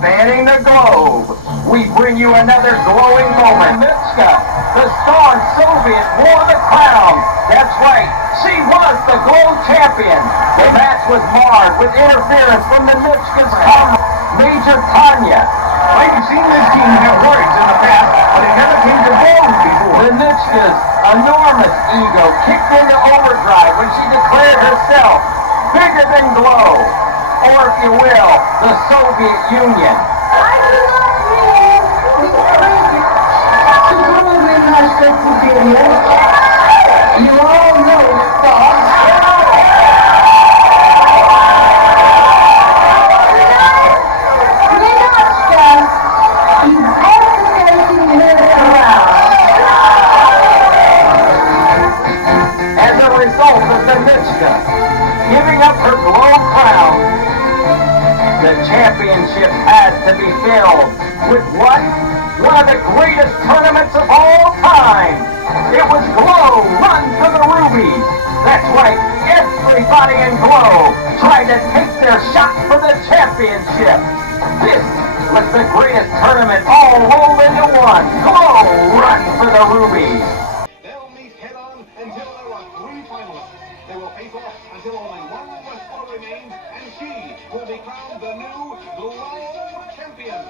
Spanning the globe, we bring you another glowing moment. Mitska, the star Soviet, wore the crown. That's right, she was the glow champion. The match was marred with interference from the Mitska's Major Tanya. I've seen this team have words in the past, but it never came to blows before. The Mitska's enormous ego kicked into overdrive when she declared herself bigger than glow, or if you will, the Soviet Union. You all know Star. As a result of the Mitska giving up her glow crown, the championship had to be filled with what? One of the greatest tournaments of all time. It was Glow Run for the Rubies. That's right, everybody in Glow tried to take their shot for the championship. This was the greatest tournament all rolled into one. Glow Run for the Rubies. They'll meet head-on until there are 3 finalists. They will face off until only one wrestler remains, and she will be crowned the new Glow Champion.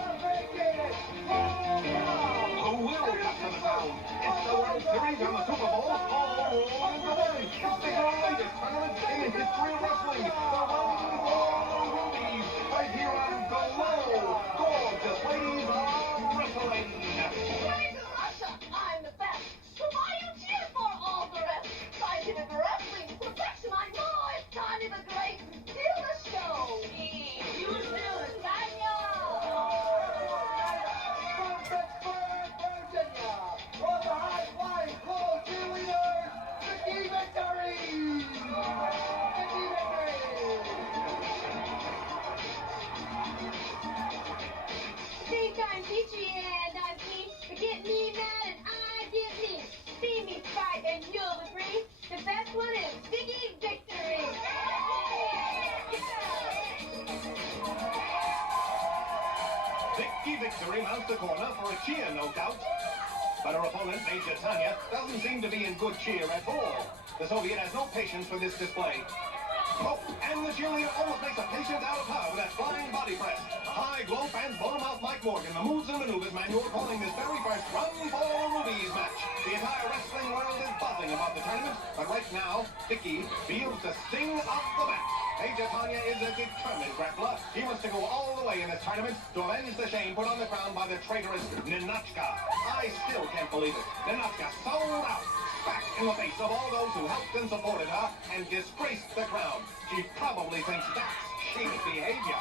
Who will cut to the crown? It's the World Series and the Super Bowl all rolled into one. It's the greatest tournament in the history of wrestling. The Run for the Rubies, right here on Glow. Gorgeous ladies of wrestling. Praise Russia! I'm the best! So why you cheer for all the rest? Scientific wrestling perfection, I know it's Tanya the Great. Steal the show! You steal it, Tanya! Virginia, for the high-flying Glow cheerleaders, Vicky Victory! Vicky Victory! Think I'm peachy and I'm clean. Get me mad and I get me. See me fight and you'll agree. The best one is Vicky Victory. Vicky Victory mounts the corner for a cheer, no doubt. But her opponent, Major Tanya, doesn't seem to be in good cheer at all. The Soviet has no patience for this display. Oh, and the cheerleader almost makes a patient out of her with that flying body press. High Glow fans blow out Mike Morgan, the moves and maneuvers manual, calling this very first Run for the Rubies match. The entire wrestling world is buzzing about the tournament, but right now, Vicky feels the sting of the match. Major Tanya is a determined grappler. She wants to go all the way in this tournament to avenge the shame put on the crown by the traitorous Natasha. I still can't believe it. Natasha sold out. Back in the face of all those who helped and supported her and disgraced the crown. She probably thinks that's chic behavior.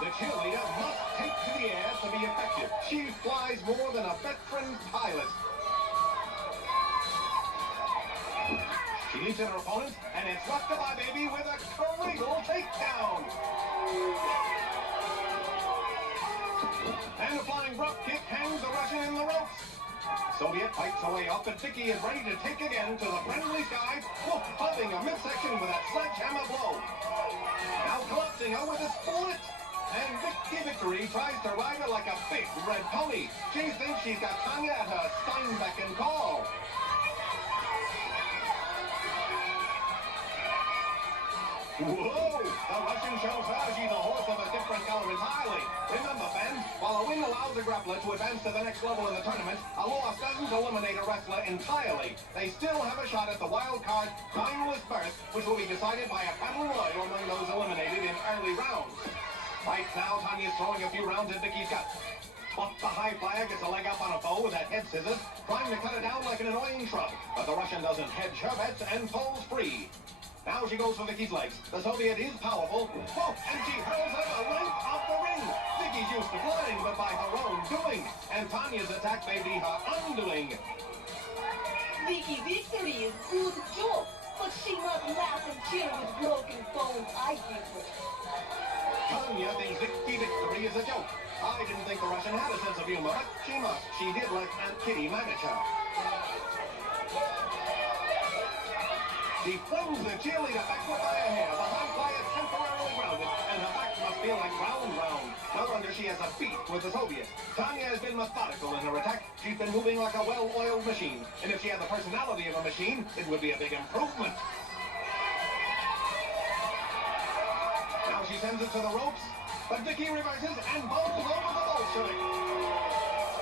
The cheerleader must take to the air to be effective. She flies more than a veteran pilot. She leaps at her opponent, and it's rock-a-bye baby with a regal takedown. And a flying drop kick hangs the Russian in the ropes. Soviet fights her way up, and Vicky is ready to take again to the friendly skies, pumping a midsection with that sledgehammer blow. Now collapsing her with a split. And Vicky Victory tries to ride her like a big red pony. She thinks she's got Tanya at her Steinbeck and call. Whoa! The Russian shows her she's a horse of a different color entirely. Remember, Ben, while a win allows a grappler to advance to the next level in the tournament, a loss doesn't eliminate a wrestler entirely. They still have a shot at the wild card finalist berth, which will be decided by a battle royal among those eliminated in early rounds. Right now, Tanya's throwing a few rounds at Vicky's gut. But the high flyer gets a leg up on a bow with that head scissors, trying to cut it down like an annoying shrub. But the Russian doesn't hedge her bets and falls free. Now she goes for Vicky's legs. The Soviet is powerful. Oh, and she hurls her the length of the ring. Vicky's used to flying, but by her own doing. And Tanya's attack may be her undoing. Vicky Victory is good job, but she must laugh and cheer with broken bones I give her. Tanya thinks Vicky Victory is a joke. I didn't think the Russian had a sense of humor, but she must. She did like Aunt Kitty Manager. She flings the cheerleader backward by a hair. The high flyer temporarily grounded, and her back must feel like round. No she has a beef with the Soviet. Tanya has been methodical in her attack. She's been moving like a well-oiled machine. And if she had the personality of a machine, it would be a big improvement. Now she sends it to the ropes, but Vicky reverses and bowls over the Bolshevik.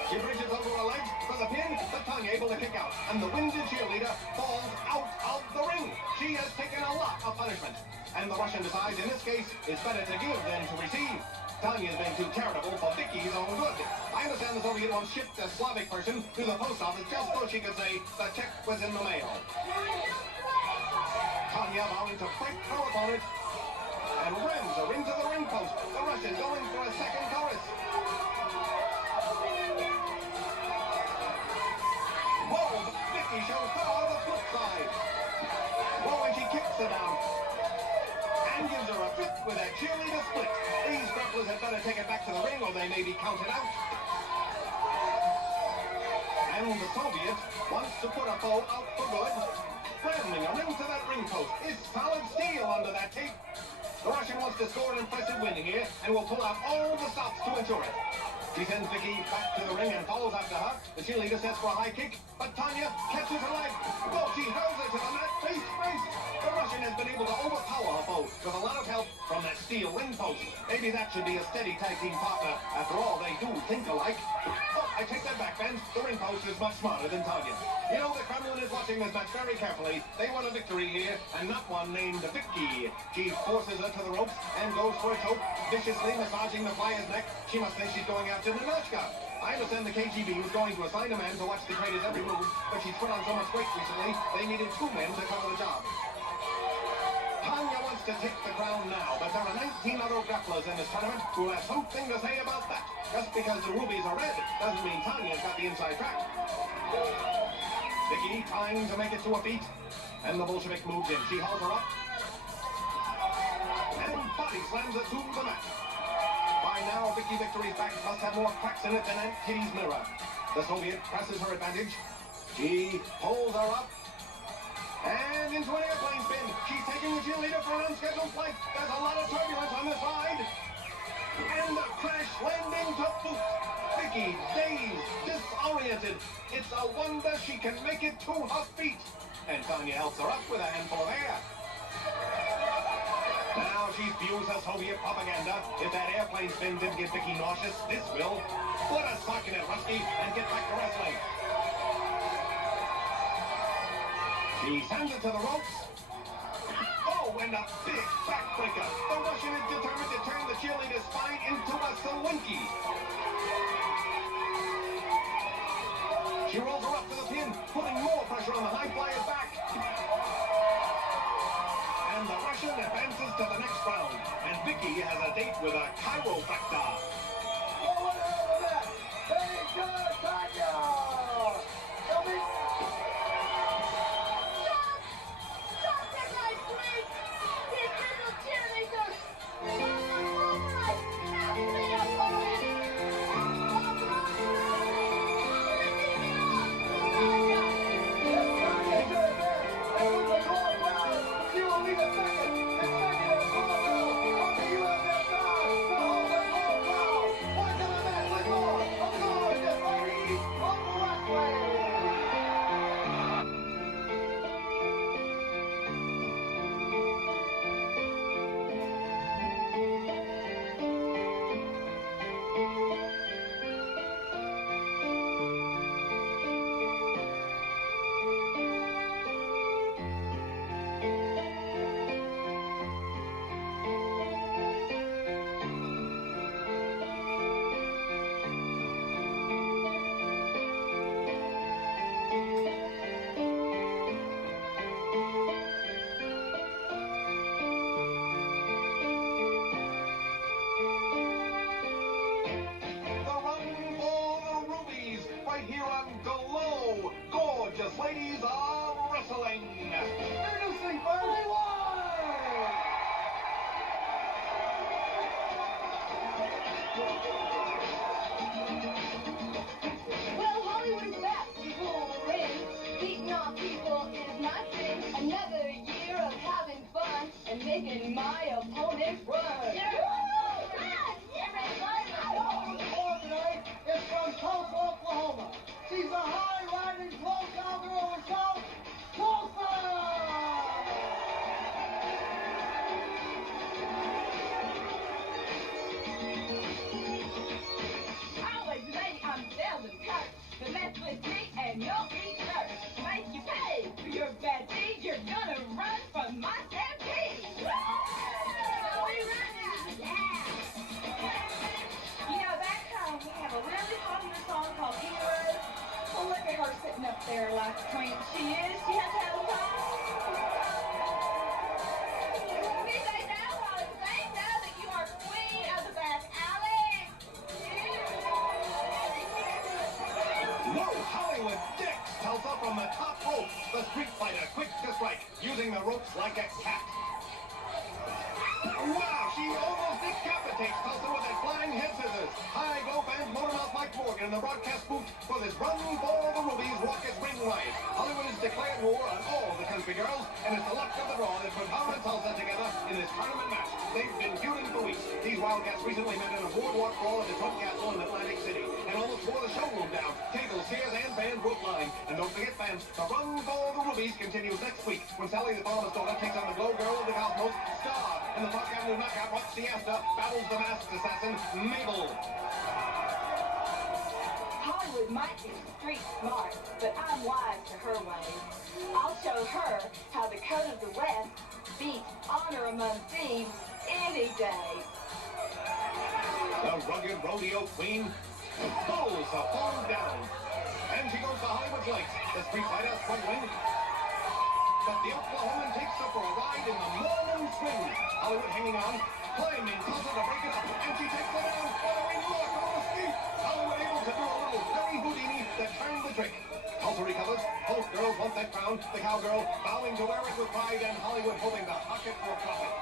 She bridges over her legs for the pin, but Tanya able to kick out, and the winded cheerleader falls out of the ring. She has taken a lot of punishment, and the Russian decides in this case it's better to give than to receive. Tanya's been too charitable for Vicky's own good. I understand the Soviet once shipped a Slavic person to the post office just so she could say the check was in the mail. Tanya vowing to break her opponent and rams her into the ring post. The Russian going for a second chorus. Whoa, but Vicky shows her the flip side. Whoa, and she kicks her down and gives her a fifth with a cheerleader split. These grapplers had better take it back to the ring or they may be counted out. And the Soviet wants to put a foe out for good. Ramming her into that ring post is solid steel under that tape. The Russian wants to score an impressive win here and will pull out all the stops to ensure it. She sends Vicky back to the ring and follows after her. The cheerleader sets for a high kick, but Tanya catches her leg. Whoa, she hurls her to the mat face to face. The Russian has been able to overpower her foe with a lot of help from that steel ring post. Maybe that should be a steady tag team partner. After all, they do think alike. Oh, I take that back, Ben. The ring post is much smarter than Tanya. You know, the Kremlin is watching this match very carefully. They want a victory here, and not one named Vicky. She forces her to the ropes and goes for a choke, viciously massaging the flyer's neck. She must think she's going after Natasha. I understand the KGB was going to assign a man to watch the traitor's every move, but she's put on so much weight recently, they needed 2 men to cover the job. Tanya wants to take the crown now, but there are 19 other grapplers in this tournament who have something to say about that. Just because the rubies are red doesn't mean Tanya's got the inside track. Vicky trying to make it to her feet, and the Bolshevik moves in. She hauls her up, and body slams her to the mat. By now, Vicky Victory's back must have more cracks in it than Aunt Kitty's mirror. The Soviet presses her advantage. She pulls her up, and into an airplane spin. She's taking the cheerleader for an unscheduled flight. There's a lot of turbulence on this ride. And a crash landing to boot. Vicky, dazed, disoriented. It's a wonder she can make it to her feet. And Tanya helps her up with a handful of air. Now she spews her Soviet propaganda. If that airplane spin didn't get Vicky nauseous, this will. Put a sock in it, Roxy, and get back to wrestling. She sends it to the ropes. Oh, and a big backbreaker. The Russian is determined to turn the cheerleader's spine into a slinky. She rolls her up to the pin, putting more pressure on the high flyer's back. And the Russian advances to the next round. And Vicky has a date with a chiropractor. Oh, what the hell was that? Hey, good, Tanya! Tell me. Stop that guy, please! These little cheerleaders! Help me, opponent! Yes, Tanya, good there. That was a call foul. She will lead a second. And second is call foul on the USSR. The whole call foul. Watch the match. Let's go. Of course, it's Lady of Wrestling. Here on Glow, gorgeous ladies are wrestling. Introducing first. Well, Hollywood is back to rule the ring. Beating on people is my thing. Another year of having fun and making my opponent run. Everybody, her like the queen she is. She has to have a pie. They know, Holly. They know that you are queen of the back alley. Whoa, Hollywood dicks Tulsa from the top rope. The street fighter quick to strike, using the ropes like a cat. Wow, she almost decapitates Tulsa with that flying head scissors. Hi, go fans, Motormouth Mike Morgan in the broadcast booth for this Run for the Rubies Rocket Ring Ride. Hollywood has declared war on all the country girls, and it's the luck of the draw that put Poww and Tulsa together in this tournament match. They've been feuding for weeks. These Wildcats recently met in a boardwalk brawl at the Trump Castle in Atlantic City, and almost wore the showroom down. Tables, chairs, and band broke line. And don't forget, fans, the Run for the Rubies continues next week when Sally the Farmer's daughter takes on the glow girl of the cosmos, Star, and the Park Avenue knockout Roxy battles the masked assassin, Mabel. Hollywood might be street smart, but I'm wise to her ways. I'll show her how the code of the West beats honor among thieves any day. The rugged rodeo queen pulls her phone down, and she goes to Hollywood's legs. The street fighter struggling, but the Oklahoman takes her for a ride in the Mormon swing. Hollywood hanging on, climbing Tulsa to break it up, and she takes her down. Following lock on the street. Hollywood able to do a little very Houdini that turned the trick. Tulsa recovers. Both girls want that crown. The cowgirl vowing to wear it with pride, and Hollywood hoping to hock it for profit.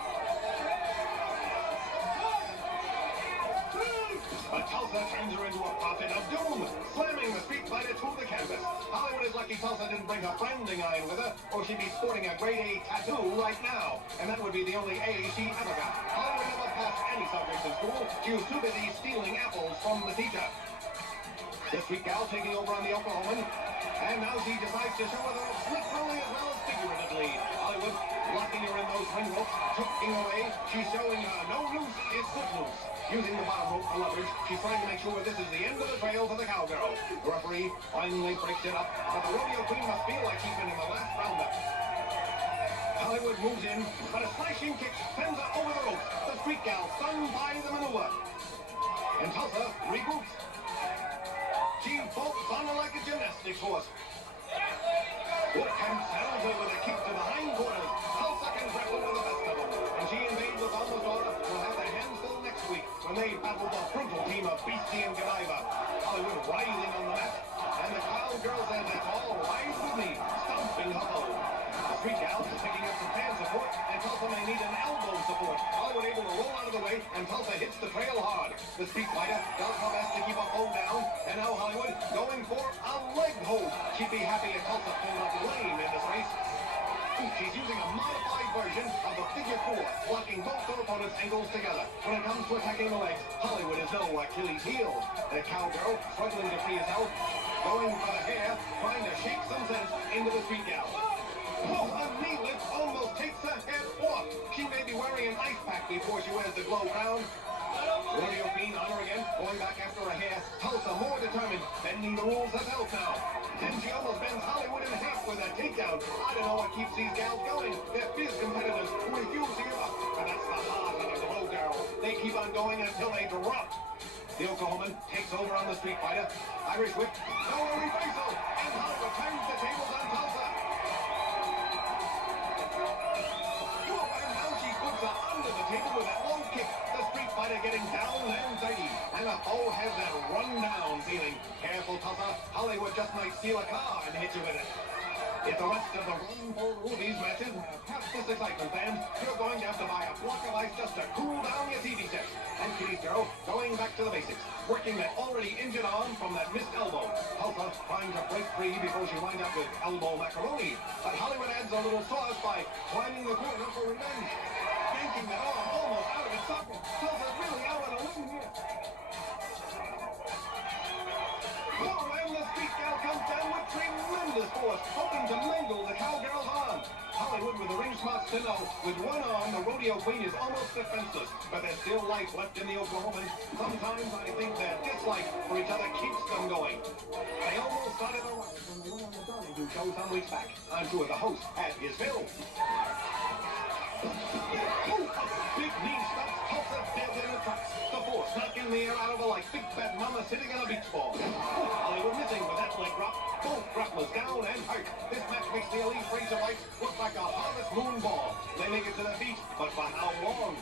But Tulsa turns her into a prophet of doom, slamming the street fighter to the canvas. Hollywood is lucky Tulsa didn't bring her branding iron with her, or she'd be sporting a grade A tattoo right now. And that would be the only A she ever got. Hollywood never passed any subjects in school. She was too busy stealing apples from the teacher. The street gal taking over on the Oklahoman, and now she decides to show her the ropes literally as well as figuratively. Hollywood locking her in those ring ropes, choking away. She's showing her no noose is good noose. Using the bottom rope for leverage, she's trying to make sure this is the end of the trail for the cowgirl. The referee finally breaks it up, but the rodeo queen must feel like she's been in the last roundup. Hollywood moves in, but a slashing kick sends her over the ropes. The street gal stunned by the maneuver. And Tulsa regroups. She bolts on her like a gymnastics horse. Wolfham saddles her with a kick to the hindquarters. Tulsa can grapple with the best of them. And she invades the Farmer's daughter will have their hands full next week when they battle the brutal team of Beasty and Godiva. Hollywood writhing on the mat. And the cowgirl says it's all right with me, stomping her foe. The street gal is picking up some fan support, and Tulsa may need an elbow support. Hollywood able to roll out of the way, and Tulsa hits the trail hard. The street fighter does her best to keep her foe down, and now Hollywood going for a leg hold. She'd be happy if Tulsa pulled up lame in this race. She's using a modified version of the figure four, blocking both her opponent's ankles together. When it comes to attacking the legs, Hollywood is no Achilles heel. The cowgirl struggling to free herself, going for the hair, trying to shake some sense into the street gal. Oh, a knee lift almost takes her head off. She may be wearing an ice pack before she wears the glow crown. Rodeo queen on her again, going back after her hair. Tulsa more determined, bending the rules herself now. And she almost bends Hollywood in half with that takedown. I don't know what keeps these gals going. They're fierce competitors who refuse to give up. But that's the heart of the glow girl. They keep on going until they drop. The Oklahoman takes over on the street fighter. Irish whip, no reversal, and Hollywood turns the tables on Tulsa. Under the table with that low kick. The street fighter getting down and dirty. And the foe has that run-down feeling. Careful, Tulsa. Hollywood just might steal a car and hit you with it. If the rest of the Run for Rubies matches have half this excitement, then you're going to have to buy a block of ice just to cool down your TV set. And Kitty's girl going back to the basics, working that already injured arm from that missed elbow. Tulsa trying to break free before she winds up with elbow macaroni. But Hollywood adds a little sauce by climbing the corner for revenge. Yanking that arm almost out of its socket. Tulsa's really out on a limb here. Oh, and the street gal comes down with tremendous force, hoping to mangle the cowgirl's arm. Hollywood with the ring smarts to know. With one arm, the rodeo queen is almost defenseless, but there's still life left in the Oklahoman. Sometimes I think their dislike for each other keeps them going. They almost started a riot when they went on the Donahue show some weeks back. I'm sure the host had his fill. Oh, a big knee stops Tulsa dead in the tracks. The force knocking the air out of her like big fat mama sitting on a beach ball. Hollywood missing with that leg drop. Both grapplers down and hurt. This match makes the elite Razor Lights look like a harvest moon ball. They make it to their feet, but for how long?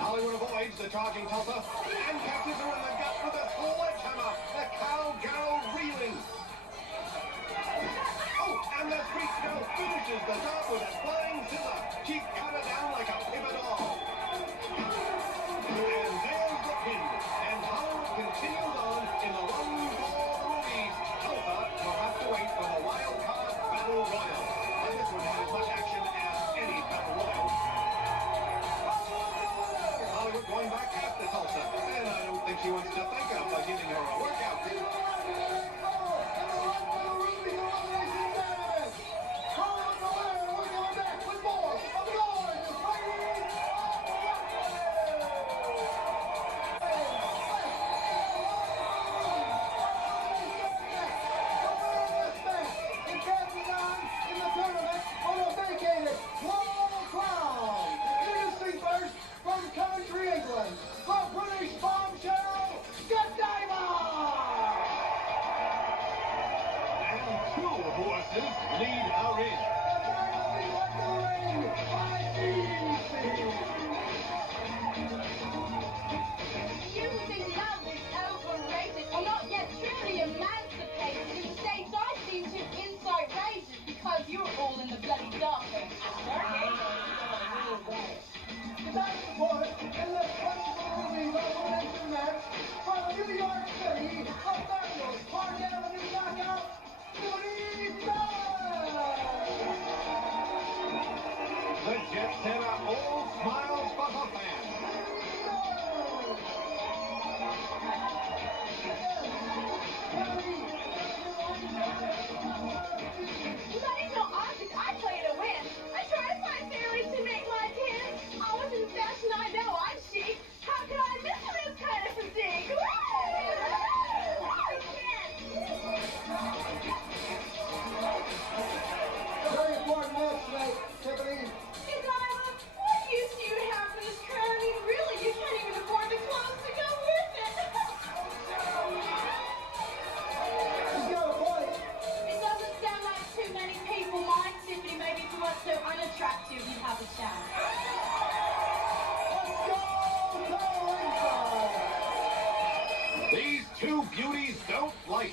Hollywood avoids the charging Tulsa and catches her in the gut with a sledgehammer. The cowgirl reeling. Oh, and the street girl finishes the job with a flying scissor. She cut her down like a paper doll. And there's the pin. And Hollywood continues on in the run for the rubies. Tulsa will have to wait for the wild card battle royal. And this one had as much action as any battle royal. Hollywood going back after Tulsa. And I don't think she wants to thank her for giving her a workout.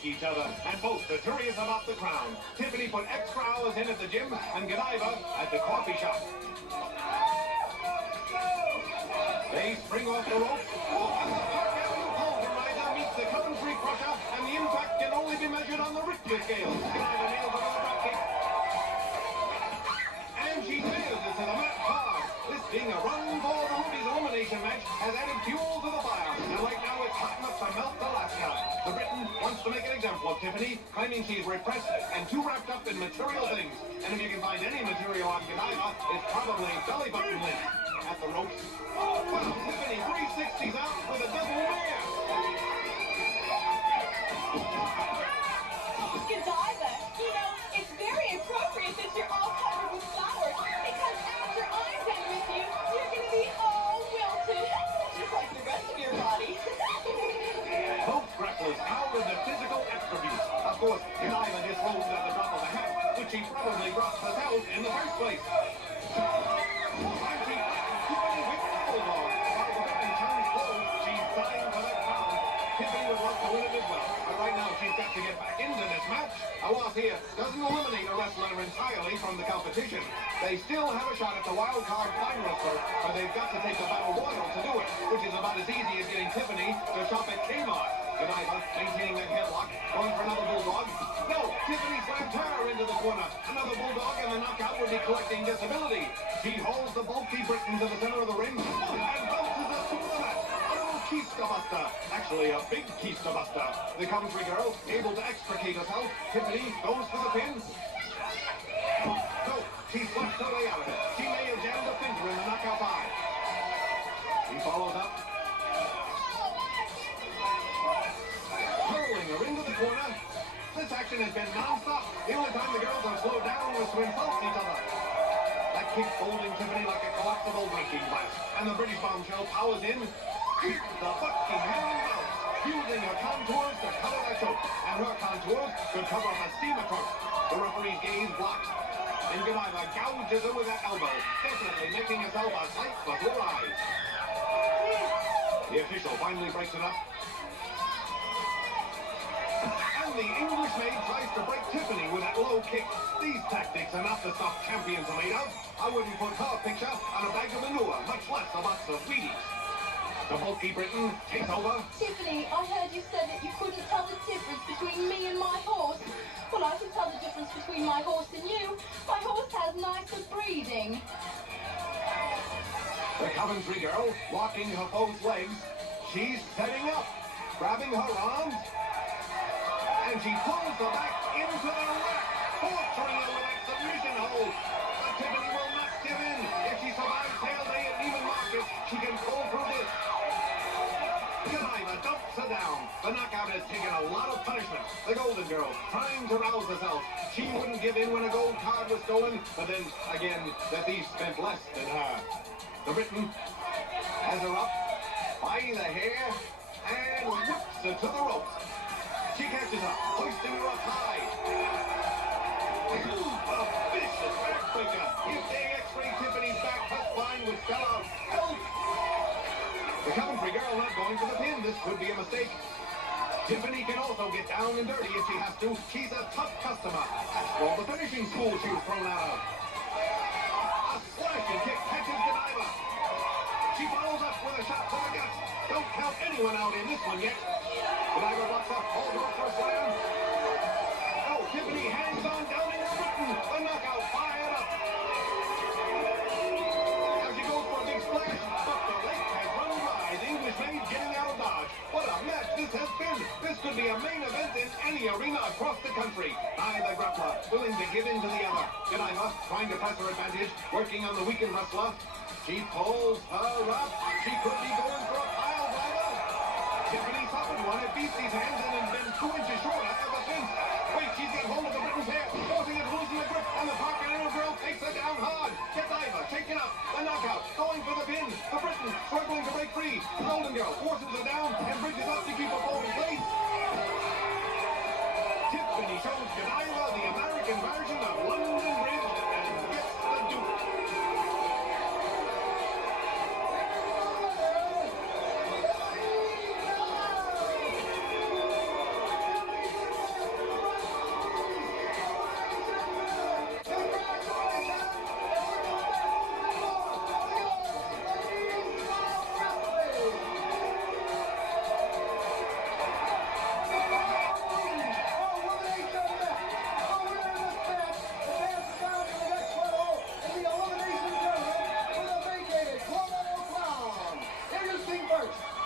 Each other, and both are curious about the crown. Tiffany put extra hours in at the gym, and Godiva at the coffee shop. They spring off the rope. Oh, and the Park Avenue pulverizer meets the Coventry crusher, and the impact can only be measured on the Richter scale. Godiva nails another drop kick. And she nails it to the mat hard. This being a run for the Ruby's elimination match has added fuel to the fire, and right now it's hot enough to melt the last guy. The Briton wants to make an example of Tiffany, claiming she's repressed and too wrapped up in material things. And if you can find any material on Godiva, it's probably belly button lint. At the ropes. Oh, wow, Tiffany 360s out with a double rear. Godiva, you know, it's very appropriate that you're all covered with flowers, because after I'm done with you, you're going to be all wilted, just like the rest of your body. Both grapplers out with the physical attributes. Of course, Godiva disrobed at the drop of a hat, which she probably brought herself in the first place. Tiffany with the bulldog. While the Briton turns close, she's dying for that crown. Tiffany would love to win it as well, but right now she's got to get back into this match. A loss here doesn't eliminate a wrestler entirely from the competition. They still have a shot at the wild card finalist, but they've got to take the battle royal to do it, which is about as easy as getting Tiffany to shop at Kmart. Godiva maintaining that headlock, going for another bulldog. No, Tiffany slams her into the corner. Another bulldog and the knockout would be collecting disability. She holds the bulky Briton to the center of the ring and bounces us to the mat. A little keister buster. Actually, a big keister buster. The Coventry girl able to extricate herself. Tiffany goes for the pin. No, she slashed her way out of it. She may have jammed a finger in the knockout eye. He follows up. Hurling her into the corner. This action has been non-stop. The only time the girls have slowed down was to insult each other. That kick folding Tiffany like a collapsible drinking glass. and the British bombshell Poww is in. Here's the Buckingham bounce, using her contours to cover that choke, and her contours to cover her steamer trunk. The referee's gaze blocked, and Godiva gouges her with that elbow, definitely making herself a sight for sore eyes. The official finally breaks it up. And the English maid tries to break Tiffany with that low kick. These tactics are not the stuff champions are made of. I wouldn't put her picture on a bag of manure, much less a box of Wheaties. The bulky Briton takes over. Tiffany, I heard you said that you couldn't tell the difference between me and my horse. Well, I can tell the difference between my horse and you. My horse has nicer breeding. The Coventry girl walking her foe's legs. She's setting up, grabbing her arms, and she pulls her back into the rack, torturing her with that submission hold. But Tiffany will not give in. If she survives Hail Day at Neiman Marcus, she can pull through this. Godiva dumps her down. The knockout has taken a lot of punishment. The Golden Girl trying to rouse herself. She wouldn't give in when a gold card was stolen, but then again, the thief spent less than her. The Briton has her up by the hair and whips her to the ropes. She catches her, hoisting her up high. Ooh, a vicious backbreaker. If they x-ray Tiffany's back, her spine would spell out help. The Coventry girl not going for the pin. This could be a mistake. Tiffany can also get down and dirty if she has to. She's a tough customer. After all the finishing school she was thrown out of. A slashing kick catches Godiva. She follows up with a shot to the gut. Don't count anyone out in this one yet. Godiva blocks up, holds her up for a slam. Oh, Tiffany hangs on down in her Britain. The knockout fired up. Now she goes for a big splash, but the lake has run dry. The English maid getting out of dodge. What a match this has been. This could be a main event in any arena across the country. Neither grappler willing to give in to the other. Godiva trying to press her advantage, working on the weakened wrestler. She pulls her up. She could be going for a pile driver. Tiffany suffered one at Beasty's hands and has been 2 inches shorter ever since. Wait, she's got hold of the Britain's hair, forcing it to loosen the grip, and the Parker little girl takes her down hard. Godiva taken up. The knockout, going for the pin. The Briton struggling to break free. The Golden Girl forces her down and bridges up to keep her foe in place. Tiffany shows Godiva the American version of London Bridge and gets the dupe.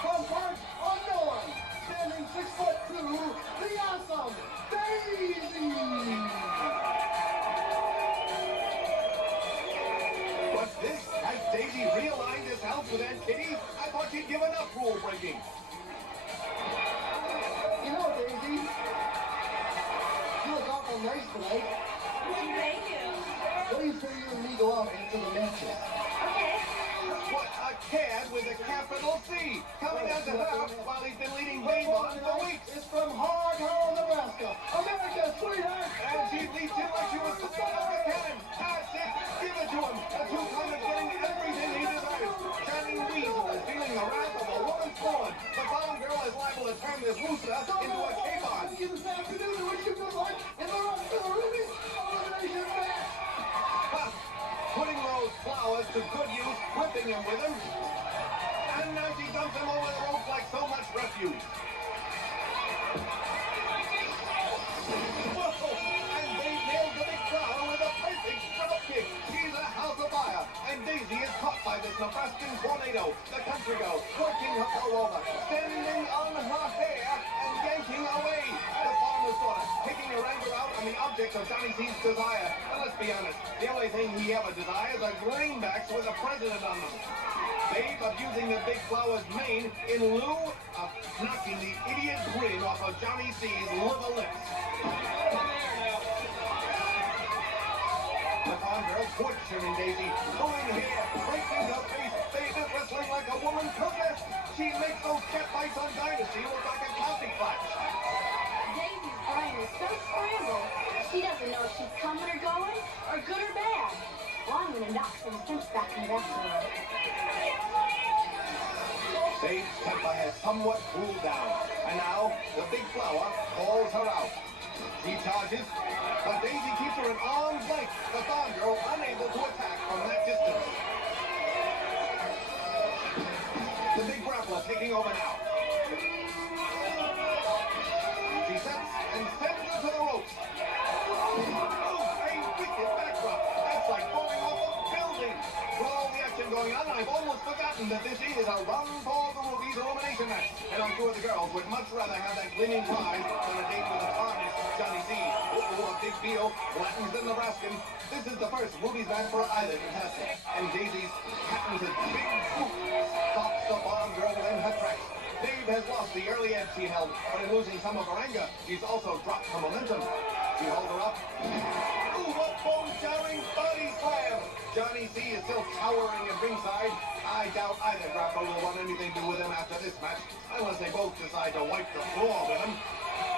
From parts unknown, standing 6'2", the awesome Beasty. What's this? Has Daisy realigned his house with Aunt Kitty? I thought she'd given up rule breaking. You know, Daisy, you look awful nice tonight. Thank you. What do you say you and me go out into the matches? Okay. What a cad with a capital C! Coming out to her while he's been leading Mabel for weeks. It's from Hard Hole, Nebraska. America's sweetheart. And she leads him like she was coming out of a cannon. That's it. Give it to him. The two-time is getting everything he desires. Shining Weasel is feeling the wrath of a woman scorned. The bomb girl is liable to turn this rooster into a capon. This afternoon, what you good luck in the run for the Ruby elimination match. Ha! Putting those flowers to good use, whipping him with them. And now she dumps him over the ropes like so much refuse. Whoa! And they nailed the big flower with a perfect drop kick. She's a house of fire. And Daisy is caught by this Nebraskan tornado. The country girl working her foe over, standing on her hair and yanking away. The farmer's daughter taking her anger out on the object of Johnny C's desire. And let's be honest, the only thing he ever desires are greenbacks with a president on them. Babe abusing the big flower's mane in lieu of knocking the idiot grin off of Johnny C's liver lips. The farm girl torturing Daisy, pulling hair, breaking her face. Babe and wrestling like a woman contest. She makes those cat fights on Dynasty look like a counting clash. Daisy's brain is so scrambled, she doesn't know if she's coming or going, or good or bad. Well, I'm gonna knock some sense back into that girl. Dave's temper has somewhat cooled down, and now the big flower calls her out. She charges, but Daisy keeps her at arm's length, the farm girl unable to attack from that distance. The big grappler taking over now. She sets and sends her to the ropes. Oh, a wicked backdrop. That's like falling off a building. With all the action going on, I've almost forgotten that this is a run for the Rubies elimination match. And I'm sure the girls would much rather have that gleaming prize than a date with a tarnished Johnny C. Oh, a big deal. Latins the Nebraskan. This is the first Rubies match for either contestant. And Daisy's patented big swoop stops the farm girl in her tracks. Dave has lost the early edge she held, but in losing some of her anger, she's also dropped her momentum. She holds her up. Ooh, what bone-jarring body slam! Johnny C is still cowering at ringside. I doubt either grappler will want anything to do with him after this match, unless they both decide to wipe the floor with him.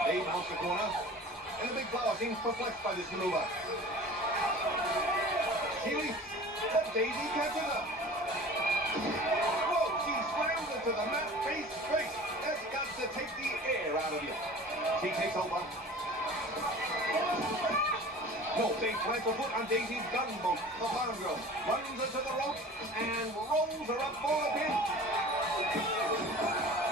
Dave mounts the corner, and the big flower seems perplexed by this maneuver. She leaps, but Daisy catches her. Whoa, she slams into the mat face first. That's got to take the air out of you. She takes over. No, Dave plants her foot on Daisy's gunboat. The farm girl runs her to the rope and rolls her up for the pin.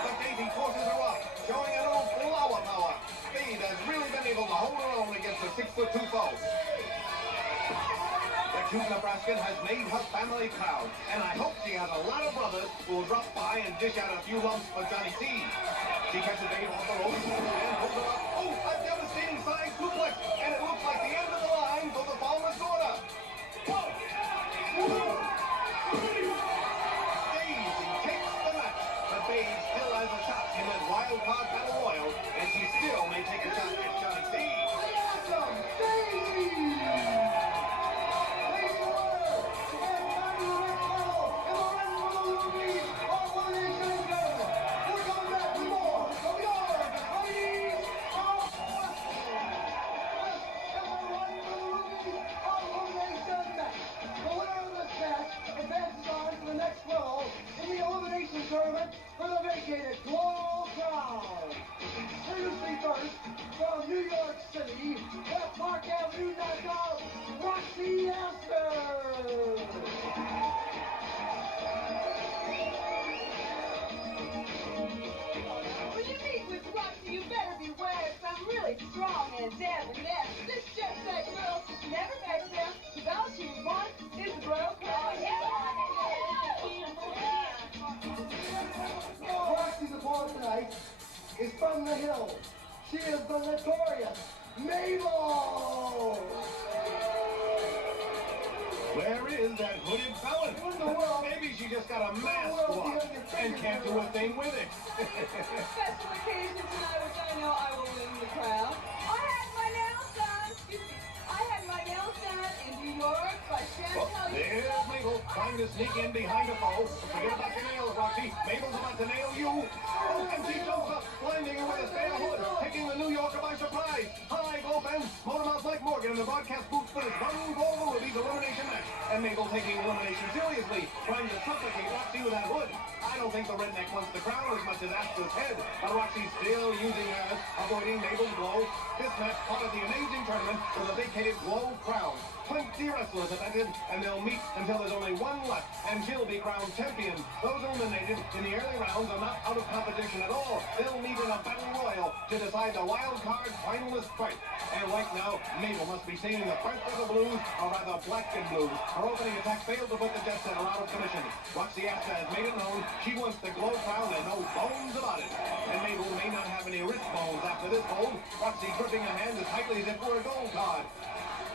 But Daisy forces her up, showing a little flower power. Dave has really been able to hold her own against a 6'2" foe. The cute Nebraskan has made her family proud, and I hope she has a lot of brothers who will drop by and dish out a few lumps for Johnny C. She catches Dave off the rope and holds her up. Oh, a devastating side suplex, and it looks like the end of the line for the farmer's daughter. Daisy takes the match, but Dave still has a shot in that wild card battle royal, and she still may take a shot at Johnny C. Tournament for the vacated Glow Crown. Seriously first, from New York City, West Park Avenue knockout, Roxy Astor. When you meet with Roxy, you better beware, 'cause I'm really strong and debonair. This jet set girl never backs down, 'cause all she wants is the Glow Crown. Roxy's opponent tonight is from the hills. She is the notorious Mabel. Where is that hooded felon? What in the world? Maybe she just got a mask on and can't do a thing with it. Special occasion tonight, which I know I will win the crown. I had my nails done. I had my nails done in New York by Cher. Oh, there's Mabel trying to sneak in behind a foe. Forget about your nails, Roxy. Mabel's about to nail you. Oh, and she jumps up, blinding her with a spare hood, taking the New Yorker by surprise. Hi, Glow fans. Motormouth Mike Morgan in the broadcast booth for his Run for the Rubies elimination match. And Mabel taking elimination seriously, trying to supplicate Roxy with that hood. I don't think the redneck wants the crown as much as Astor's head, but Roxy's still using hers, avoiding Mabel's blow. This match part of the amazing tournament for the vacated Glow Crown. 20 wrestlers have entered, and they'll meet until there's only one left, and she'll be crowned champion. Those eliminated in the early rounds are not out of competition at all. They'll meet in a battle royal to decide the wild card finalist fight. And right now, Mabel must be singing the first of the blues, or rather black and blues. Her opening attack failed to put the jet setter out of commission. Roxy Astor has made it known she wants the Glow Crown and no bones about it. And Mabel may not have any wrist bones after this hold. Roxy gripping her hand as tightly as if it were a gold card.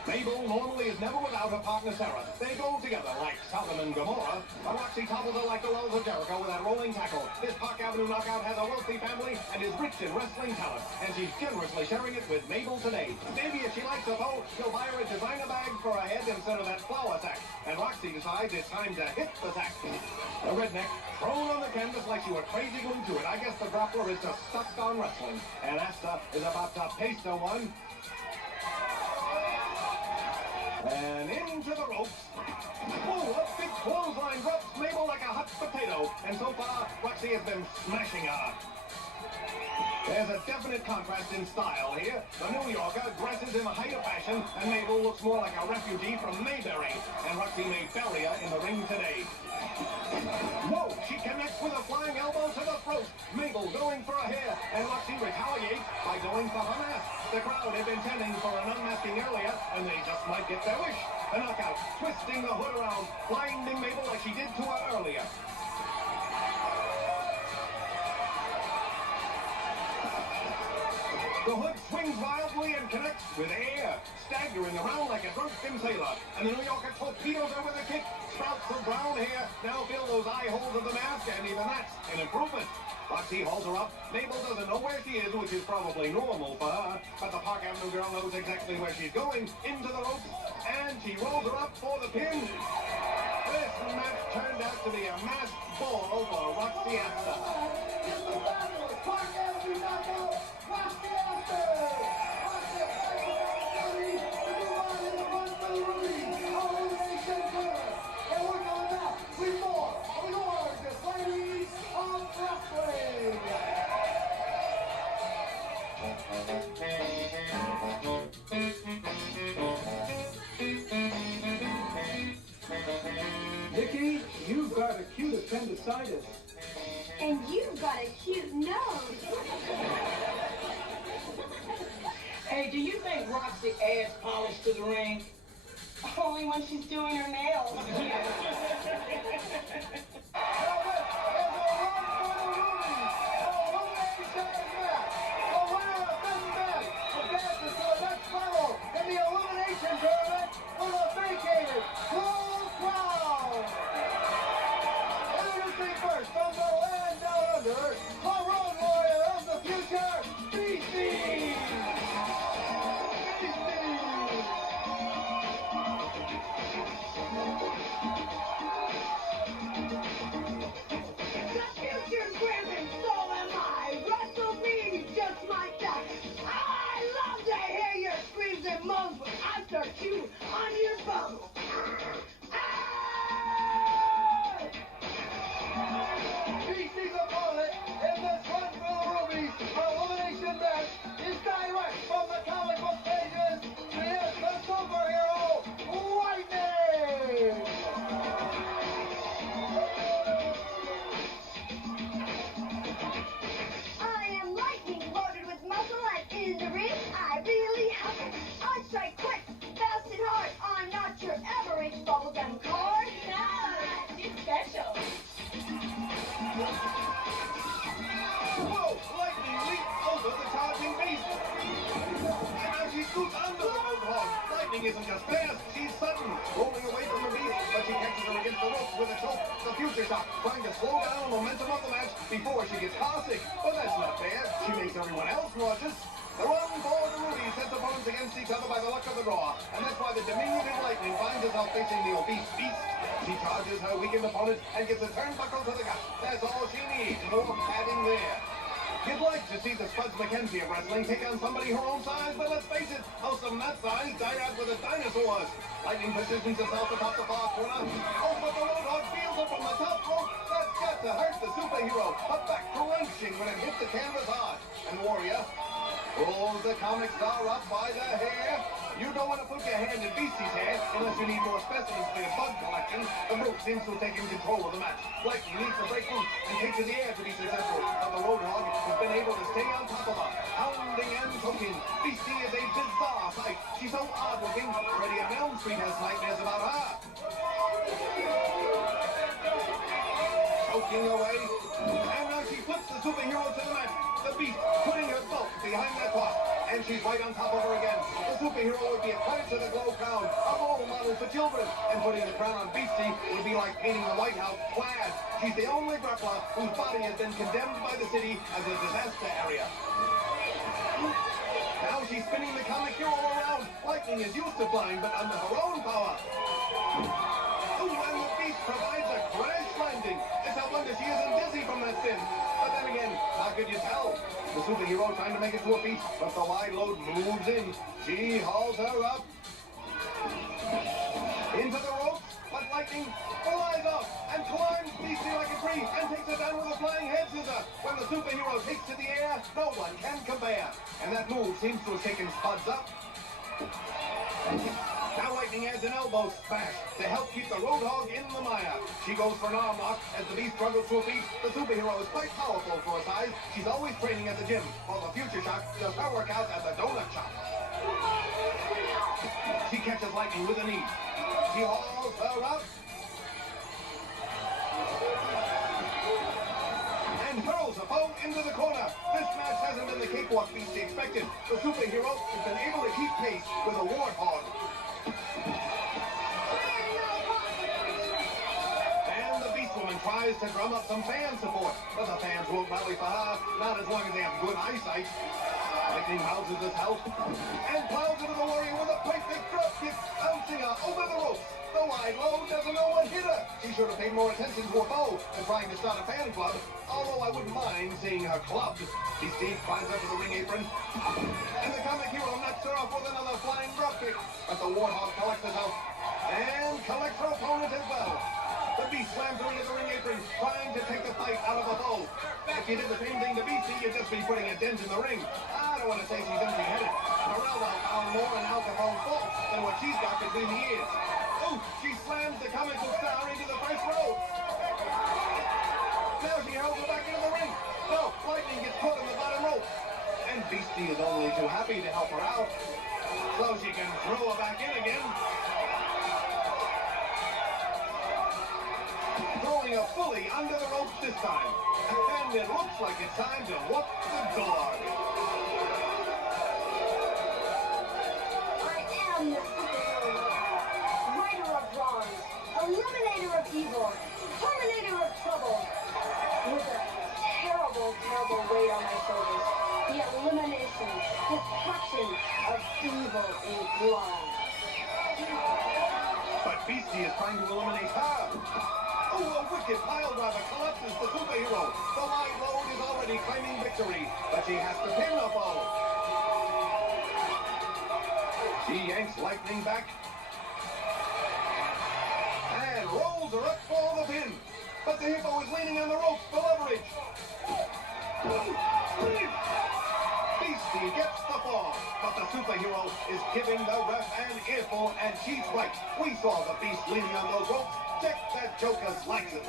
Mabel normally is never without her partner Sarah. They go together like Sodom and Gomorrah. But Roxy topples her like the walls of Jericho with that rolling tackle. This Park Avenue knockout has a wealthy family and is rich in wrestling talent. And she's generously sharing it with Mabel today. Maybe if she likes a bow, she'll buy her a designer bag for her head instead of that flour sack. And Roxy decides it's time to hit the sack. The redneck thrown on the canvas like she were crazy glued to it. I guess the grappler is just stuck on wrestling. And Asta is about to paste her one. And into the ropes. Oh, a big clothesline drops Mabel like a hot potato. And so far, Roxy has been smashing her. There's a definite contrast in style here. The New Yorker dresses in the height of fashion, and Mabel looks more like a refugee from Mayberry. And Roxy may bury her in the ring today. Whoa, she connects with a flying elbow to the throat. Mabel going for a hair, and Roxy retaliates by going for her mask. The crowd had been tending for an unmasking earlier, and they just might get their wish. A knockout, twisting the hood around, blinding Mabel like she did to her earlier. The hood swings wildly and connects with air, staggering around like a drunken sailor. And the New Yorker torpedoes her with a kick. Sprouts of brown hair now fill those eye holes of the mask, and even that's an improvement. Roxy hauls her up. Mabel doesn't know where she is, which is probably normal for her. But the Park Avenue girl knows exactly where she's going, into the ropes, and she rolls her up for the pin. This match turned out to be a masked ball for Roxy Asta. In the battle, Park Avenue knockout, Roxy Asta. Roxy fights for the Ruby to move on in the run for the Ruby. Our elimination winner. And we're coming back with more of the gorgeous ladies of wrestling. Vicky, you've got a cute appendicitis. And you've got a cute nose. Hey, do you think Roxy adds polish to the ring? Only when she's doing her nails. You on your phone. Beasty's opponent in this run for the Rubies elimination match is direct from the comic book pages. He is the superhero, Lightning! I am lightning, loaded with muscle and in the ring. I really have it. I strike quick, fast and hard. I'm not your average bubblegum card. No, it's special. Whoa! Lightning leaps over the charging beast. And now she scoots under the roadhog. Lightning isn't just fast, she's sudden. Rolling away from the beast, but she catches her against the ropes with a choke. The future shock, trying to slow down the momentum of the match before she gets car sick. But that's not fair. She makes everyone else nauseous. The run for the Ruby sets opponents against each other by the luck of the draw. And that's why the diminutive Lightning finds herself facing the obese Beast. She charges her weakened opponent and gets a turnbuckle to the gut. That's all she needs. More padding there. You'd like to see the Spuds McKenzie of wrestling take on somebody her own size, but let's face it, how's some that size die out with the dinosaurs? Lightning positions herself atop the far corner. Oh, but the Roadhog feels her from the top rope. That's got to hurt the superhero. A back crunching when it hit the canvas hard. And Warrior pulls the comic star up by the hair. You don't want to put your hand in Beasty's hair unless you need more specimens for your bug collection. The rope seems to have taken control of the match. Lightning needs to break loose and take to the air to be successful. But the Roadhog has been able to stay on top of her, pounding and choking. Beasty is a bizarre sight. She's so odd looking. Freddie on Elm Street has nightmares about her. Choking away. And now she puts the superhero to the mat. The Beast putting her bulk behind that block. And she's right on top of her again. The superhero would be a credit to the Glow crown, a role model for children. And putting the crown on Beasty would be like painting the White House plaid. She's the only grappler whose body has been condemned by the city as a disaster area. Now she's spinning the comic hero around. Lightning is used to flying, but under her own power. Ooh, and the Beast provides a crash landing. It's a wonder she isn't dizzy from that spin. But then again, how could you tell? The superhero trying to make it to her feet, but the wide load moves in. She hauls her up. Into the ropes, but Lightning flies up and climbs Beasty like a tree and takes her down with a flying head scissor. When the superhero takes to the air, no one can compare. And that move seems to have taken Spuds up. Now Lightning adds an elbow smash to help keep the Roadhog in the mire. She goes for an arm lock as the Beast struggles to her feet. The superhero is quite powerful for her size. She's always training at the gym, while the Future Shock does her workout at the donut shop. She catches Lightning with a knee. She hauls her up. And hurls a foe into the corner. This match hasn't been the cakewalk Beasty expected. The superhero has been able to keep pace with a Warthog. And the Beast Woman tries to drum up some fan support, but the fans won't rally for her, not as long as they have good eyesight. Lightning houses his house and plows into the Warrior with a perfect drop kick, bouncing her over the ropes. The wide load doesn't know what hit her. She should have paid more attention to her bow than trying to start a fan club, although I wouldn't mind seeing her clubbed. Beasty climbs up to the ring apron, and the comic hero knocks her off with another flying drop kick. But the Warthog collects herself and collects her opponent as well. The Beast slams her into the ring apron, trying to take the fight out of a bow. If you did the same thing to Beasty, you'd just be putting a dent in the ring. I don't want to say she's empty-headed. Morello found more in Al Capone's fault than what she's got between the ears. Oh, she slams the comic book star into the first row. Now she hurls her back into the ring. No, Lightning gets caught in the bottom rope. And Beasty is only too happy to help her out, so she can throw her back in again. Throwing her fully under the ropes this time. And it looks like it's time to whoop the dog. I am the superhero, rider of wrongs, eliminator of evil, terminator of trouble, with a terrible, terrible weight on my shoulders. The elimination, destruction of evil in blood. But Beasty is trying to eliminate her. Oh, a wicked pile driver collapses the superhero. The wide load is already claiming victory, but she has to pin the foe. She yanks Lightning back and rolls her up for the pin. But the hippo is leaning on the ropes for leverage. Beasty gets the fall, but the superhero is giving the ref an earful, and she's right. We saw the Beast leaning on those ropes. Check that Joker's license.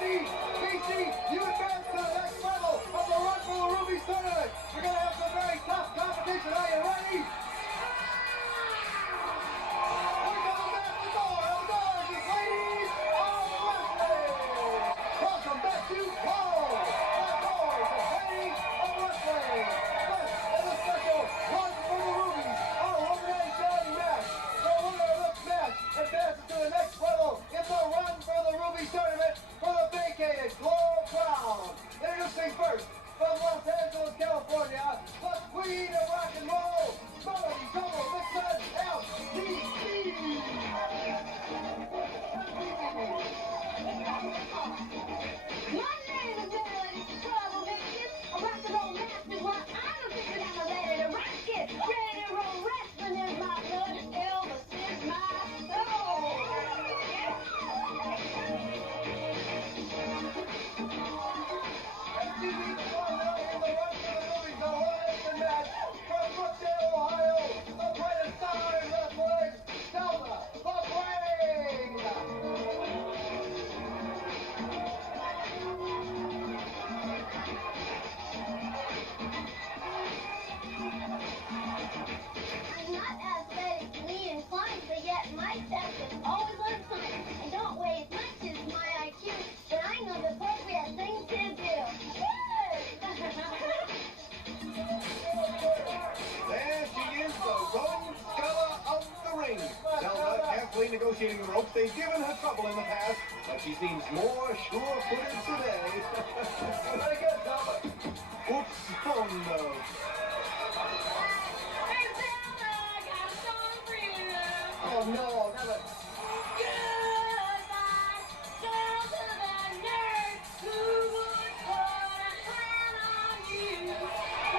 Beasty, you advance to the next level of the Run for the Rubies tournament. We're going to have some very tough competition. Are you ready? We're coming back to doors, ladies of wrestling. Welcome back to Poww, the doors of ladies of wrestling. This is a special Run for the Rubies elimination match. The negotiating the ropes. They've given her trouble in the past, but she seems more sure-footed today. Very good, Zelda. Oops, oh no. Hey, Zelda, I got a song for you. Oh no, never. Goodbye, girl to the nerd who would put a hand on you.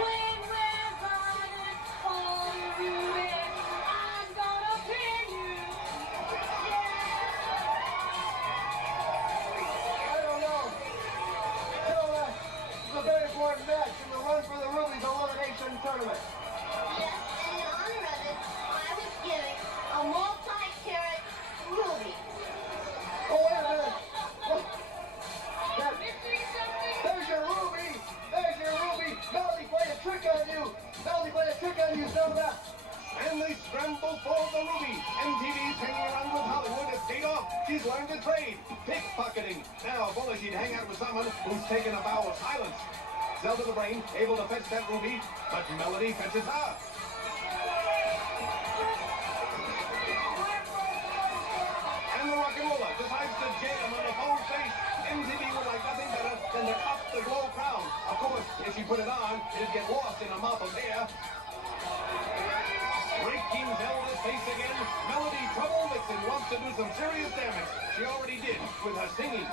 When we're running for Ruby, I'm gonna pin you. I don't know. Zelda, this is a very important match in the run for the Ruby's Elimination Tournament. Yes, and in honor of it, I was giving a multi-carat ruby. Oh, wait a minute. Oh, that- there's your Ruby. There's your Ruby. Mellon played a trick on you. Mellon played a trick on you, Zelda. And they scramble for the ruby. MTV's hanging around with Hollywood has paid off. She's learned to trade. Pickpocketing. Now, if only she'd hang out with someone who's taken a vow of silence. Zelda the Brain, able to fetch that ruby, but Melody fetches her. And the rock and roller decides to jam on the whole face. MTV would like nothing better than to up the glow crown. Of course, if she put it on, it'd get lost in a mop of hair. Breaking Zelda's face again, Melody Trouble Vixen wants to do some serious damage. She already did with her singing.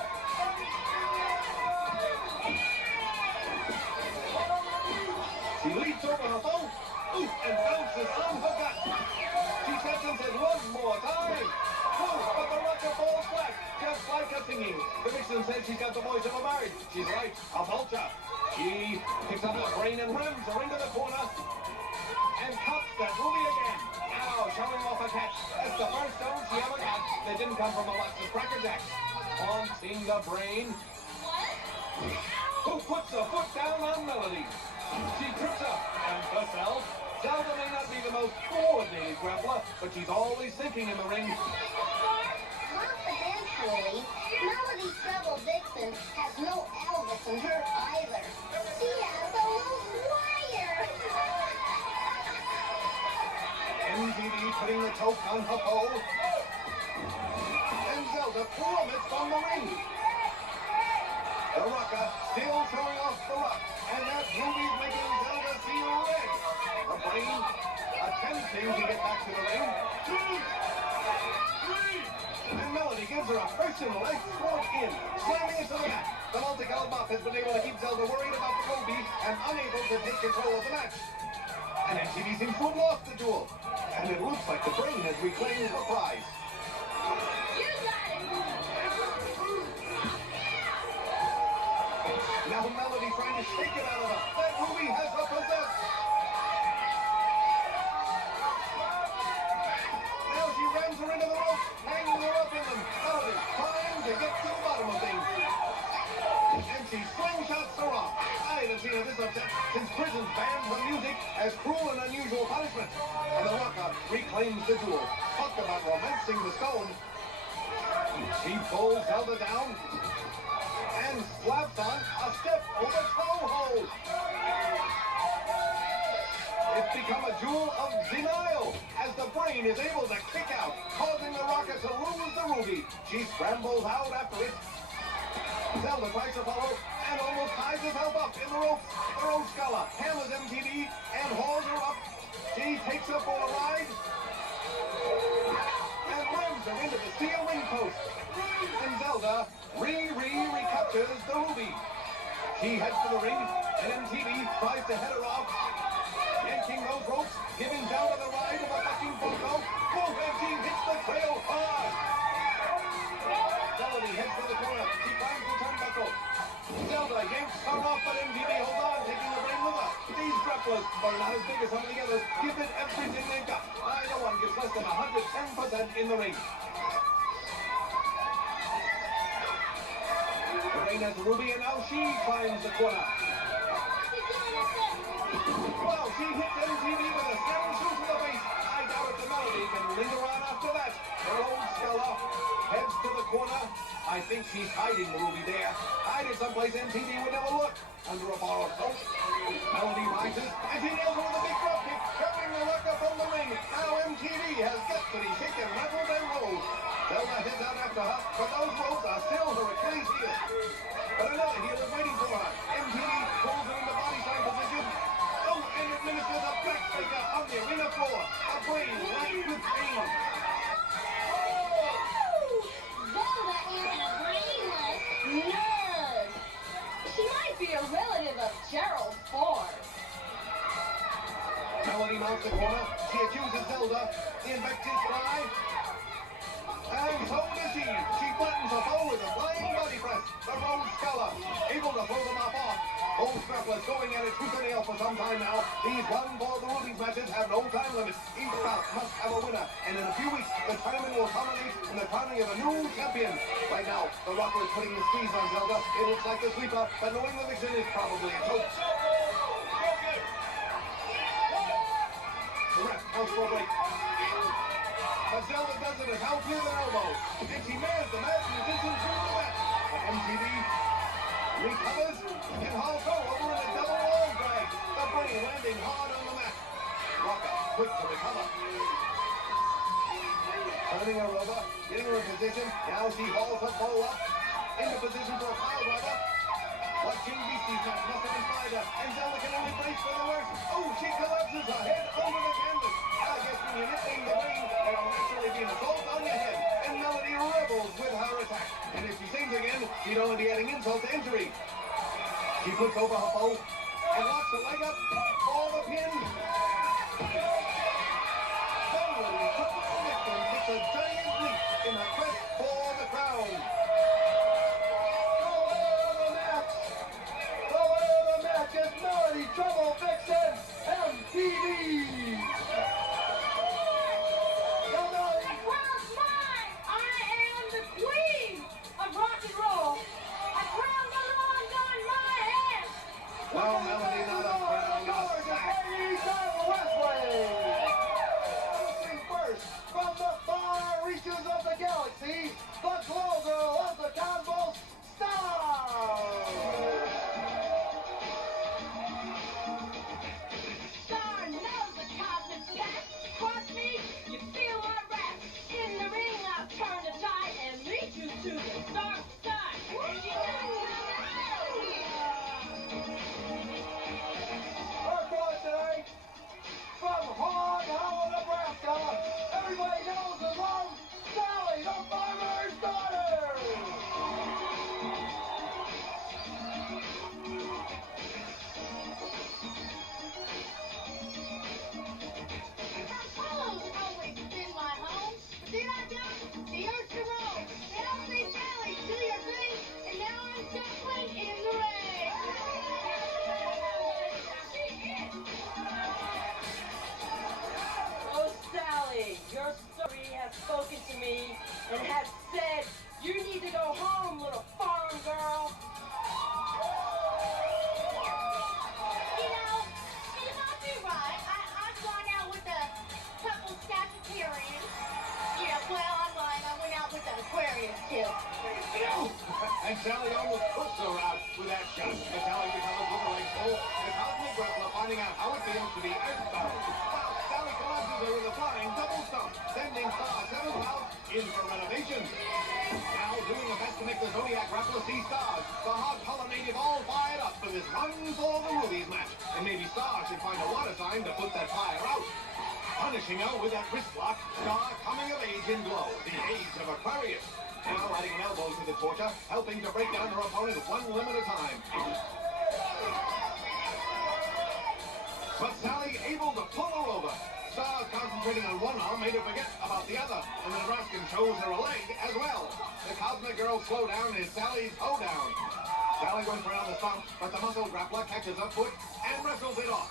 She leaps over her phone, and bounces on her gut. She sets and says one more time. But the rocker falls flat, just like her singing. The Vixen says she's got the voice of a bird. She's right, a vulture. She picks up her brain and rams her into the corner and cups that ruby again. Now showing off a catch. That's the first stone she ever got that didn't come from Alexa's Cracker Jacks. Haunting the brain. Who puts her foot down on Melody? She trips up and herself. Zelda may not be the most coordinated grappler, but she's always thinking in the ring. Confidentially, Melody Trouble Vixen has no Elvis in her either. She has a loose wire. MTV putting the toke on her pole. And Zelda plummets from the ring. The rocker still throwing off the rock. And that ruby's making Zelda see red. The brain attempting to get back to the ring. And Melody gives her a personal export in, slamming it to the mat. The multicolored mop has been able to keep Zelda worried about the ruby and unable to take control of the match. And MTV seems to have lost the duel. And it looks like the brain has reclaimed the prize. You got it. Now Melody trying to shake it out of her. That ruby has her possessed. Now she rams her into the rope, hanging her up in them. Melody trying to get to the bottom of things. And she slingshots her off. I haven't seen her this upset since prisons banned her music as cruel and unusual punishment. And the rocker reclaims the duel. Talk about romancing the stone. She pulls Zelda down and slaps on a step over toe hold. It's become a jewel of denial as the brain is able to kick out, causing the rocker to lose the ruby. She scrambles out after it. Zelda tries to follow and almost ties herself up in the rope. The rope scholar hammers MTV and hauls her up. She takes her for a ride and rams her into the steel ring post. And Zelda recaptures the ruby. She heads for the ring, and MTV tries to head her off. Yanking those ropes, giving Zelda the ride of a fucking bronco. Both MTV hits the trail hard. Melody heads for the corner. She climbs the turnbuckle. Zelda yanks her off, but MTV holds on, taking the ring with her. These grapplers are not as big as some of the others. Give it everything they've got. Either one gets less than 110% in the ring. The ring has Ruby, and now she climbs the corner. Well, she hits MTV with a snap shoot to the face. I doubt if the Melody can linger on after that. The road scholar heads to the corner. I think she's hiding the ruby there. Hide it someplace MTV would never look. Under a bar of soap. Melody rises, and she nails her with a big drop kick, carrying the rocker from the ring. Now MTV has got to be shaken, rattled, and rolled. Zelda heads out after her, but those ropes are still her Achilles heel. But another heel is waiting for her. MTV pulls her into body slam position. Oh, and administers a backbreaker on the arena floor. A brain racked with pain. Zelda is a brainless nerd. She might be a relative of Gerald Ford. Melody mounts the corner. She accuses Zelda. The invectives fly. And so does she. She flattens her foe with a flying body press. The Rose Scholar, able to throw them off. Both grapplers going at it tooth and nail for some time now. These Run for the Rubies matches have no time limit. Each bout must have a winner. And in a few weeks, the tournament will culminate in the crowning of a new champion. Right now, the Rocker is putting the squeeze on Zelda. It looks like the sweeper, but knowing the Vixen is probably a choke. The ref counts for a break. But Zelda does it as out with an elbow. And she nails the match musician through the mat. But MTV recovers and hauls her over in a double arm drag. The brain landing hard on the mat. Rocker quick to recover. Turning her over, getting her in position. Now she hauls her foe up. Into position for a pile driver. Watching Beasty's match must have inspired her, and Zelda can only brace for the worst. Oh, she collapses her head over the canvas. I guess when you're nipping the ring, there'll naturally be an assault on your head, and Melody rebels with her attack. And if she sings again, she'd only be adding insult to injury. She flips over her foe, and locks her leg up for the pin. Melody puts the stick and takes a giant leap in her quest for the crown. It's Melody Trouble Vixen MTV. Now, Melody. The crown's mine. I am the queen of rock and roll. A crown belongs on my head. Well, Melody, not a crown, a sack. First, from the far reaches of the galaxy, the glow girl of the cosmos, Star. Star knows the cosmic stack. Cross me, you feel my wrath. In the ring, I'll turn the tide and lead you to the dark side. And you Our coach tonight, from Hog Hollow, Nebraska, everybody knows and loves Sally, the farmer's daughter. Apollo's always been my home. But then I jumped the earth to roll. They all say, Sally, do your thing. And now I'm jumping in the ring. Oh, Sally, your story has spoken to me and has said you need to go home, little farm girl. You know, you might be right. I've gone out with a couple Sagittarians. Yeah, well, I'm lying. I went out with an Aquarius, too. And Sally almost puts her out with that shot. But Sally recovers with her legs full. The cosmic grappler finding out how it feels to be earthbound. Wow, Sally collapses her with a flying double stomp, sending Star 7 pounds in for renovation. Now doing the best to make the Zodiac grappler see stars. The hard-color native all fired up for this Run for the Rubies match. And maybe Star should find a water sign to put that fire out. Punishing her with that wrist lock, Star coming of age in glow, the age of Aquarius. Now adding an elbow to the torture, helping to break down her opponent one limb at a time. But Sally able to pull her over. Star concentrating on one arm made her forget about the other, and the Nebraskan shows her a leg as well. The Cosmic Girl's slow down is Sally's hoe down. Sally went for another stomp, but the muscle grappler catches her foot and wrestles it off.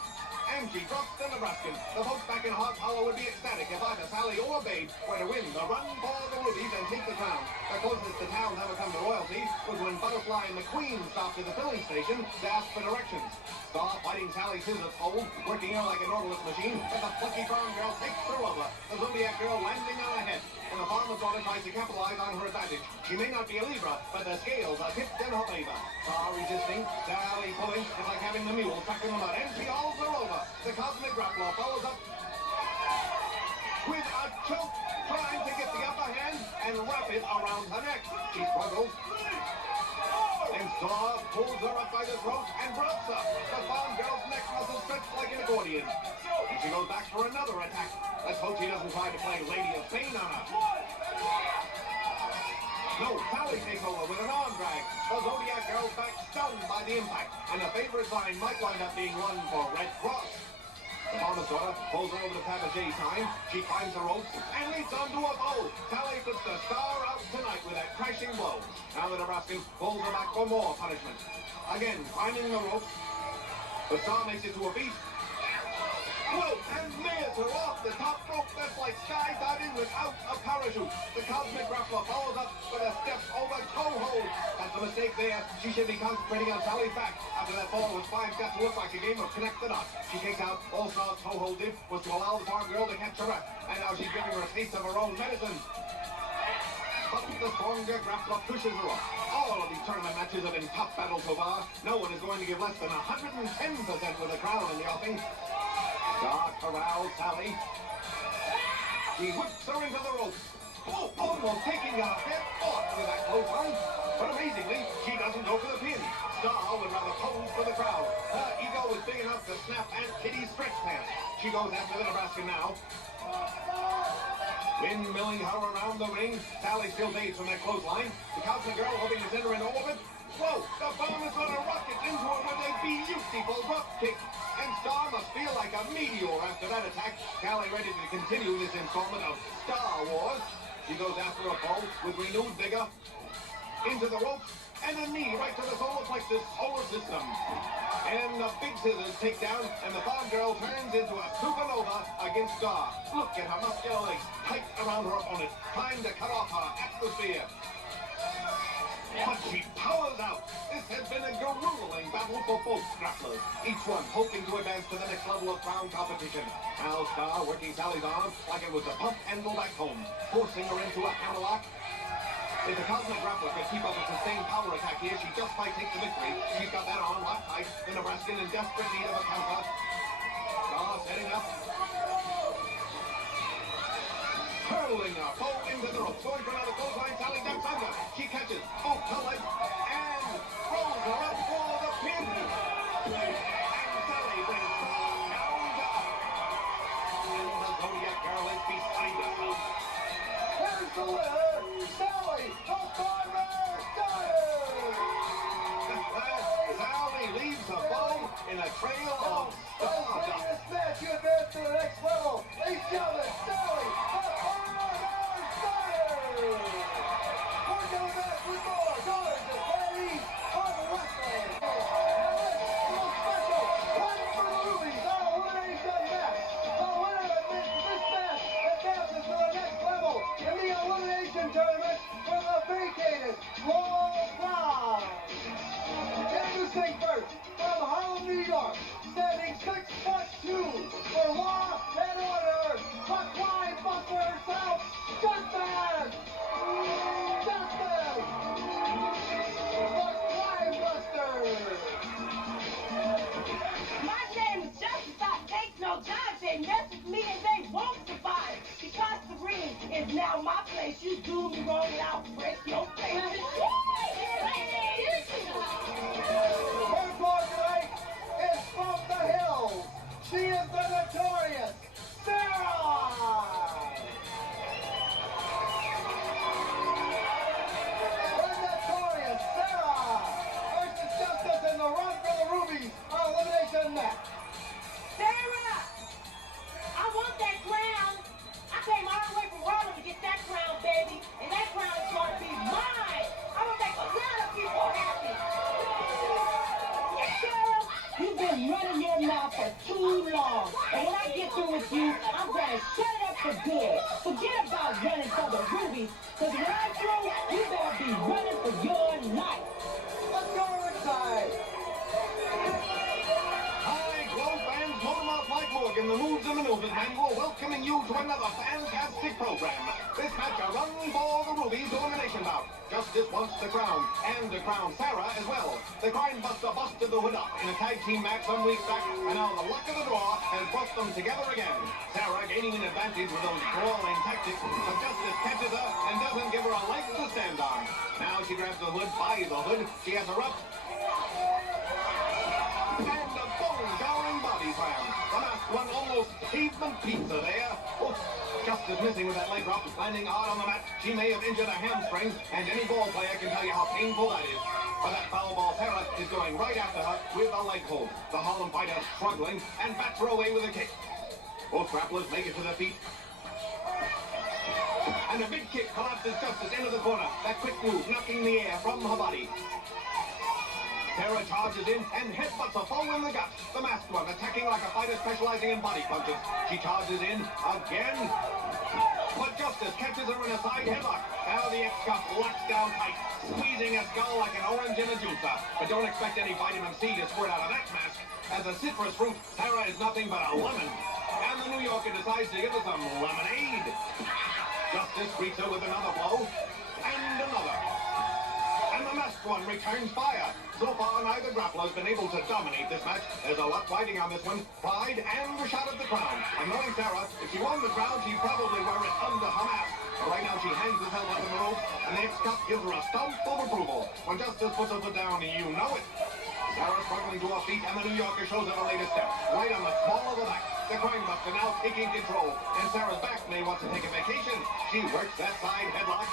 And she drops the Nebraskan. The folks back in Hog Hollow would be ecstatic if either Sally or Babe were to win the Run for the Rubies and take the crown. The closest the town ever come to royalty was when Butterfly and the Queen stopped at the filling station to ask for directions. Star fighting Sally's scissors hold, working her like a Nautilus machine, but the plucky farm girl takes her over. The Zodiac girl landing on her head. And the farmer's daughter tries to capitalize on her advantage. She may not be a Libra, but the scales are tipped in her favor. Star resisting, Sally pulling. It's like having the mule stuck in the mud, and she hauls her over. The Cosmic Grappler follows up with a choke, trying to get the upper hand. and wrap it around her neck. She struggles. And Star pulls her up by the throat and drops her. The farm girl's neck muscles stretch like an accordion. And she goes back for another attack. Let's hope she doesn't try to play Lady of Pain on her. No, Sally takes over with an arm drag. The Zodiac girl's back stunned by the impact. And the favorite sign might wind up being one for Red Cross. The farmer's daughter pulls her over the Papaget sign. She climbs the ropes and leaps onto a pole. Sally puts the Star out tonight with that crashing blow. Now the Nebraskan pulls her back for more punishment. Again, climbing the ropes. The Star makes it to a beat. Whoa, and nails her off the top rope. That's like skydiving without a parachute. The Cosmic Grappler follows up with a step over toe hold. That's a mistake there. She should be concentrating on Sally's back. After that fall, which five's got to look like a game of connect the dots. She takes out All-Star's toe hold dip was to allow the farm girl to catch her breath. And now she's giving her a taste of her own medicine. But the stronger grappler pushes her off. All of these tournament matches have been tough battles so far. No one is going to give less than 110% with a crown in the offing. Star corrals Sally. She whips her into the ropes. Oh, almost taking her head off with that close one. But amazingly, she doesn't go for the pin. Star would rather pose for the crowd. Her ego is big enough to snap Aunt Kitty's stretch pants. She goes after the Nebraskan now. Windmilling her around the ring. Sally still dazed from that clothesline. The Cosmic girl hoping to send her into orbit. Whoa, the bomb is going to rocket into her with a beautiful drop kick. And Star must feel like a meteor after that attack. Sally ready to continue this installment of Star Wars. She goes after a foe with renewed vigor. Into the ropes. And a knee right to the solar plexus solar system. And the big scissors take down, and the farm girl turns into a supernova against Star. Look at her muscular legs tight around her opponent, trying to cut off her atmosphere. But she powers out. This has been a grueling battle for both grapplers, each one hoping to advance to the next level of crown competition. Now Star working Sally's arm like it was a pump handle back home, forcing her into a hammerlock. If the Cosmic Grappler could keep up a sustained power attack here, she just might take the victory. She's got that arm locked tight. The Nebraskan in desperate need of a counter. Star setting up. Hurling her foe into the ropes. Going for another clothesline. Sally ducks under. She catches both her legs and throws her up for the pin. And Sally brings Star down to earth. And the Zodiac girl is beside herself. Here's the winner, Sally, the Farmer's Daughter! Sally leaves the foe in a trail of stardust. In this match, you advance to the next level. Ladies and gentlemen, Sally, the Farmer's Daughter! We're going back with more Daughters of Ladies on Wrestling. Now let's go special. One for the rubies on elimination match. The winner of this match advances to the next level in the elimination tournament for the vacated Royal Crown. Introducing first from Harlem, New York, standing 6'2" for law and order, the crime buster herself, Justin! Justin! The crime buster! My name is Justice. I take no dodge. They mess with me and they won't survive. Because the ring is now my place. You do me wrong and I'll break your face. Her board tonight is from the hills. She is the notorious Sarah! The notorious Sarah versus Justice in the run for the rubies on elimination match. Sarah! I want that crown. I came all the way from Harlem to get that crown, baby. And that crown is going to be mine. I'm going to make a lot of people happy. Sarah, you've been running your mouth for too long. And when I get through with you, I'm going to shut it up for good. Forget about running for the rubies. Because when I'm through, you better be running for your life. Let's go inside. Hi, Glow fans, Motormouth Mike Morgan, the Moves and Maneuvers Manual, welcoming you to another fantastic program. This match, a run for the rubies elimination bout. Just Justice wants the crown, and to crown Sarah as well. The Crime Buster busted the hood up in a tag team match some weeks back, and now the luck of the draw has brought them together again. Sarah gaining an advantage with those brawling tactics, but Justice catches her and doesn't give her a leg to stand on. Now she grabs the hood by the hood. She has her up. And a bone-showering body slam. The last one almost pavement pizza there. Oof. Justice missing with that leg drop, landing hard on the mat. She may have injured a hamstring, and any ball player can tell you how painful that is. But that foul ball Sarah is going right after her with a leg hold. The Harlem fighter struggling and bats her away with a kick. Both grapplers make it to their feet. And a big kick collapses Justice into the corner. That quick move knocking the air from her body. Sarah charges in and headbutts a foe in the gut. The masked one attacking like a fighter specializing in body punches. She charges in again. But Justice catches her in a side headlock. Now the ex-cuff locks down tight, squeezing a skull like an orange in a juicer. But don't expect any vitamin C to squirt out of that mask. As a citrus fruit, Sarah is nothing but a lemon. And the New Yorker decides to give her some lemonade. Justice greets her with another blow. And another. And the masked one returns fire. So far, neither grappler has been able to dominate this match. There's a lot riding on this one. Pride and the shot of the crown. And knowing Sarah, if she won the crown, she'd probably wear it under her mask. But right now, she hangs herself up in the rope, and the ex-cup gives her a stomp of approval. When Justice puts her foot down, you know it. Sarah struggling to her feet, and the New Yorker shows her the latest step. Right on the small of the back. The Crime Buster now taking control. And Sarah's back may want to take a vacation. She works that side headlock.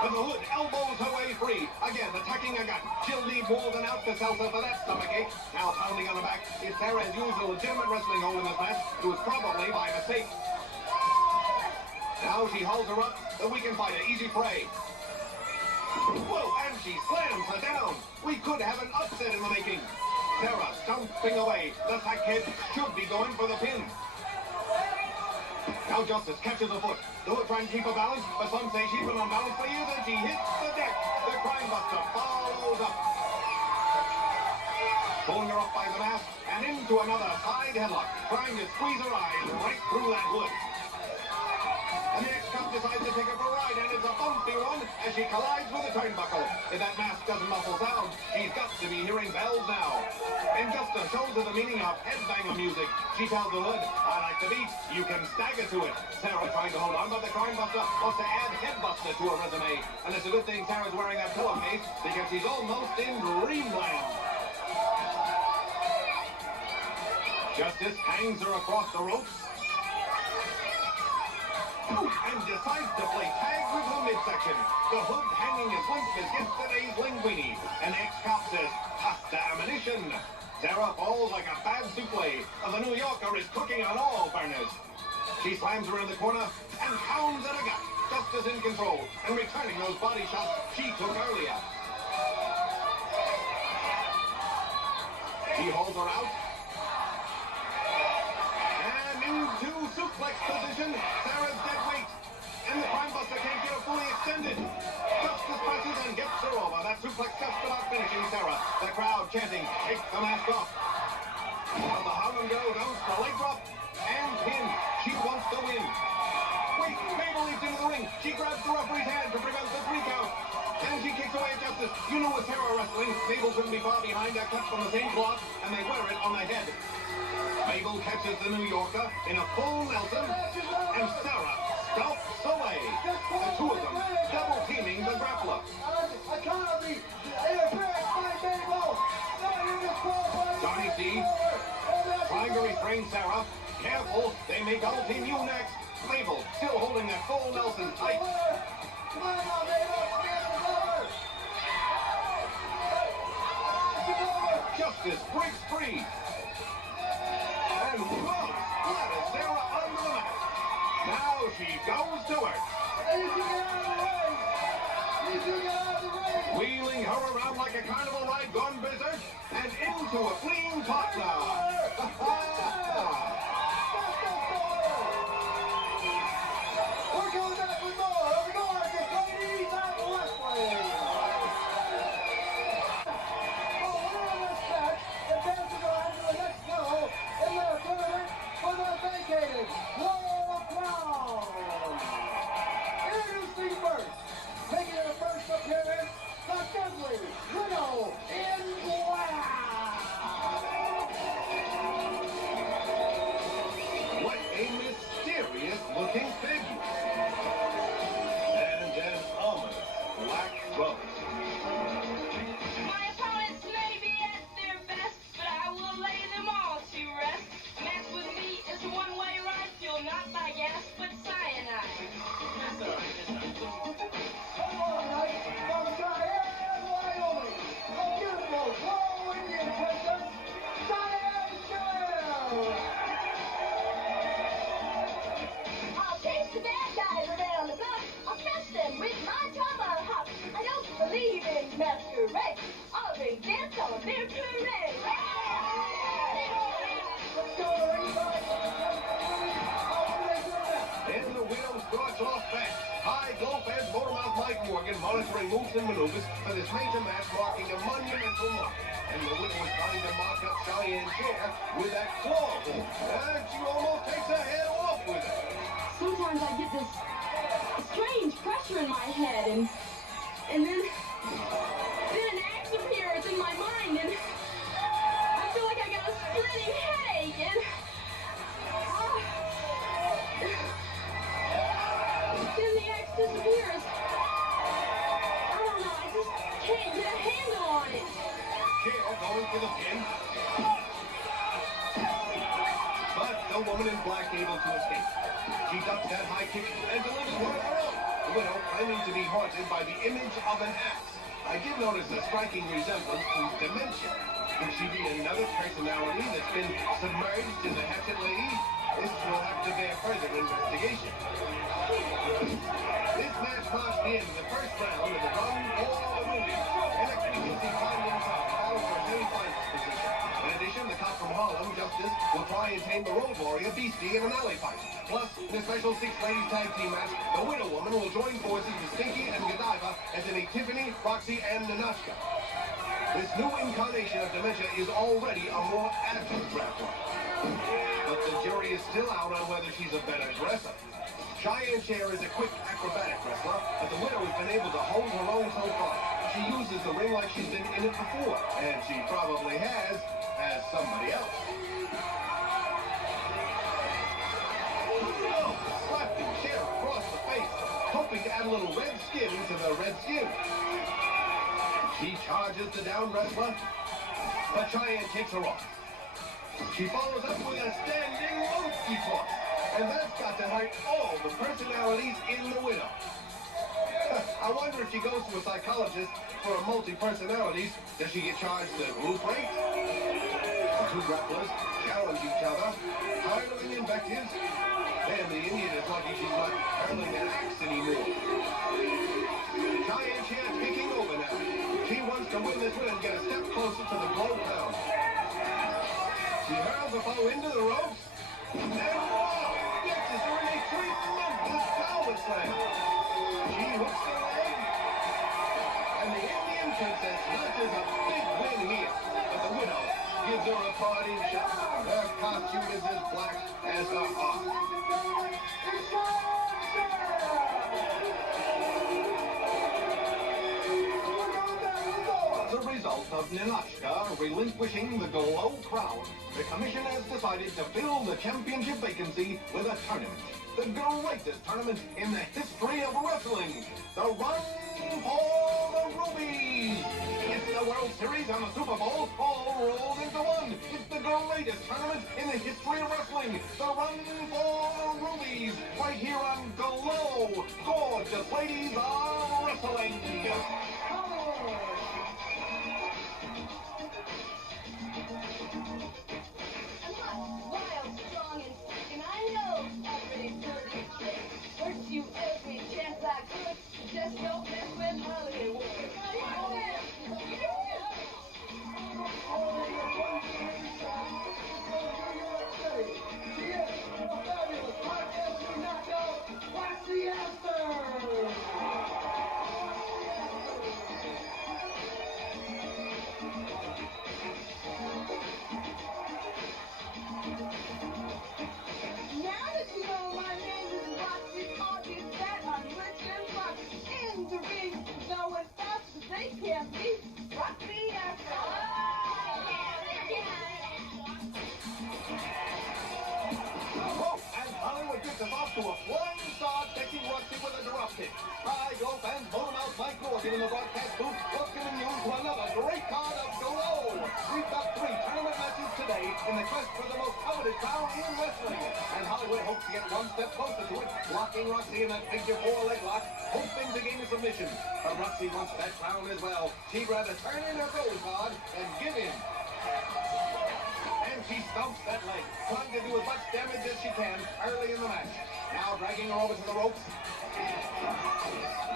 But the hood elbows her way free. Again, attacking a gut. She'll leave more than out to Tulsa for that stomachache. Now pounding on the back. If Sarah has used a legitimate wrestling hold in this match, it was probably by mistake. Now she holds her up. The weakened fighter, easy prey. Whoa, and she slams her down. We could have an upset in the making. Sarah stomping away. The sackhead should be going for the pin. Now Justice catches her foot. The hood trying to keep her balance, but some say she's been unbalanced for years and she hits the deck. The Crime Buster follows up. Pulling her up by the mask and into another side headlock. Trying to squeeze her eyes right through that hood. And the ex-cup decides to take her for a ride, and it's a bumpy one as she collides with the turnbuckle. If that mask doesn't muffle sound, she's got to be hearing bells now. And Justice shows her the meaning of headbanger music. She tells the hood, I like the beat, you can stagger to it. Sarah trying to hold on, but the Crime Buster wants to add Headbuster to her resume. And it's a good thing Sarah's wearing that pillowcase, because she's almost in dreamland. Justice hangs her across the ropes. And decides to play tag with her midsection. The hood hanging as limp as yesterday's linguine. And ex-cop says, pasta ammunition. Sarah falls like a bad souffle, and the New Yorker is cooking on all burners. She slams her in the corner and pounds at a gut. Justice in control and returning those body shots she took earlier. He holds her out. And into suplex position. Sarah's dead weight. And the Crime Buster can't get her fully extended. Justice presses and gets her over. That suplex just about finishing Sarah. The crowd chanting, take the mask off. But the Harlem Girl goes for leg drop and pin. She wants to win. Wait, Mabel leaps into the ring. She grabs the referee's hand to prevent the 3 count. And she kicks away at Justice. You know with terror wrestling, Mabel couldn't be far behind. They're cut from the same cloth, and they wear it on their head. Mabel catches the New Yorker in a full Nelson, and Sarah stomps away. The two of them double teaming the grappler. Johnny C. trying to restrain Sarah. Careful, they may double team you next. Mabel still holding that full Nelson tight. Come on now, Mabel. Justice breaks free. And whoa, splattered Sarah under the mat. Now she goes to work. Wheeling her around like a carnival ride gone berserk and into a fleeing partner. We're going back with more. We're going to Godiva wrestling. Advances on to the next level in their tournament for the vacated World Crown. Introducing first, monitoring moves and maneuvers for this major match marking a monumental mark. And the widow is trying to mark up Cheyenne Cher with that claw hold. And she almost takes her head off with it. Sometimes I get this strange pressure in my head, and then an axe appears in my mind, and I feel like I got a splitting headache, and then the axe disappears. I don't know, I just can't get a handle on it. Cher going for the pin. But the woman in black able to escape. She ducks that high kick and delivers one of her own. The widow claiming to be haunted by the image of an axe. I did notice a striking resemblance to dementia. Could she be another personality that's been submerged in the hatchet lady? This will have to bear further investigation. This match marks the end of the first round of the run for the movie. Next week you'll see Tanya and Poww battle for a semi-finals position. In addition, the cop from Harlem, Justice, will try and tame the road warrior Beasty in an alley fight. Plus, in a special six-ladies tag team match, the Widow Woman will join forces with Vicky and Godiva as in Tiffany, Roxy, and Natasha. This new incarnation of dementia is already a more active grappler. But the jury is still out on whether she's a better dresser. Cheyenne Cher is a quick acrobatic wrestler, but the Widow has been able to hold her own so far. She uses the ring like she's been in it before, and she probably has, as somebody else. Oh, slapping Cher across the face, hoping to add a little red skin to the red skin. She charges the down wrestler, but Cheyenne takes her off. She follows up with a standing monkey toss, and that's got to hurt all the personalities in the Widow. I wonder if she goes to a psychologist for a multi-personalities, does she get charged the group rate? The two grapplers challenge each other, hurling invectives. Damn, the Indian is lucky she's not hurling an axe anymore. Cheyenne Cher taking over now. She wants to win this win and get a step closer to the gold crown. She hurls the foe into the ropes. And wow! This is doing a tremendous power slam. She hooks the leg. And the Indian princess notches a big win here. But the Widow gives her a parting shot. Her costume is as black as her heart. As a result of Natasha relinquishing the Glow Crown, the commission has decided to fill the championship vacancy with a tournament. The greatest tournament in the history of wrestling. The Run for the Rubies. It's the World Series and the Super Bowl all rolled into one. It's the greatest tournament in the history of wrestling. The Run for the Rubies. Right here on Glow. Gorgeous ladies are wrestling. You every chance I could, just don't mess with Hollywood. What's the answer? Now that you know my name is Roxy, all these that I'm rich and Roxy. In the ring, going fast, but they can't beat Roxy and Oh, and Hollywood gets us off to a flying start, taking Roxy with a dropkick. Hi, Glow fans, Motormouth Mike Morgan in the broadcast booth, welcoming you to another great card of Glow. We've got 3 tournament matches today in the quest for the most coveted crown in wrestling. And Hollywood hopes to get one step closer to it, locking Roxy in that figure 4 leg lock, hoping to gain a submission. But Roxy wants that crown as well. She'd rather turn in her gold card and give in. And she stomps that leg, trying to do as much damage as she can early in the match. Now dragging her over to the ropes.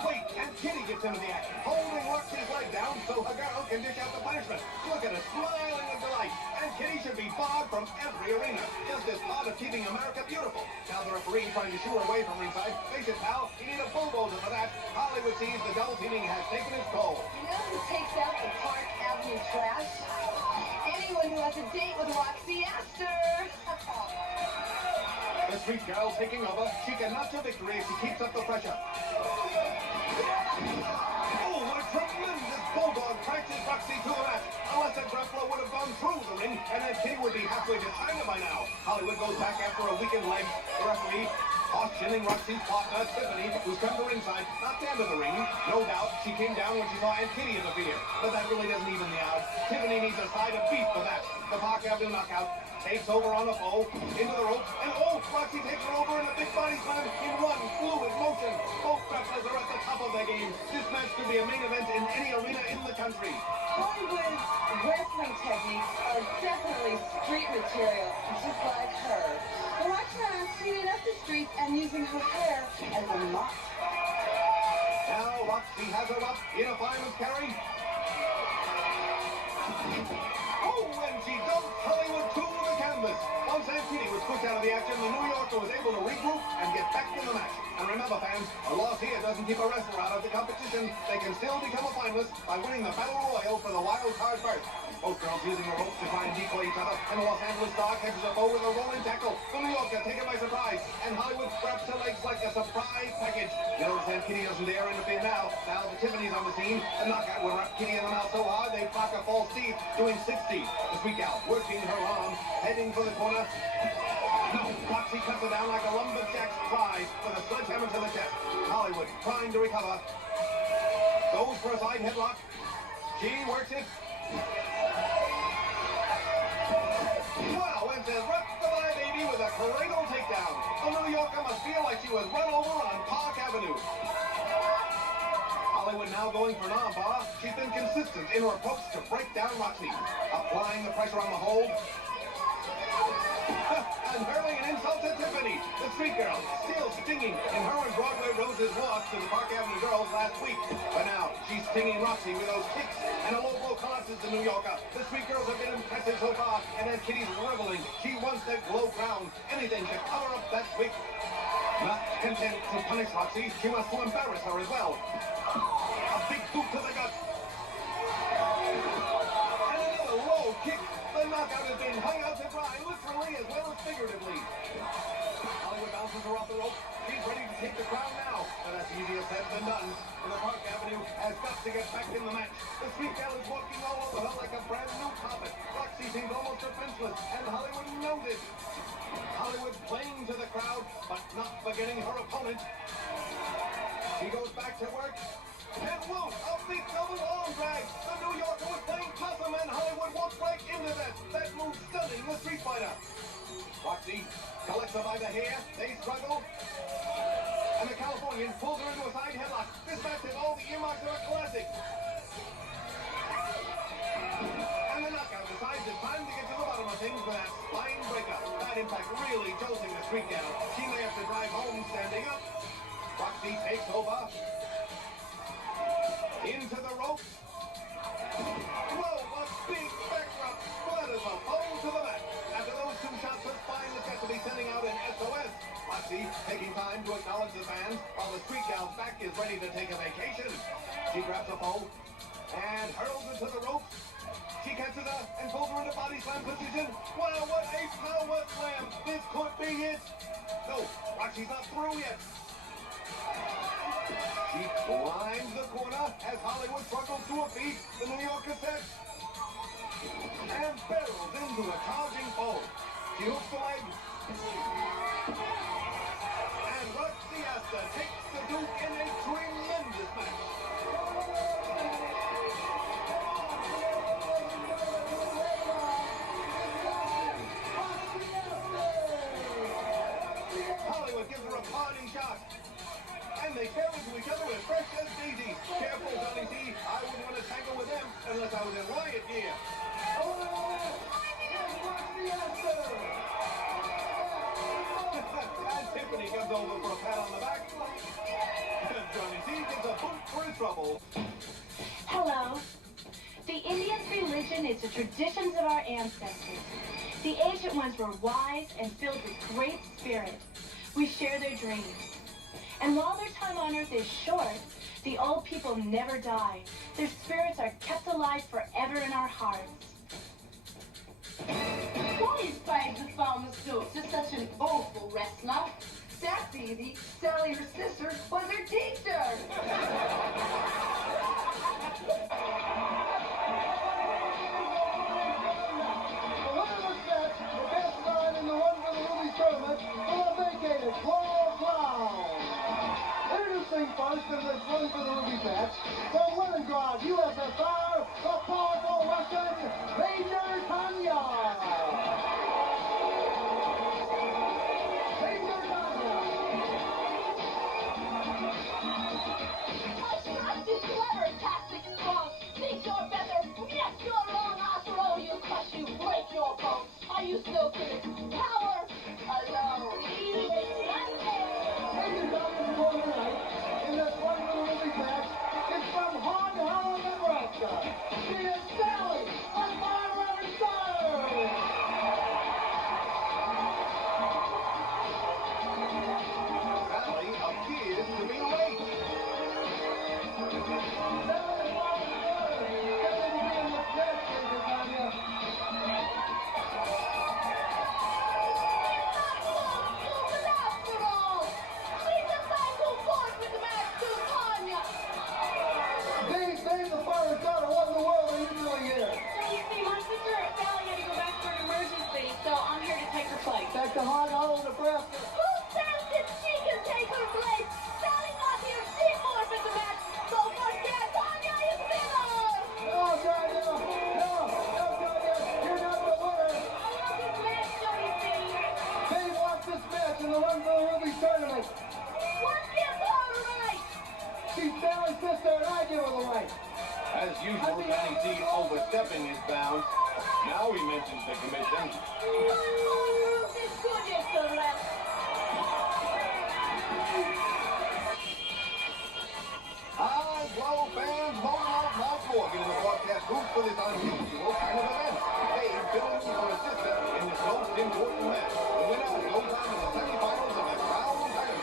Wait, and Kitty gets into the act, holding Roxy's leg down so her girl can dish out the punishment. Look at her smiling with delight. And Kitty should be barred from every arena, just as part of keeping America beautiful. Now the referee trying to shoo her away from ringside. Face it, pal, you need a bulldozer for that. Hollywood sees the double teaming has taken its toll. You know who takes out the Park Avenue trash? Anyone who has a date with Roxy Astor. The street girl taking over. She can notch a victory if she keeps up the pressure. Oh, what a tremendous bulldog crashes Roxy to the mat. Unless a grappler would have gone through the ring, and then Kitty would be halfway to China by now. Hollywood goes back after a weakened leg. The referee cautioning Roxy's partner, Tiffany, who's come to ringside, not down to the ring. No doubt, she came down when she saw Aunt Kitty interfere. But that really doesn't even the odds. Tiffany needs a side of beef for that. The Park Avenue knockout takes over on the foe, into the ropes, and oh, Roxy takes her over in a big body slam in one fluid motion. Both wrestlers are at the top of their game. This match could be a main event in any arena in the country. Hollywood's wrestling techniques are definitely street material, just like her. But watch her cleaning up the streets and using her hair as a mop. Now Roxy has her up in a fireman's carry. Oh, and she dumps Hollywood to the canvas. Once Aunt Kitty was pushed out of the action, the New Yorker was able to regroup and get back in the match. And remember, fans, a loss here doesn't keep a wrestler out of the competition. They can still become a finalist by winning the Battle Royal for the wild card berth. Both girls using the ropes to try and decoy each other, and the Los Angeles Star catches a bow with a rolling tackle. The New Yorker taken by surprise, and Hollywood grabs her legs like a surprise package. You notice Aunt Kitty doesn't dare interfere now. Now the Tiffany's on the scene. The knockout would wrap Kitty in the mouth so hard they block a false teeth, doing 60. The sweet gal working her arm, heading for the corner. No, Roxy cuts her down like a lumberjack's prize with a sledgehammer to the chest. Hollywood trying to recover. Goes for a side headlock. She works it. Wow, and says rock-a-bye baby with a cradle takedown. The New Yorker must feel like she was run over on Park Avenue. Hollywood now going for an armbar. She's been consistent in her approach to break down Roxy. Applying the pressure on the hold. And hurling an insult to Tiffany, the street girl, still stinging in her and Broadway Rose's walk to the Park Avenue girls last week. But now, she's stinging Roxy with those kicks and a low blow collapses the New Yorker. The street girls have been impressive so far, and then Kitty's reveling. She wants that glow crown, anything to cover up that quick. Not content to punish Roxy, she wants to embarrass her as well. A big boot to the gut. And another low kick. The knockout has been hung out to dry, literally as well as figuratively. Hollywood bounces her off the rope. She's ready to take the crown now. But that's easier said than done. And the Park Avenue has got to get back in the match. The street gal is walking all over her like a brand new carpet. Roxy seems almost defenseless, and Hollywood knows it. Hollywood playing to the crowd, but not forgetting her opponent. She goes back to work. And whoa, a big double arm drag. The New Yorker was playing possum, and Hollywood won't break into that. That move stunning the street fighter. Roxy collects her by the hair. They struggle. And the Californian pulls her into a side headlock. This match has all the earmarks of a classic. And the knockout decides it's time to get to the bottom of things with that spine breaker. That impact really jolting the street gal. She may have to drive home standing up. Roxy takes over. Into the ropes. Whoa, a big backdrop. That is a bow to the back. After those two shots, her spine has got to be sending out an SOS. Roxy taking time to acknowledge the fans while the street gal's back is ready to take a vacation. She grabs a pole and hurls it to the ropes. She catches her and pulls her into body slam position. Wow, what a power slam. This could be it. No, Roxy's not through yet. She climbs the corner as Hollywood struggles to her feet. The New Yorker sets and barrels into a charging foe. She hooks the leg. And Roxy Astor takes the Duke in a tremendous match. Hollywood gives her a parting shot. And they fell into each other as fresh as daisies. Careful, Johnny C. I wouldn't want to tangle with them unless I was in riot gear. And Tiffany comes over for a pat on the back. Johnny C. trouble. Hello. The Indians' religion is the traditions of our ancestors. The ancient ones were wise and filled with great spirit. We share their dreams. And while their time on Earth is short, the old people never die. Their spirits are kept alive forever in our hearts. Why is Paige the pharmacist such an awful wrestler? That's easy. Sally, her sister, was her teacher. First in this run for the Ruby match, from Leningrad, USSR, the powerful Russian, Major Tanya. Major Tanya. I trust you, clever, tactic, strong. Think you're better. Yes, you're wrong. I'll throw you, crush you, break your bones. Are you so good at power? Alone. Major Tanya's going tonight. In this one for the Ruby match, it's from Hog Hollow, Nebraska. She is Sally, a vs.Star. Sally appears to be late. Sally is vs.Star. Get ready to be in this match, Major Tanya. Dave, the father's daughter, what in the world are you doing here? So you see, my sister Sally had to go back for an emergency, so I'm here to take her place. Back to Hog Hollow, Nebraska. Who says that she can take her place? Sally's not here. She forfeit the match. So forget Tanya is winner. No, Tanya. No, Tanya. You're not the winner. I love this match, Jody C. Dave wants this match in the Run for the Ruby tournament. What gives her the right? She's Sally's sister, and I give her the right. As usual, Danny T overstepping his bounds. Now he mentions the commission. One more move is good as the rest. High blow fans moaning out Mount Morgan in the broadcast booth for this unusual kind of event. Dave filling for his sister in this most important match. The winner goes on to the semifinals of the Crown Tournament.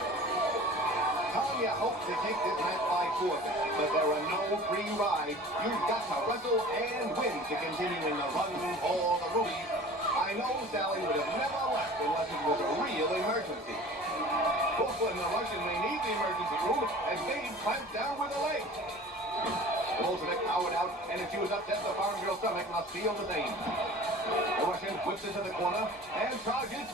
Tanya hopes to take this match by forfeit, but there are no free rides. You've got to wrestle and win to continue in the run for the Rubies. I know Sally would have never left unless it was a real emergency. Brooklyn, the Russian, may need the emergency room as Dave clamps down with a leg. Bolshevik powered out, and if she was upset, the farm girl's stomach must feel the same. The Russian whips into the corner and charges.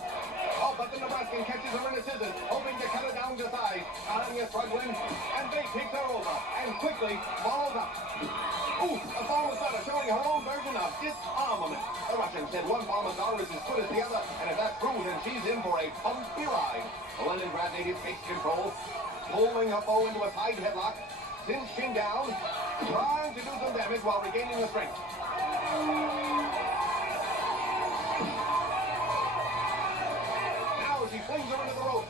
Oh, but the Nebraskan catches her in the scissors, hoping to cut her down to size. Tanya struggling, and Dave takes her over and quickly follows up. Ooh, a farmer's daughter showing her own version of disarmament. The Russian said one farmer's daughter is as good as the other, and if that's true, then she's in for a bumpy ride. The Leningrad native takes control, pulling her foe into a tight headlock, cinching down, trying to do some damage while regaining the strength. Now she flings her into the rope.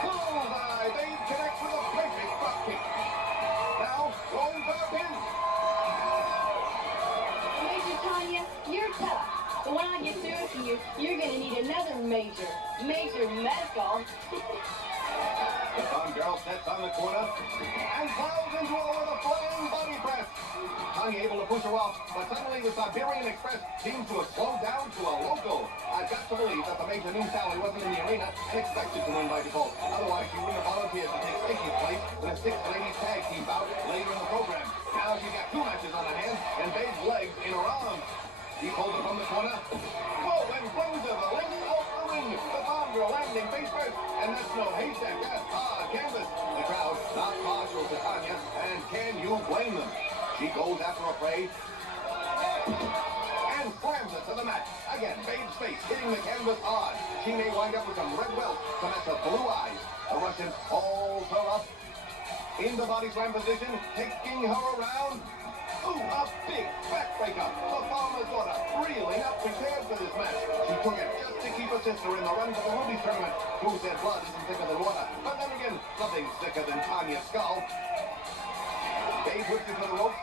Bullseye! Dave connects with a perfect butt kick. Now, going for the pin. Major Tanya, you're tough. But when I get through with you, you're going to need another major medical. The farm girl sets on the corner and plows into her with a flying body press. Tanya able to push her off, but suddenly the Siberian Express seems to have slowed down to a local. I've got to believe that the major knew Sally wasn't in the arena and expected to win by default. Otherwise, she wouldn't have volunteered to take Vicky's place in a six-lady tag team bout later in the program. Now she's got two matches on her hands and Dave's legs in her arms. He pulls her from the corner. Whoa, and flings her the length of the ring. The farm girl landing face first, and that's no haystack, that's hard canvas. The crowd not partial to Tanya, and can you blame them? She goes after a prey and slams it to the mat. Again, Babe's face hitting the canvas hard. She may wind up with some red welts to match her blue eyes. The Russian hauls her up in the body slam position, taking her around. Ooh, a big backbreaker. The farmer's daughter really not prepared for this match. She took it just to keep her sister in the run for the Ruby tournament. Who said blood isn't thicker than water? But then again, nothing's thicker than Tanya's skull. Dave whipped it to the ropes.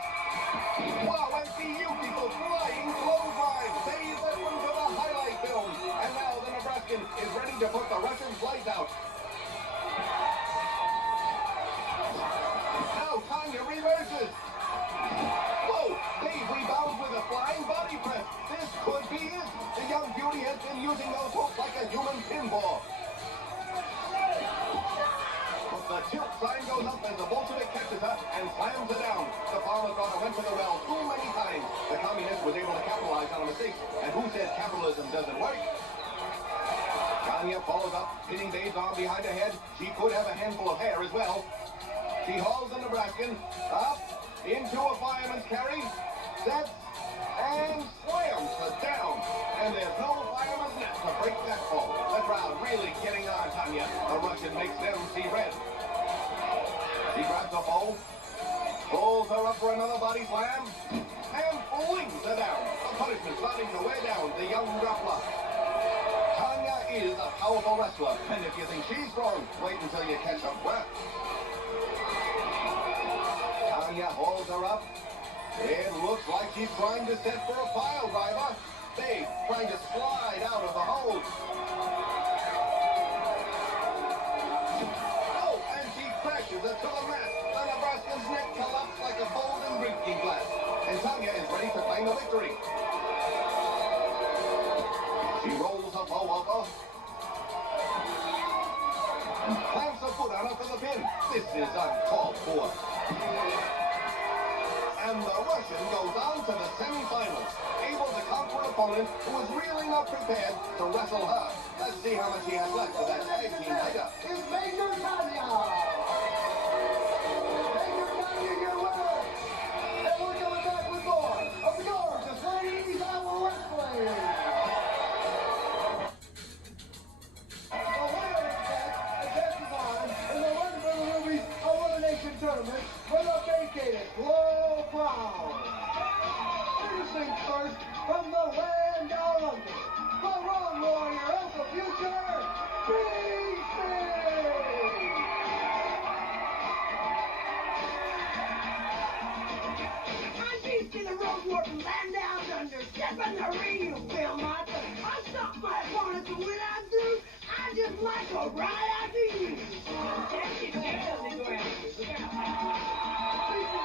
Wow, and beautiful flying clothesline. Save that one for the highlight film. And now the Nebraskan is ready to put the Russians' lights out. Now Tanya reverses. Whoa, Dave rebounds with a flying body press. This could be it. The young beauty has been using those hooks like a human pinball. The tilt sign goes up as the Bolshevik catches her and slams her down. The farmer's daughter went to the well too many times. The communist was able to capitalize on a mistake. And who said capitalism doesn't work? Tanya follows up, hitting Dave's arm behind her head. She could have a handful of hair as well. She hauls the Nebraskan up into a fireman's carry, sets, and slams her down. And there's no fireman's net to break that fall. The crowd really getting on Tanya. The Russian makes them see red. She grabs a pole, pulls her up for another body slam, and flings her down. The punishment starting to wear down the young grappler. Tanya is a powerful wrestler, and if you think she's strong, wait until you catch her breath. Tanya holds her up. It looks like she's trying to set for a pile driver. Dave trying to slide out of the hold. Crashes her to the mat. The Nebraskan's neck collapsed like a golden drinking glass. And Tanya is ready to claim the victory. She rolls her bow over. And plants her foot on her for the pin. This is uncalled for. And the Russian goes on to the semi-finals, able to conquer an opponent who is really not prepared to wrestle her. Let's see how much he has left for that tag team later. It's Major Tanya! Major Tanya, your winner! And we're coming back with more of the gorgeous ladies hour wrestling! The winner is back against on in the Run for the Rubies Elimination Tournament for the vacated Glow Crown. Introducing first from the land down under, the Road Warrior of the future, Beasty! I'm Beasty, the road warrior from land down under. Step in the ring, you feel my thing. I stop my opponents, and when I do, I just like a ride out to you. Beasty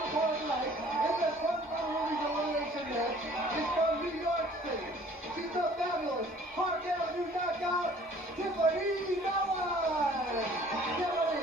before tonight in this Run for the Rubies Elimination match is from New York City. She's the fabulous Park Avenue knockout, Tiffany Mellon! Tiffany!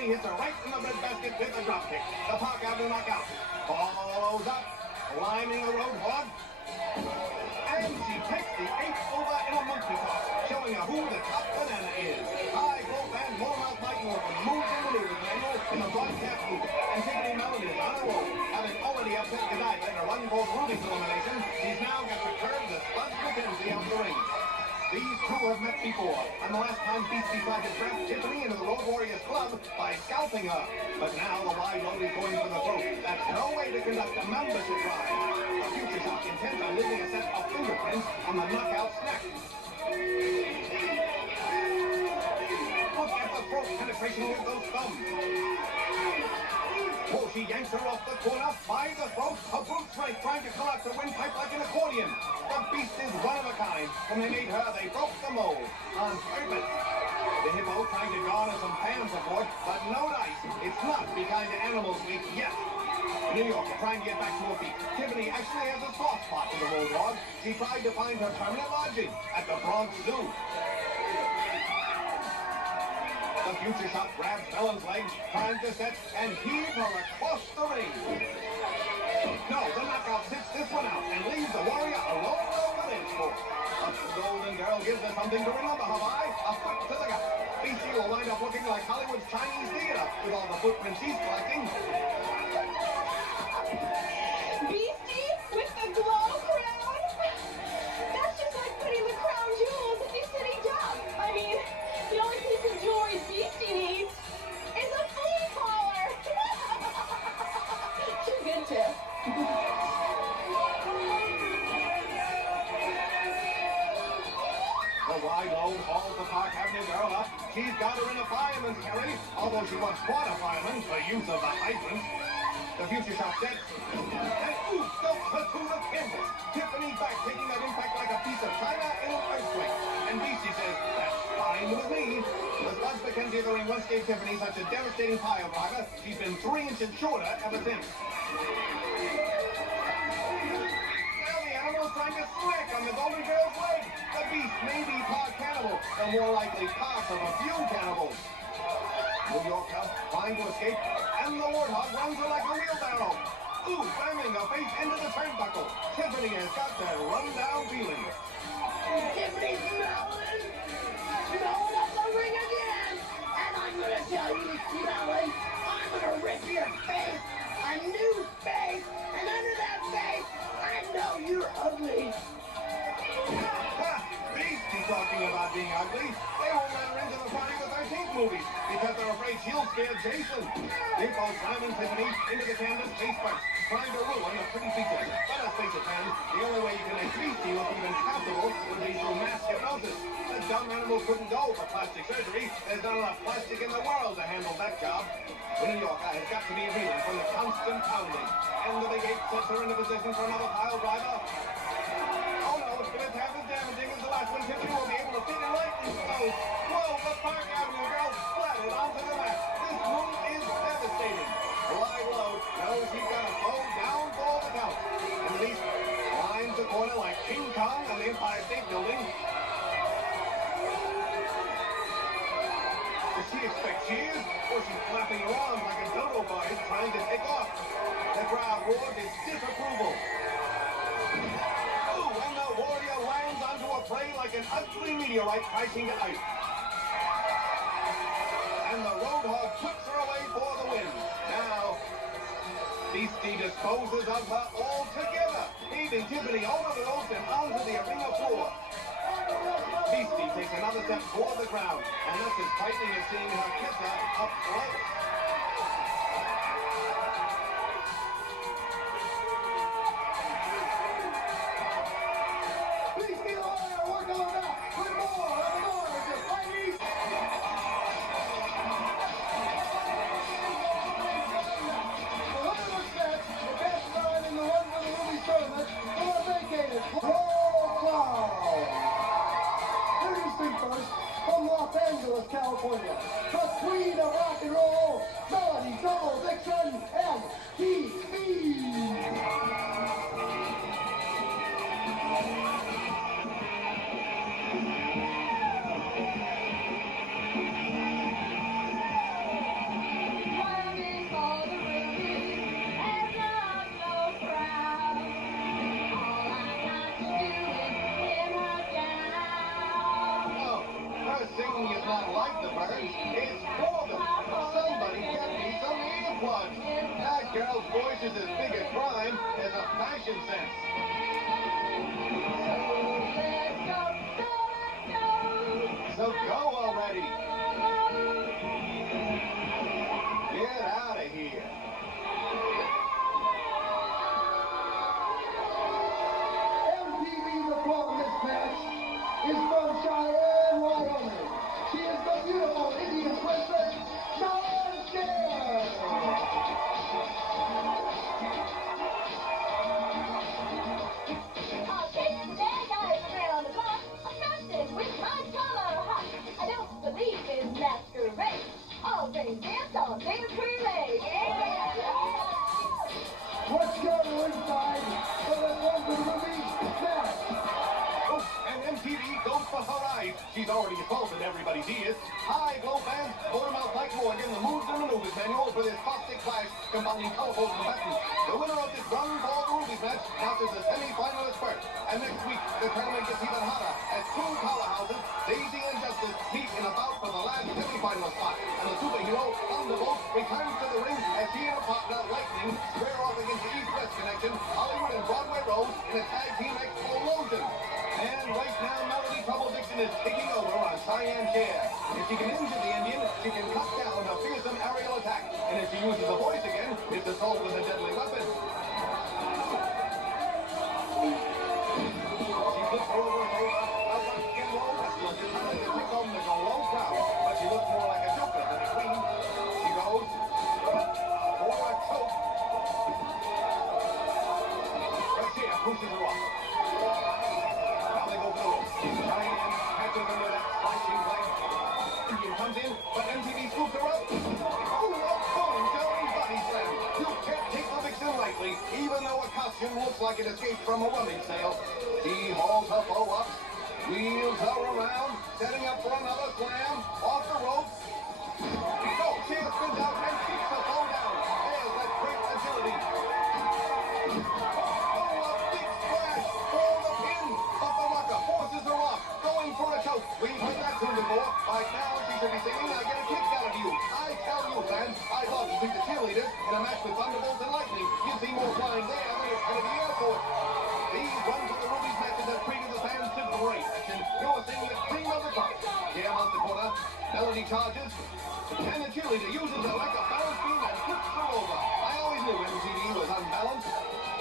Hits her right in the breadbasket with a dropkick. The Park Avenue knockout. Follows up, climbing the road hog. And she takes the 8th over in a monkey toss, showing her who the top banana is. High both and more mouth Mike Norton moves and maneuvers manual in the broadcast booth. And Tiffany Mellon is on a roll, having already upset Godiva in a run for Ruby's elimination. She's now got to curve the Spud McKenzie out the ring. These two have met before, and the last time Beasty tried to trap Tiffany into the Road Warriors Club by scalping her. But now the wide road is going for the throat. That's no way to conduct a membership drive. The Future Shock intends on leaving a set of fingerprints on the knockout snack. Look at the throat penetration with those thumbs. Oh, she yanks her off the corner by the throat. A brute strength trying to collapse the windpipe like an accordion. The beast is one of a kind. When they made her, they broke the mold on purpose. The hippo trying to garner some fan support, but no dice. It's not Be Kind to Animals Week yet. New Yorker trying to get back to her feet. Tiffany actually has a soft spot for the road dog. She tried to find her permanent lodging at the Bronx Zoo. The future shot grabs Mellon's legs, trying to set and heave her across the ring. No, the knockout sits this one out and leaves the warrior alone on the dance floor. But the golden girl gives her something to remember her by. A foot to the gut. Beasty will wind up looking like Hollywood's Chinese theater with all the footprints he's collecting. Beasty with the glow crown? That's just like putting the crown jewels if he's sitting down. I mean, the only piece of jewelry Beasty needs is a flea collar. Too good to. The wide load hauls the Park Avenue girl up. She's got her in a fireman's carry, although she wants quarter fireman for use of the hydrant. The future shot sets. And ooh, goes her to the canvas. Tiffany back, taking that impact like a piece of china in an earthquake. And Beasty says, that's fine with me. The Spuds Mackenzie of the ring once gave Tiffany such a devastating pile driver, she's been 3 inches shorter ever since. Now the animal's trying to smack on the golden girl's leg. The beast may be part cannibal, or more likely part of a few cannibals. New Yorker trying to escape, and the warthog runs her like a wheelbarrow. Ooh, slamming her face into the turnbuckle. Tiffany has got that run-down feeling. Tiffany's Mellon! Mellon up the ring again! And I'm gonna tell you, Mellon, I'm gonna rip your face! A new face! And under that face, I know you're ugly! Ha! Beastie talking about being ugly. They won't let her into the Friday the 13th movies because they're afraid she'll scare Jason. Hippo slamming Tiffany into the canvas face first, trying to ruin a pretty feature. But let's face it, fans, the only way you can make Beastie look even passable would be through mass hypnosis. The dumb animal couldn't go for plastic surgery. There's not enough plastic in the world to handle that job. The New Yorker has got to be reeling from the constant pounding. And the big ape sets her into position for another pile driver. Oh no, if it's half as damaging as the last one, Tiffany will be able to fit it lightly slow. Whoa, the Park Avenue girl splattered onto the mat. This move is devastating. Wide load knows he's got to slow down for the count. And the beast lines the corner like King Kong on the Empire State Building. Does she expect cheers? Or she's flapping her arms like a dodo bird trying to take off? The crowd roars in disapproval. And the warrior lands onto a prey like an ugly meteorite crashing to ice. And the roadhog whips her away for the win. Now, Beasty disposes of her altogether, leaving Tiffany over the ropes and onto the arena floor. Beasty takes another step toward the ground, and that's as frightening as seeing her kiss her up close. California, the queen of rock and roll, Melody Double Dixon, and TV. Singing is not like the birds, it's for them. Somebody get me some earplugs. That girl's voice is as big a crime as a fashion sense. So go already. Get out of here. MTV's applause this match is from Cheyenne, Wyoming. She is the beautiful Indian princess, Cher. Popularity is false in everybody's ears. Hi, Glow fans. Motormouth Mike Morgan, the moves and maneuvers manual for this caustic clash combining colorful combatants. The winner of this run for the Rubies match counts as a semi-finalist first. And next week, the tournament gets even hotter as two powerhouses, Daisy and Justice, meet in a bout for the last semi-finalist spot. And the superhero, Thunderbolt, returns to the ring as she and her partner, Lightning, square off against the East-West connection, Hollywood and Broadway Road in a tag team explosion. And right now, Melody Trouble Dixon is taking over on Cheyenne Cher. If she can injure the Indian, she can cut down a fearsome aerial attack. And if she uses a voice again, it's assault with a deadly weapon. She flips over her shoulder, a rock and roll wrestler determined to pick on the low crowd. But she looks more like a joker than a queen. She goes for a choke. But Cher pushes her off. Now they go for the ropes. Cheyenne catches her with that slashing blade. Indian comes in, but MTV scoops her up. Oh, a bone-jarring body slam. You can't take the vixen lightly, even though her costume looks like it escaped from a rummage sale. She hauls her foe up, wheels her around, setting up for another slam, off the ropes. So Cher spins out and kicks her foe down. There's that great agility. Oh, a big splash for the pin, but the rocker forces her off, going for a choke. We've heard that tune before. Right now, she should be singing, I get a kick out of you. I tell you, fans, I'd love to see the cheerleaders in a match with Thunderbolts and Lightning. You'd see more flying there than at the airport. These Run for the Rubies matches have treated the fans to great action. You're seeing the cream of the crop. Cher mounts the corner. Melody charges. And the cheerleader uses her like a balance beam and flips her over. I always knew MTV was unbalanced.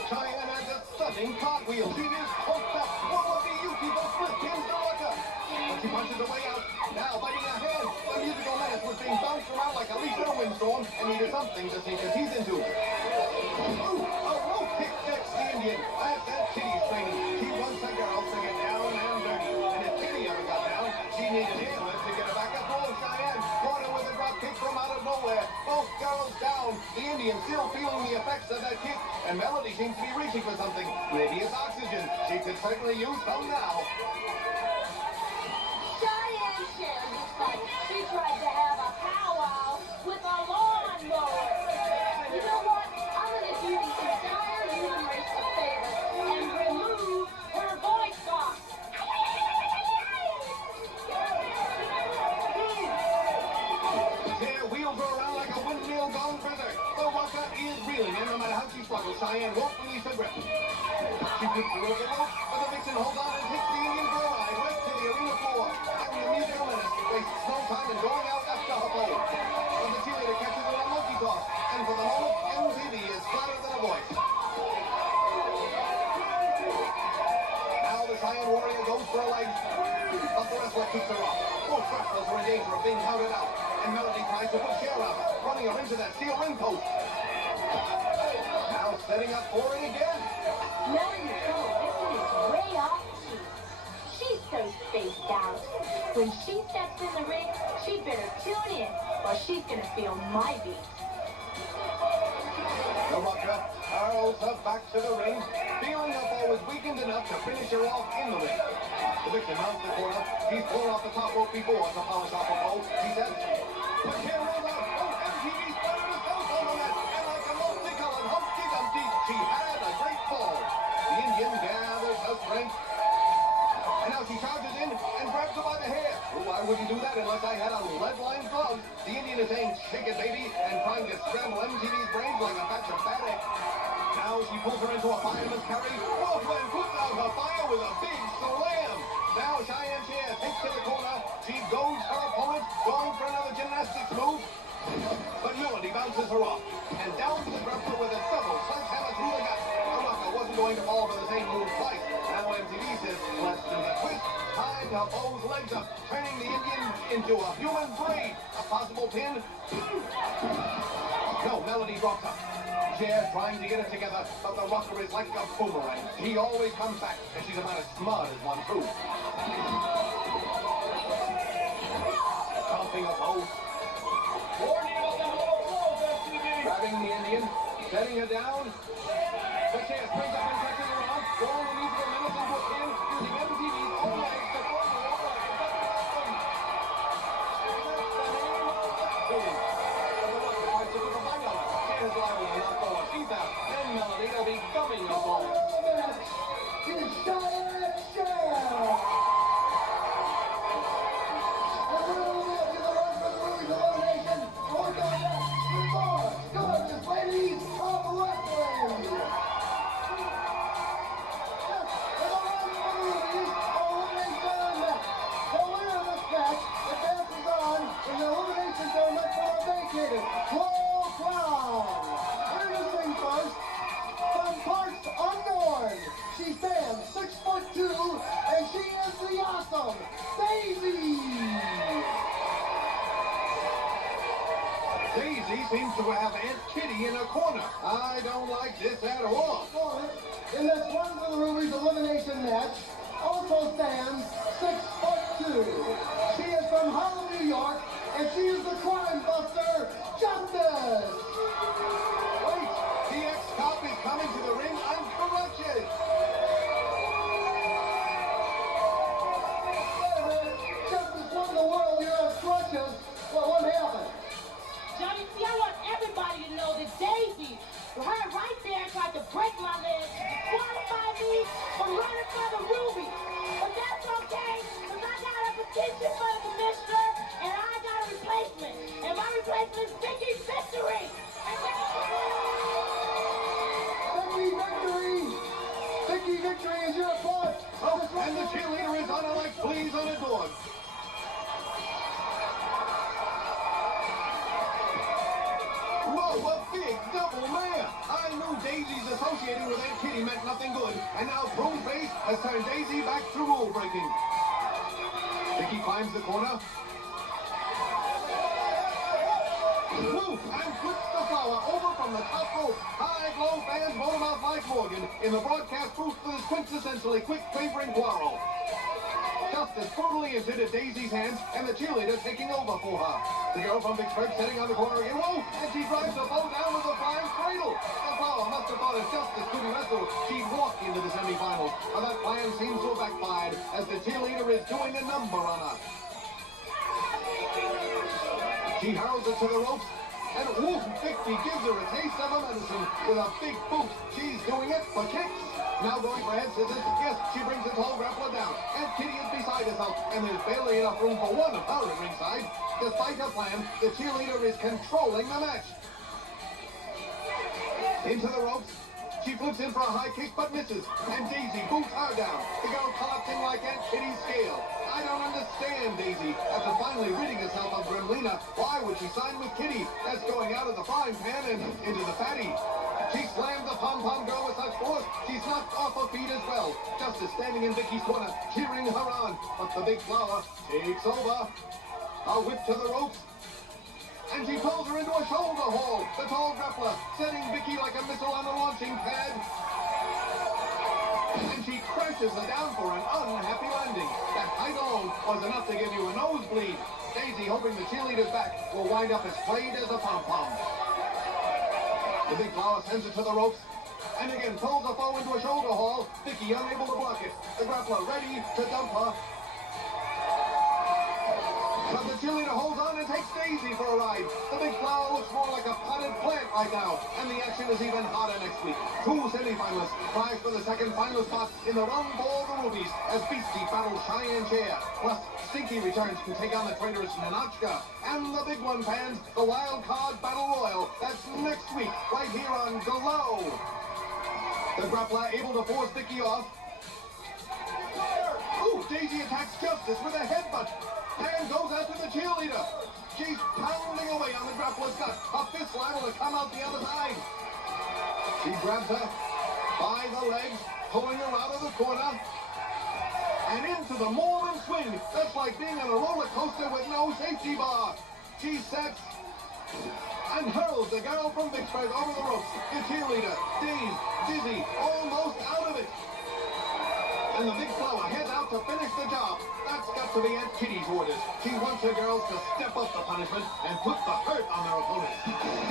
Cheyenne has a stunning cartwheel. She is hooked up. What will be you people split pins the rocker? But she punches her way out. Now biting her hand. The musical menace was being bounced around like a leaf in a windstorm and needed something to sink her teeth into. Ooh, a rope kick decks the Indian. That's that Kitty's training. She wants a girl to get down and dirty. And if Kitty ever got down, she needed air lift to get her back up. Oh, Cheyenne caught her with a drop kick from out of nowhere. Both girls down. The Indian still feeling the effects of that kick. And Melody seems to be reaching for something. Maybe it's oxygen. She could certainly use some now. Cheyenne Cher looks like she tried to have a powwow with a lawnmower. You know what? I'm going to do the entire human race a favor and remove her voice box. Cher wheels her around like a windmill gone berserk. The rocker is reeling, and no matter how she struggles, Cheyenne won't release her grip. She puts her over the rope, but the vixen holds on and takes the Indian for a ride right to the arena floor. And the musical menace wastes no time in going out after her foe. But the cheerleader catches her on a monkey toss, and for the moment, MTV is flatter than a voice. Now the Cheyenne warrior goes for a leg, but the wrestler keeps her off. Both wrestlers are in danger of being counted out, and Melody tries to put Cher out, running her into that steel ring post. Now setting up for it again. Mellon, Trouble Dixon is way off key. She's so spaced out. When she steps in the ring, she'd better tune in, or she's gonna feel my beat. The rocker hurls her back to the ring, feeling her foe was weakened enough to finish her off in the ring. The victim mounts the corner. He's thrown off the top rope before to polish off her foe. He says, "The Cher rolls out. Oh, MTV's better to go on the net. And like a multicolored Humpty Dumpty, she had a great fall." The Indian gathers her strength. And now she charges in and grabs her by the hair. Oh, I wouldn't do that unless I had a lead-lined glove. The Indian is saying, "Shake it, baby," and trying to scramble MTV's brains like a batch of bad eggs. Now she pulls her into a fireman's carry. Wolfman puts out her fire with a big slam. Now Cheyenne Cher takes to the corner. She goads her opponent, going for another gymnastics move. But Melody bounces her off. And down to the grappler with a double sledgehammer through the gut. The rocker wasn't going to fall for the same move twice. Now MTV says, "Let's do the twist." Tied her foe's legs up, turning the Indian into a human braid. A possible pin. No, Melody drops up. Cher trying to get it together, but the rocker is like a boomerang. He always comes back, and she's about as smart as one too. Stomping a foe. Grabbing the Indian, setting her down. The Cher springs up and catches her arm, rolling the musical menace into a pin, using MTV's own legs to throw her over like a double. seems to have Aunt Kitty in a corner. I don't like this at all. In this One for the Rubies elimination match, also stands 6'2". She is from Harlem, New York, and she is the crime buster, Justice. Wait, the ex-cop is coming to the ring on crutches. Justice won the world, you're on crutches. What happened? Johnny, see, I want everybody to know that Daisy, her right there, tried to break my leg, qualify me for running for the Ruby. But that's okay, because I got a petition for the commissioner, and I got a replacement. And my replacement is Vicky Victory. Vicky Victory is your boss. And the cheerleader is on her like fleas on a dog. Whoa, a big double man! I knew Daisy's associating with Aunt Kitty meant nothing good, and now Broomface has turned Daisy back to rule breaking. Vicky climbs the corner. Woo! And flips the flower over from the top rope. High glow fans vote him out like Morgan in the broadcast booth for this quintessentially quick favoring quarrel. Justice brutally inserted Daisy's hands, and the cheerleader taking over for her. The girl from Vicksburg sitting on the corner again. Whoa! And she drives the bow down with a flying cradle. The flower must have thought if Justice couldn't wrestle, she'd walk into the semifinals. But that plan seems to have backfired, as the cheerleader is doing a number on her. She hurls it to the ropes, and ooh, Vicky gives her a taste of her medicine with a big boot. She's doing it for kicks. Now going for head scissors. Yes, she brings the tall grappler down. Aunt Kitty is beside herself, and there's barely enough room for one of her at ringside. Despite her plan, the cheerleader is controlling the match. Into the ropes. She flips in for a high kick, but misses. And Daisy boots her down. The girl collapsing like Aunt Kitty's scale. I don't understand Daisy. After finally ridding herself of Gremlina, why would she sign with Kitty? That's going out of the frying pan and into the fatty. She slams the pom-pom girl with such force, she's knocked off her feet as well. Justice standing in Vicky's corner, cheering her on. But the big flower takes over. A whip to the ropes. And she pulls her into a shoulder hold. The tall grappler setting Vicky like a missile on a launching pad. And she crashes her down for an unhappy landing. That height alone was enough to give you a nosebleed. Daisy, hoping the cheerleader's back, will wind up as frayed as a pom-pom. The big flower sends it to the ropes. And again pulls the foe into a shoulder haul. Vicky unable to block it. The grappler ready to dump her. But the cheerleader holds on and takes Daisy for a ride. The big flower looks more like a potted plant right now. And the action is even hotter next week. Two semifinalists vie for the second final spot in the run for the Rubies as Beasty battles Cheyene and Cher. Plus, Stinky returns to take on the traitorous Natasha. And the big one, fans, the wild card battle royal. That's next week, right here on Glow. The grappler able to force Vicky off. Ooh, Daisy attacks Justice with a headbutt. And goes after the cheerleader. She's pounding away on the grappler's gut. A fist liable to come out the other side. She grabs her by the legs, pulling her out of the corner. And into the Mormon swing. That's like being on a roller coaster with no safety bar. She sets and hurls the girl from Vicksburg over the ropes. The cheerleader, dazed, dizzy, almost out of it. And the big flower heads out to finish the job. That's got to be Aunt Kitty's orders. She wants her girls to step up the punishment and put the hurt on their opponents.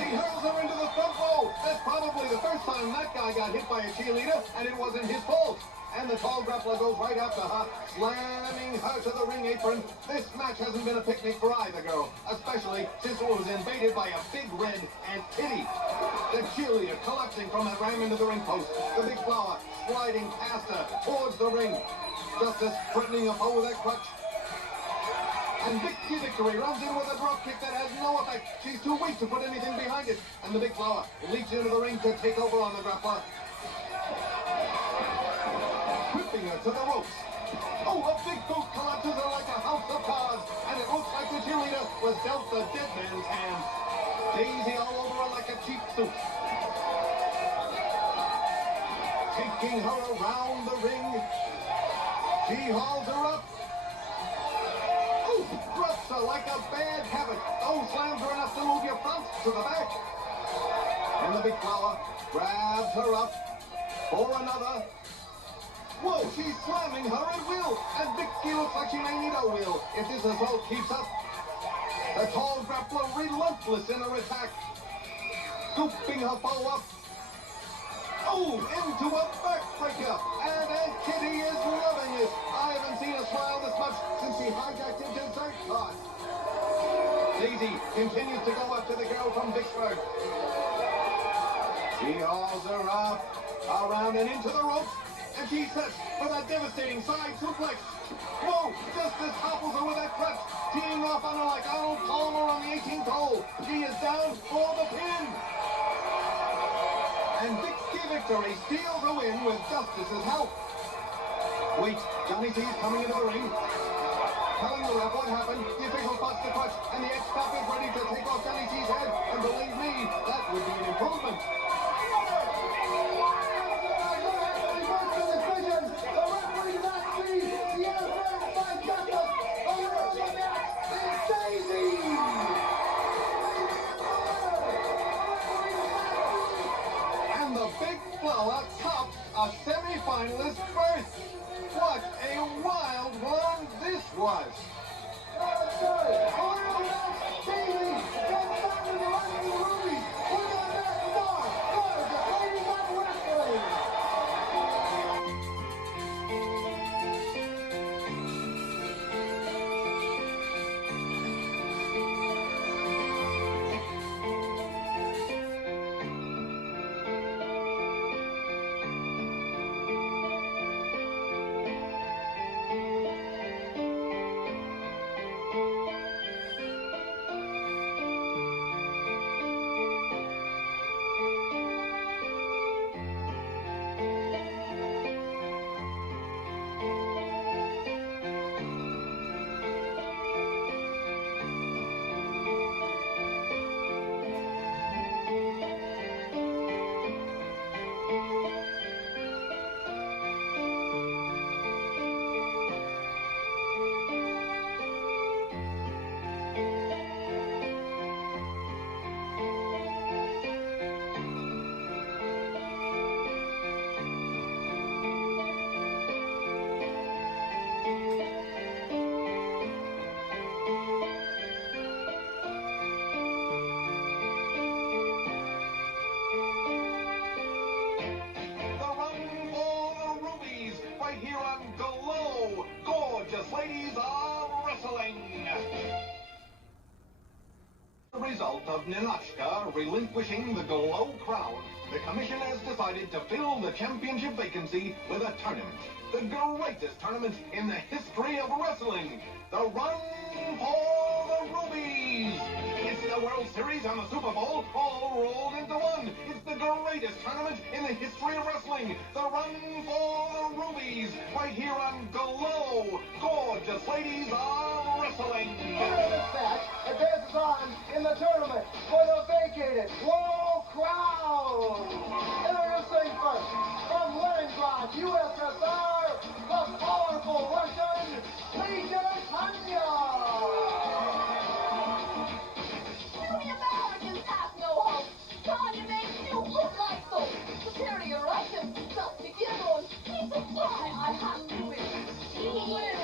He hurls her into the front row. That's probably the first time that guy got hit by a cheerleader, and it wasn't his fault. And the tall grappler goes right after her, slamming her to the ring apron. This match hasn't been a picnic for either girl, especially since it was invaded by a big red Aunt Kitty. The cheerleader collapsing from that ram into the ring post. The big flower sliding past her towards the ring. Justice threatening a foe with that crutch. And Vicky Victory runs in with a drop kick that has no effect. She's too weak to put anything behind it. And the big flower leaps into the ring to take over on the grappler. Whipping her to the ropes. Oh, a big boot collapses her like a house of cards. And it looks like the cheerleader was dealt the dead man's hand. Daisy all over her like a cheap suit. Taking her around the ring. She hauls her up. Ooh, drops her like a bad habit. Oh, slams her in a have to move your front to the back. And the big flower grabs her up for another. Whoa, she's slamming her at will. And Vicky looks like she may need a wheel if this assault keeps up. The tall grappler relentless in her attack. Scooping her foe up. Oh, into a backbreaker. And Aunt Kitty is loving it. I haven't seen her smile this much since she hijacked into dessert cart. Daisy continues to go after the girl from Vicksburg. She hauls her up, around and into the ropes, and she sets for that devastating side suplex. Whoa, Justice topples her with that crutch, teeing off on her like Arnold Palmer on the 18th hole. She is down for the pin. And Vicky Victory steals a win with Justice's help. Wait, Johnny C's coming into the ring. Telling the ref what happened, the official spots the crutch, and the ex-cop is ready to take off Johnny C's head. And believe me, that would be an improvement. And the big flower tops a semi-finalist berth. What a wild one this was. Ladies are wrestling. The result of Natasha relinquishing the Glow crown, the commission has decided to fill the championship vacancy with a tournament. The greatest tournament in the history of wrestling. The Run for the Rubies. It's the World Series and the Super Bowl all rolled into one. It's the greatest tournament in the history of wrestling. The Run for the Rubies. Right here on Glow. Gorgeous ladies are wrestling. This match advances on in the tournament for the vacated World Crown. Introducing first, from Leningrad, USSR, the powerful Russian, Tanya. The Americans have no hope. Tanya makes you look like those superior Russians. Just to get on, he's a fly. I have to win. He wins.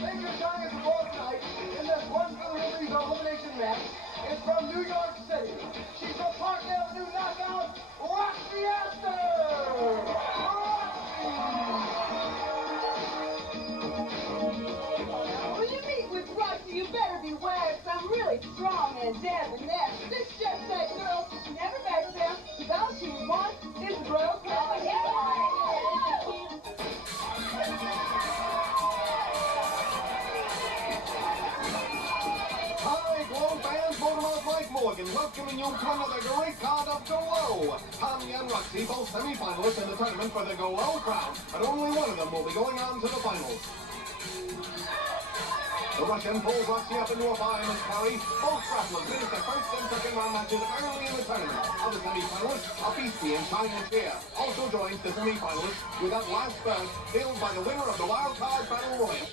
Major Tanya's role tonight in this Run for the Rubies elimination match is from New York City. She's a Park Avenue knockout, Roxy. When you meet with Roxy, you better beware, 'cause I'm really strong and debonair. This just that girl never backs down, 'cause all she wants is World Crown. Hi, Glow fans, Motormouth Mike Morgan, welcoming you to another great card of Glow. Tanya and Roxy, both semi-finalists in the tournament for the Glow crown, but only one of them will be going on to the finals. The Russian pulls Roxy up into a fireman's carry. Both wrestlers finished their first and second round matches early in the tournament. Other semi-finalists are Beasty and Cheyene and Cher. Also joins the semi-finalists with that last berth filled by the winner of the Wild Card Battle Royal.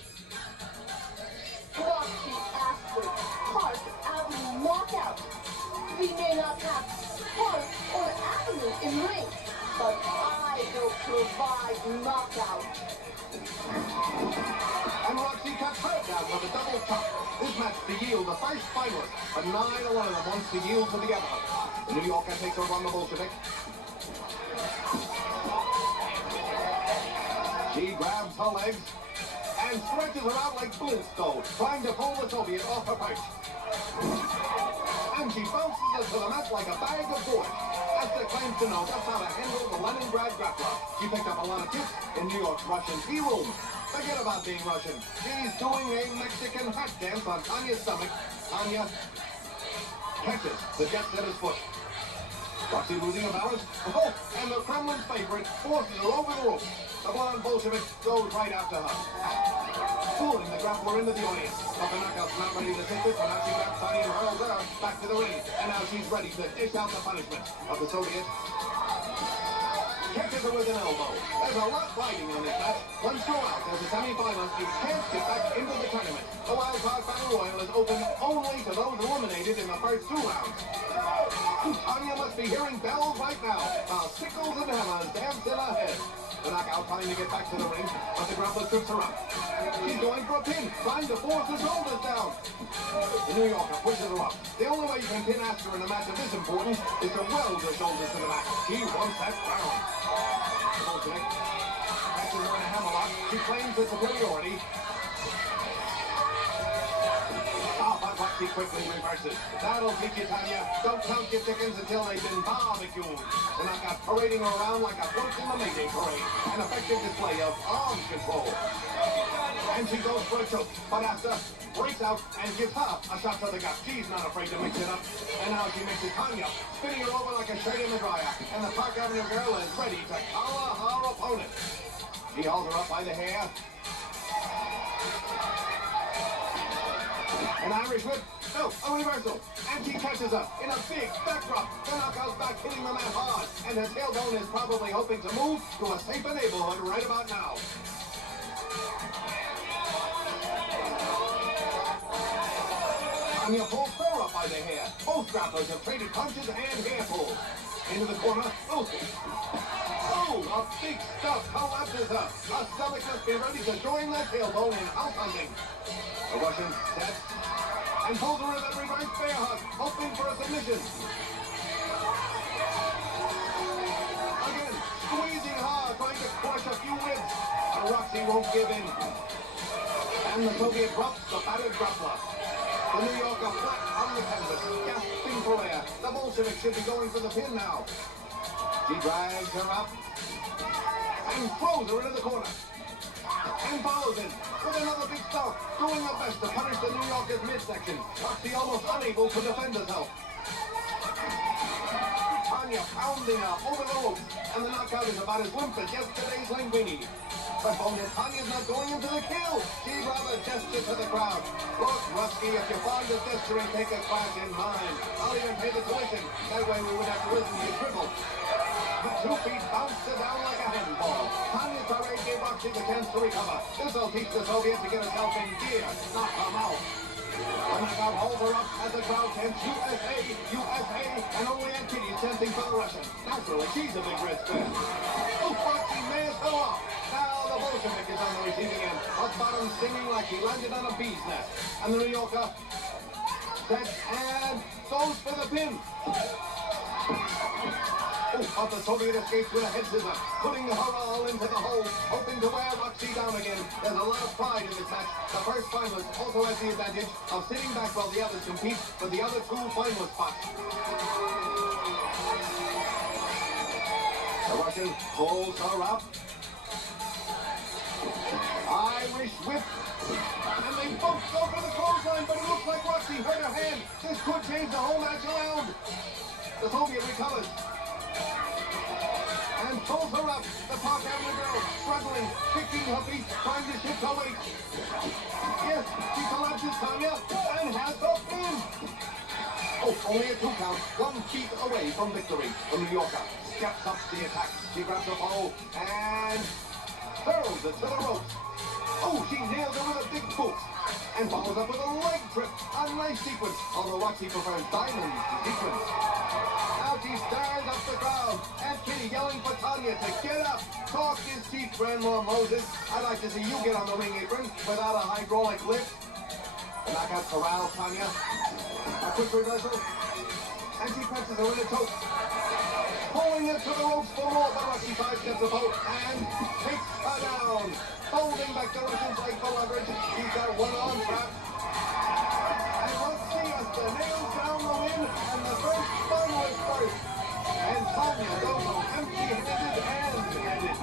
Roxy Asper, part but I will provide knockout. And Roxy cuts her down with a double chop. This match to yield the first finalist, but neither one of them wants to yield to the other. The New Yorker takes over on the Bolshevik. She grabs her legs and stretches her out like Flintstone, trying to pull the Soviet off her perch. And she bounces her to the mat like a bag of boys. Esther claims to know just how to handle the Leningrad grappler. She picked up a lot of tips in New York's Russian tea room. Forget about being Russian. She's doing a Mexican hat dance on Tanya's stomach. Tanya catches the jet setter's foot. Roxy losing her balance. Oh, and the Kremlin's favorite forces her over the rope. The blonde Bolshevik goes right after her, pulling the grappler into the audience. But the knockout's not ready to take this one out. She grabs Tanya and hurls her back to the ring. And now she's ready to dish out the punishment of the Soviet. Catches her with an elbow. There's a lot riding on this match. Once you're out, there's a semi-finalist who can't get back into the tournament. The wild card battle royal is open only to those eliminated in the first 2 rounds. Tanya must be hearing bells right now, while sickles and hammers dance in her head. The knockout trying to get back to the ring, but the grappler trips her up. She's going for a pin, trying to force the shoulders down. The New Yorker pushes her up. The only way you can pin Astor in a match of this importance is to weld the shoulders to the mat. She wants that crown. The Bolshevik catches her in a hammerlock. She claims the superiority. But Roxy quickly reverses. That'll teach you, Tanya. Don't count your chickens until they've been barbecued. The knockout parading her around like a float in the Mayday parade. An effective display of arm control. And she goes for a choke, but after breaks out and gives her a shot to the gut. She's not afraid to mix it up. And now she mixes Tanya, spinning her over like a shirt in the dryer. And the Park Avenue girl is ready to collar her opponent. He hauls her up by the hair. An Irish whip. No, a reversal. And she catches up in a big back drop. The knockout's back hitting the mat hard. And her tailbone is probably hoping to move to a safer neighborhood right about now. Tanya pulls her up by the hair. Both grapplers have traded punches and hair pulls. Into the corner, Roxy. Oh, a big stuff collapses her. Her stomach must be ready to join that tailbone in house hunting. The Russian sets and pulls her in that reverse bear hug, hoping for a submission. Again, squeezing hard, trying to crush a few ribs. But Roxy won't give in. And the Soviet drops the battered grappler. The New Yorker flat on the canvas, gasping for air. The Bolshevik should be going for the pin now. She drags her up and throws her into the corner. And follows in with another big stomp, doing her best to punish the New Yorker's midsection. Roxy almost unable to defend herself. Tanya pounding her over the ropes, and the knockout is about as limp as yesterday's linguine. But bonus, Tanya's not going into the kill. She'd rather gesture to the crowd. Look, Roxy, if you're fond of gesturing, take a class in mine. I'll even pay the tuition. That way we would have to listen to you dribble. The 2 feet bounced her down like a handball. Tanya's parade gave Roxy the chance to recover. This'll teach the Soviet to get herself in gear, not her mouth. The knockout holds her up as the crowd chants USA, USA, and only Aunt Kitty's chanting for the Russian. Naturally, she's a big Red fan. Oh, Roxy mares her off. Now the Bolshevik is on the receiving end. Her bottom singing like he landed on a bee's nest. And the New Yorker sets and goes for the pin. Oh, but the Soviet escapes with a head scissor, putting her all into the hole, hoping to wear Roxy down again. There's a lot of pride in this match. The first finalist also has the advantage of sitting back while the others compete for the other 2 finalist spots. The Russian pulls her up. Irish whip. And they both go for the clothesline, but it looks like Roxy hurt her hand. This could change the whole match around. The Soviet recovers. And pulls her up. The Park Avenue girl struggling, kicking her feet, trying to shift her weight. Yes, she collapses Tanya and has the pin. Oh, only a 2 count, 1 feet away from victory. The New Yorker steps up the attack. She grabs a pole and hurls it to the ropes. Oh, she nails her with a big boot and follows up with a leg trip. A nice sequence, although Roxy prefers diamonds to sequence. Now she stirs up the crowd. And Kitty yelling for Tanya to get up. Talk is cheap, Grandma Moses. I'd like to see you get on the ring apron without a hydraulic lift. Knockout corral, Tanya. A quick reversal. And she presses her in a choke. Pulling her to the ropes for more, but Roxy sidesteps the boat and takes her down. Folding back the Russian's leg for leverage. She's got one arm trapped. And Roxy has the nails down the win, and the first fun was first. And Tanya goes home empty-handed and headed.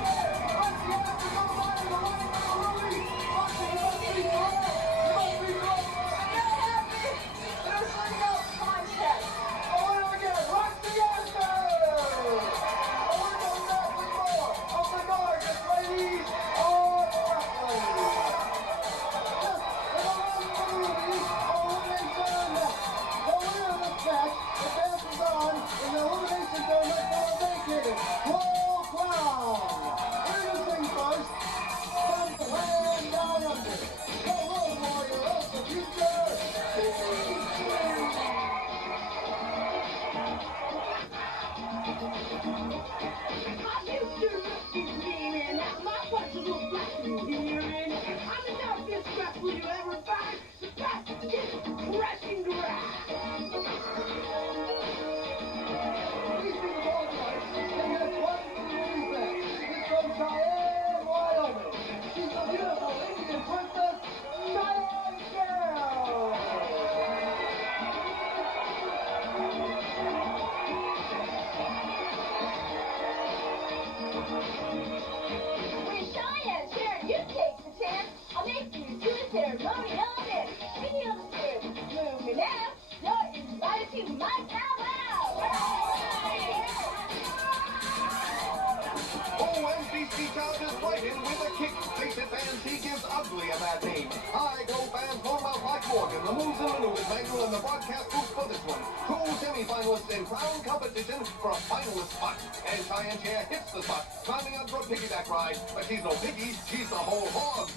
For a finalist spot. And Cheyene Cher hits the spot, climbing onto a piggyback ride. But she's no piggy, she's the whole hog.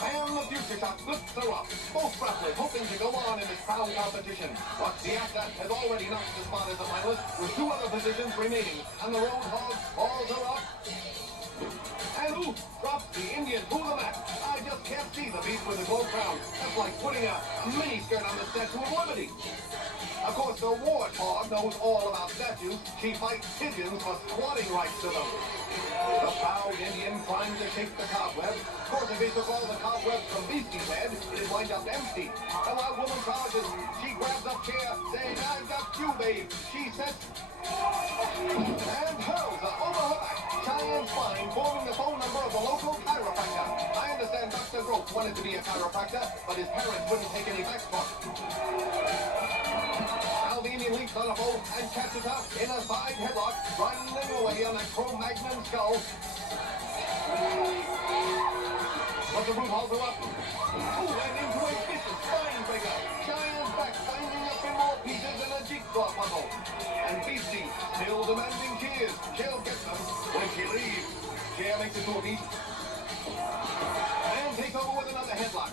And the future shot lifts her up. Both wrestlers hoping to go on in this crown competition. Roxy has already knocked the spot as a finalist with 2 other positions remaining. And the road hog hauls her up. And ooh, drops the Indian to the mat. I just can't see the beast with a gold crown. That's like putting a mini skirt on the Statue of Liberty. Of course, the warthog knows all about statues. She fights pigeons for squatting rights to them. The proud Indian trying to shake the cobweb. Of course, if he took all the cobwebs from Beasty's head, it'd wind up empty. The wild woman charges. She grabs up Cher, saying, "I've got you, babe." She says, and hurls her over her back. Cheyenne's spine forming the phone number of the local chiropractor. I understand Dr. Grope wanted to be a chiropractor, but his parents wouldn't take any back talk. Now the Indian leaps on a pole and catches her in a side headlock, grinding away on a Cro-Magnon skull. But the root hauls her up. Ooh, and into a vicious spine breaker. Cheyenne's back binding up in more pieces than a jigsaw puzzle. And Beasty still demanding cheers. She'll get them when she leaves. Cher makes it to a beat. And takes over with another headlock.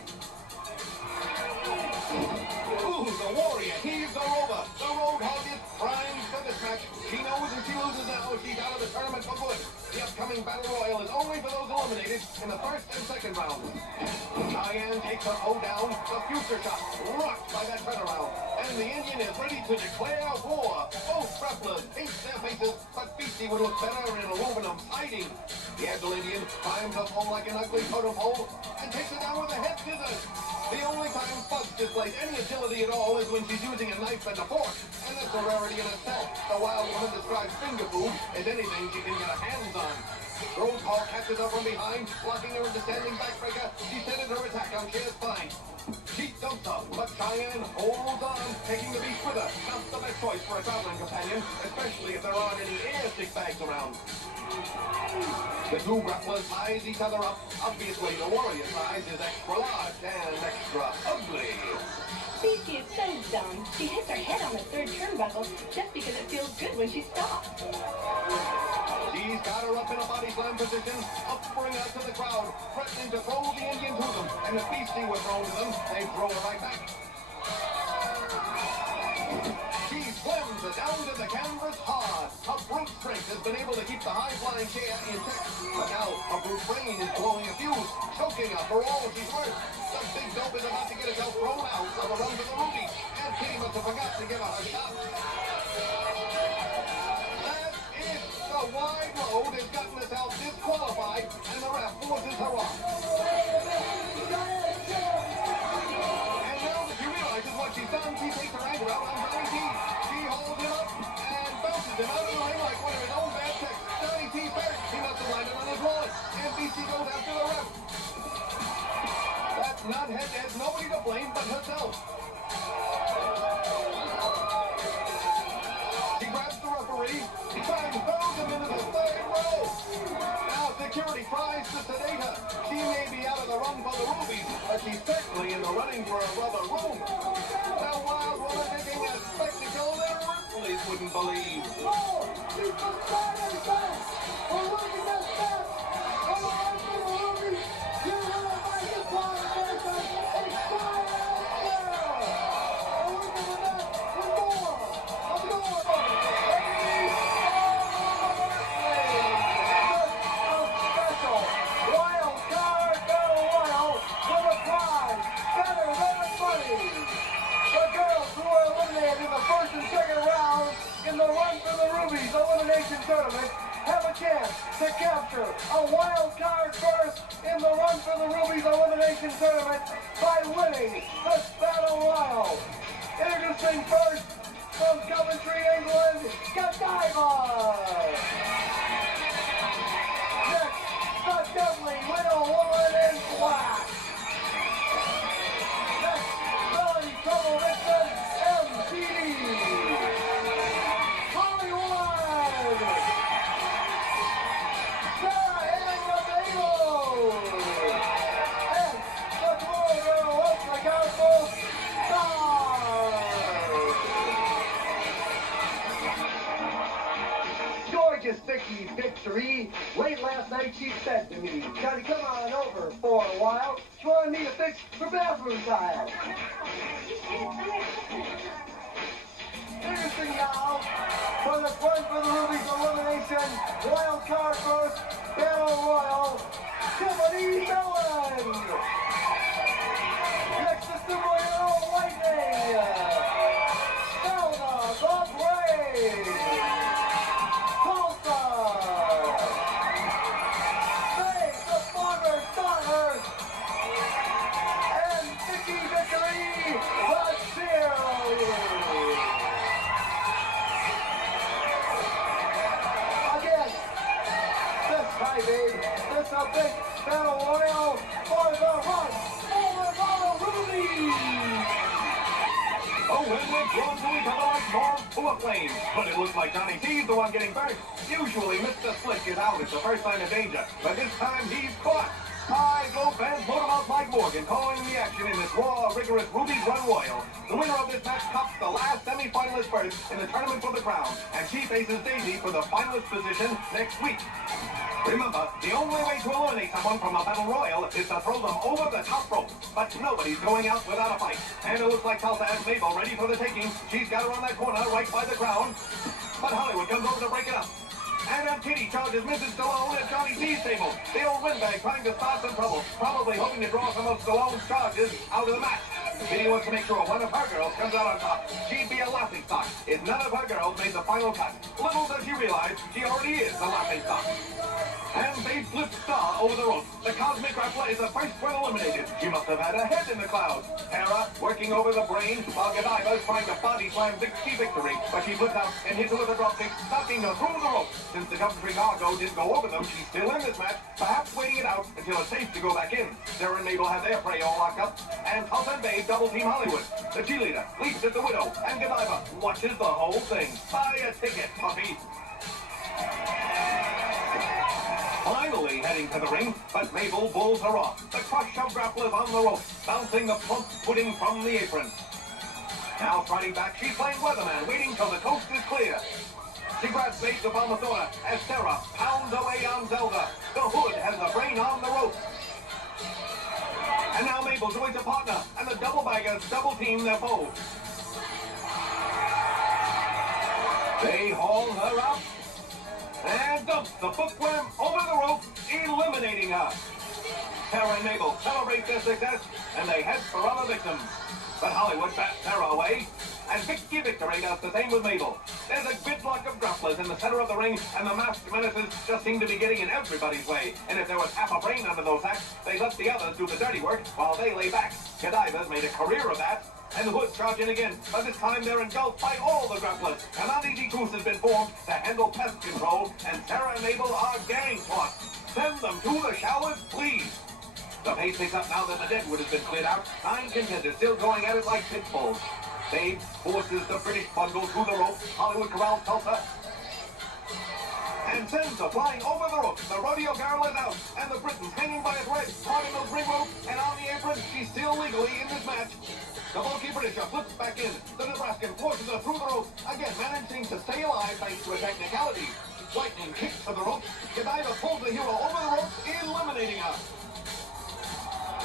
Ooh, the warrior heaves her over. The roadhog is primed for this match. She knows if she loses now, she's out of the tournament for good. The upcoming battle royal is only for those eliminated in the first and second rounds. Cheyene takes her O down. The future shot rocked by that turnaround. And the Indian is ready to declare war. Both wrestlers paint their faces, but Beasty would look better in aluminum siding. The agile Indian climbs up home like an ugly totem pole and takes it down with a head scissors. The only time Bugs displays any agility at all is when she's using a knife and a fork, and that's a rarity in itself. The wild woman describes finger food as anything she can get her hands on. Roadhog catches her from behind, blocking her into standing backbreaker. She centered her attack on Cher's spine. She dumps her, but Cheyene holds on, taking the beast with her. Not the best choice for a traveling companion, especially if there aren't any air stick bags around. The two grapplers size each other up. Obviously, the warrior size is extra large and extra ugly. Beasty is so dumb. She hits her head on the third turnbuckle just because it feels good when she stops. She's got her up in a body slam position, upspring out to the crowd, threatening to throw the Indian to them. And if Beasty were thrown to them, they'd throw her right back. She slams her down pounded the canvas hard. Her brute strength has been able to keep the high-flying Cher intact. But now her brute brain is blowing a fuse, choking her for all she's worth. The big dope is about to get herself thrown out of the run for the ruby. And Kitty must have forgot to give her a shot. That's it. The wide road has gotten herself disqualified, and the ref forces her off. And now that she realizes what she's done, she takes her anger out on Johnny T. She holds him up and bounces him out of the ring like one of his own bad tricks. Johnny T first. He must have landed on his wallet. And Beasty goes after the ref. That nuthead has nobody to blame but herself. She grabs the referee and throws him into the third row. Now security tries to sedate her. She may be out of the run for the rubies, but she's certainly in the running for a rubber room. The wild woman making a spectacle that Ripley's wouldn't believe. In the run for the Rubies Elimination Tournament, have a chance to capture a wild card first in the run for the Rubies Elimination Tournament by winning this Battle Royal. Introducing first from Coventry, England, Godiva. Next, the deadly Widow Woman in Black. Next, Mellon Trouble Vixen, MTD. Vicky's victory. Late last night she said to me, "Gotta come on over for a while." She wanted me to fix her bathroom tile. Interesting now for the run for the Rubies Elimination Wild Card first Battle Royal, Tiffany Mellon. Next to Superhero Lightning, Zelda the Brave. Tulsa! Faith, the farmer's daughter! And Vicky Victory, the cheerleader! Again, this time, babe, this a big battle royal for the run for the Rubies! Oh, and they're drawn to each other like moths to a flame. But it looks like Johnny T's the one getting burnt. Usually, Mr. Slick is out at the first sign of danger, but this time he's caught. High go fans motormouth Mike Morgan calling the action in this raw, rigorous Rubies Run Royal. The winner of this match cups the last semi-finalist berth in the tournament for the crown, and she faces Daisy for the finalist position next week. Remember, the only way to eliminate someone from a battle royal is to throw them over the top rope. But nobody's going out without a fight. And it looks like Tulsa has Mabel ready for the taking. She's got her on that corner right by the crown. But Hollywood comes over to break it up. And Kitty charges Mrs. Stallone at Johnny T's table. The old windbag trying to start some trouble. Probably hoping to draw some of Stallone's charges out of the match. Kitty wants to make sure one of her girls comes out on top. She'd be a laughingstock if none of her girls made the final cut. Little does she realize she already is a laughingstock. And they flip Star over the rope. The cosmic grappler is the first one eliminated. She must have had a head in the clouds. Tara working over the brain while Godiva is trying to body slam Vicky Victory. But she flips out and hits her with a dropkick, knocking her through the rope. Since the Coventry cargo didn't go over them, she's still in this match, perhaps waiting it out until it's safe to go back in. Sarah and Mabel have their prey all locked up. And Tulsa and Babe double team Hollywood. The cheerleader leaps at the widow, and Godiva watches the whole thing. Buy a ticket, puppy. Finally heading to the ring, but Mabel bulls her off. The crush of grapplers on the rope, bouncing the plump pudding from the apron. Now striding back, she's playing weatherman, waiting till the coast is clear. She grabs Babe upon the shoulder as Sarah pounds away on Zelda. The hood has the brain on the rope. And now Mabel joins a partner, and the double baggers double team their foes. They haul her up and dump the bookworm over the rope, eliminating her. Cher and Mabel celebrate their success, and they head for other victims. But Hollywood bats Cher away, and Vicky Victory does the same with Mabel. There's a gridlock of grapplers in the center of the ring, and the masked menaces just seem to be getting in everybody's way. And if there was half a brain under those hats, they let the others do the dirty work while they lay back. Godiva's made a career of that. And the Hood charge in again, but this time they're engulfed by all the grapplers. An uneasy truce has been formed to handle pest control, and Cher and Mabel are gang plot. Send them to the showers, please. The pace picks up now that the deadwood has been cleared out. 9 contenders still going at it like pit bulls. Babe forces the British bundle to the rope. Hollywood corrals Tulsa and sends her flying over the rope. The rodeo girl is out, and the Briton's hanging by a thread, caught in the ring rope, and on the apron, she's still legally in this match. The bulky Britisher flips back in. The Nebraskan forces her through the rope, again managing to stay alive thanks to a technicality. Lightning kicks to the rope. Godiva pulls the hero over the rope, eliminating her.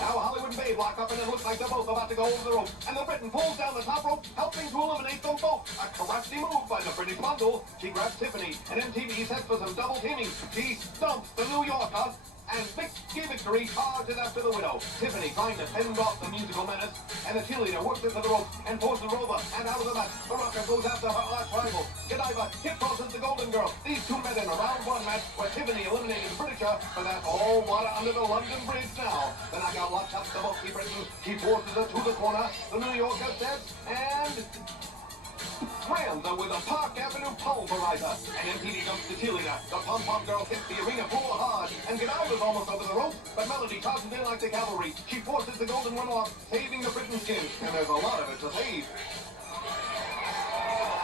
Now Hollywood and Babe lock up, and it looks like they're both about to go over the rope. And the Briton pulls down the top rope, helping to eliminate them both. A crafty move by the British bundle. She grabs Tiffany, and MTV sets for some double teaming. She stumps the New Yorker, and Vicky Victory charges after the widow. Tiffany trying to fend off the musical menace, and the cheerleader works into the rope and forces her over and out of the match. The rocker goes after her arch rival. Godiva hip tosses the Golden Girl. These two met in a round 1 match where Tiffany eliminated the Britisher, but that's all water under the London Bridge now. The knockout locks up the bulky Briton. She forces her to the corner. The New Yorker steps and rams her with a Park Avenue pulverizer. And MTV dumps the cheerleader. The pom-pom girl hits the arena floor hard, and Godiva's almost over the rope, but Melody tosses in like the cavalry. She forces the Golden one off, saving the Briton skin, and there's a lot of it to save.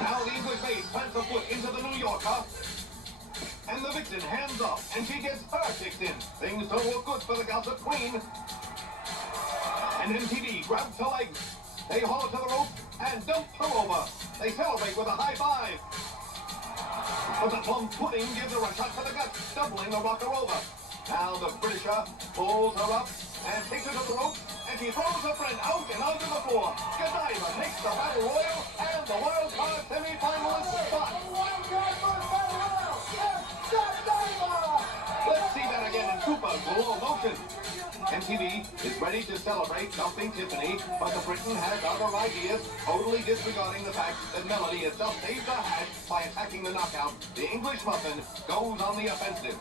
Now the English maid plants a foot into the New Yorker, and the Vixen hands up, and she gets her kicked in. Things don't look good for the Gossip Queen. And MTV grabs her legs. They haul her to the rope and dump her over. They celebrate with a high five. But the plum pudding gives her a shot to the gut, doubling the rocker over. Now the Britisher pulls her up and takes her to the rope, and she throws her friend out and onto the floor. Godiva takes the Battle Royal and the Wild Card semi-finalist spot. Let's see that again in super slow motion. MTV is ready to celebrate dumping Tiffany, but the Briton has other ideas, totally disregarding the fact that Melody has just saved her hat by attacking the knockout. The English muffin goes on the offensive.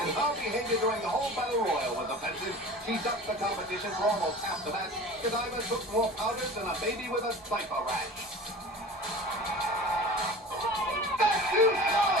And her behavior during the whole Battle Royal was offensive. She ducked the competition for almost half the match. Godiva took more powders than a baby with a diaper rash. Back to show!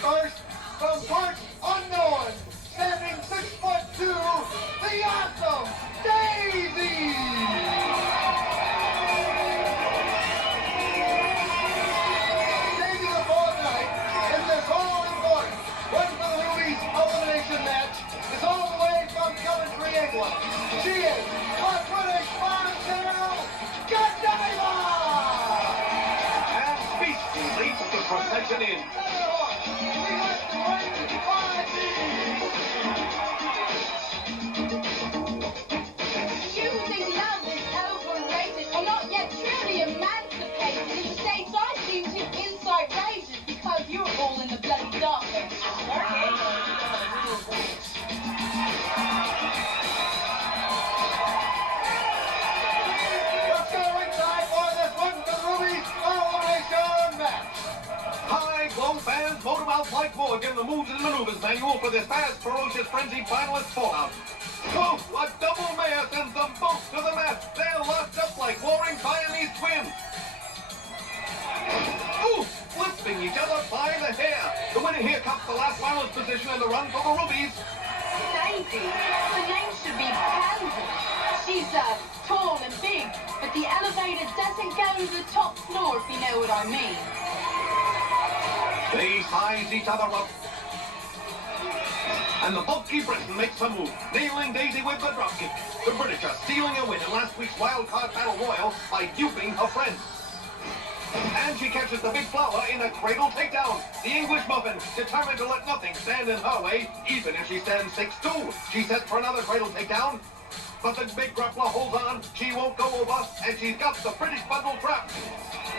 First, from parts unknown, standing 6'2", the awesome Daisy! Daisy the fortnight is this all-important One for the Rubies elimination match. Is all the way from Coventry, England. She is a British bombshell, Godiva! And Beasty leads the procession in. Choosing love is overrated or not yet truly emancipated. In the States, I seem to incite rages because you're all in the bloody darkness. Let's go ringside for this One for the Rubies elimination match. Hi, Glow fans, motor mouth like Morgan, the moves and maneuvers manual for this fast, ferocious, frenzied finalist fallout. Poof! A double mare sends them both to the mat. They're locked up like warring Siamese twins. Oof! Flipping each other by the hair. The winner here cups the last finalist position in the run for the Rubies. Daisy. The name should be Pansy. She's tall and big, but the elevator doesn't go to the top floor, if you know what I mean. They size each other up. And the bulky Briton makes a move, nailing Daisy with the dropkick. The British are stealing a win in last week's wild card battle royal by duping her friend. And she catches the big flower in a cradle takedown. The English muffin, determined to let nothing stand in her way, even if she stands 6'2". She sets for another cradle takedown. But the big grappler holds on, she won't go over, and she's got the British bundle trapped.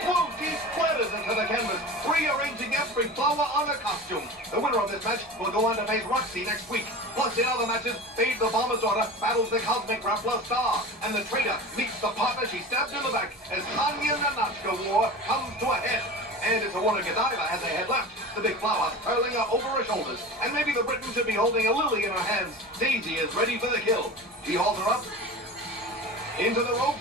Whoa, she splatters into the canvas, rearranging every flower on her costume. The winner of this match will go on to face Roxy next week. Plus, in other matches, Babe the Bomber's daughter battles the cosmic grappler Star, and the traitor meets the partner she stabbed in the back as Tanya and Natasha war comes to a head. And it's a wonder Godiva has a head left. The big flower hurling her over her shoulders. And maybe the Briton should be holding a lily in her hands. Daisy is ready for the kill. She hauls her up. Into the rope.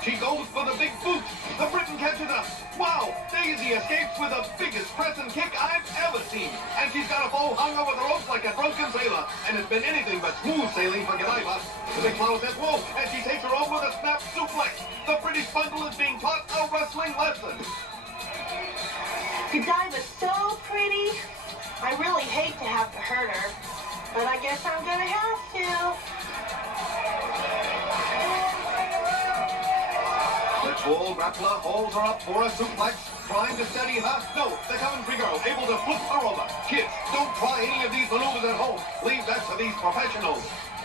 She goes for the big boot. The Briton catches her. Wow! Daisy escapes with the biggest press and kick I've ever seen. And she's got a bow hung over the ropes like a drunken sailor. And it's been anything but smooth sailing for Godiva. The big flower says, whoa! And she takes her over with a snap suplex. The British bundle is being taught a wrestling lesson. Godiva's so pretty. I really hate to have to hurt her, but I guess I'm gonna have to. The tall grappler holds her up for a suplex, trying to steady her. No, the Coventry girl able to flip her over. Kids, don't try any of these maneuvers at home. Leave that to these professionals.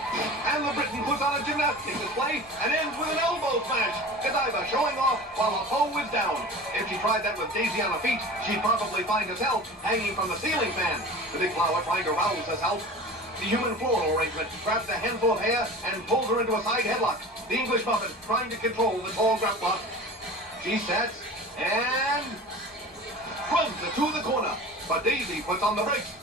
And the Briton puts on a gymnastic display and ends with an elbow smash. Godiva showing off while her foe is down. If she tried that with Daisy on her feet, she'd probably find herself hanging from the ceiling fan. The big flower trying to rouse herself. The human floral arrangement grabs a handful of hair and pulls her into a side headlock. The English muffin trying to control the tall grappler. She sets and runs her to the corner. But Daisy puts on the brakes.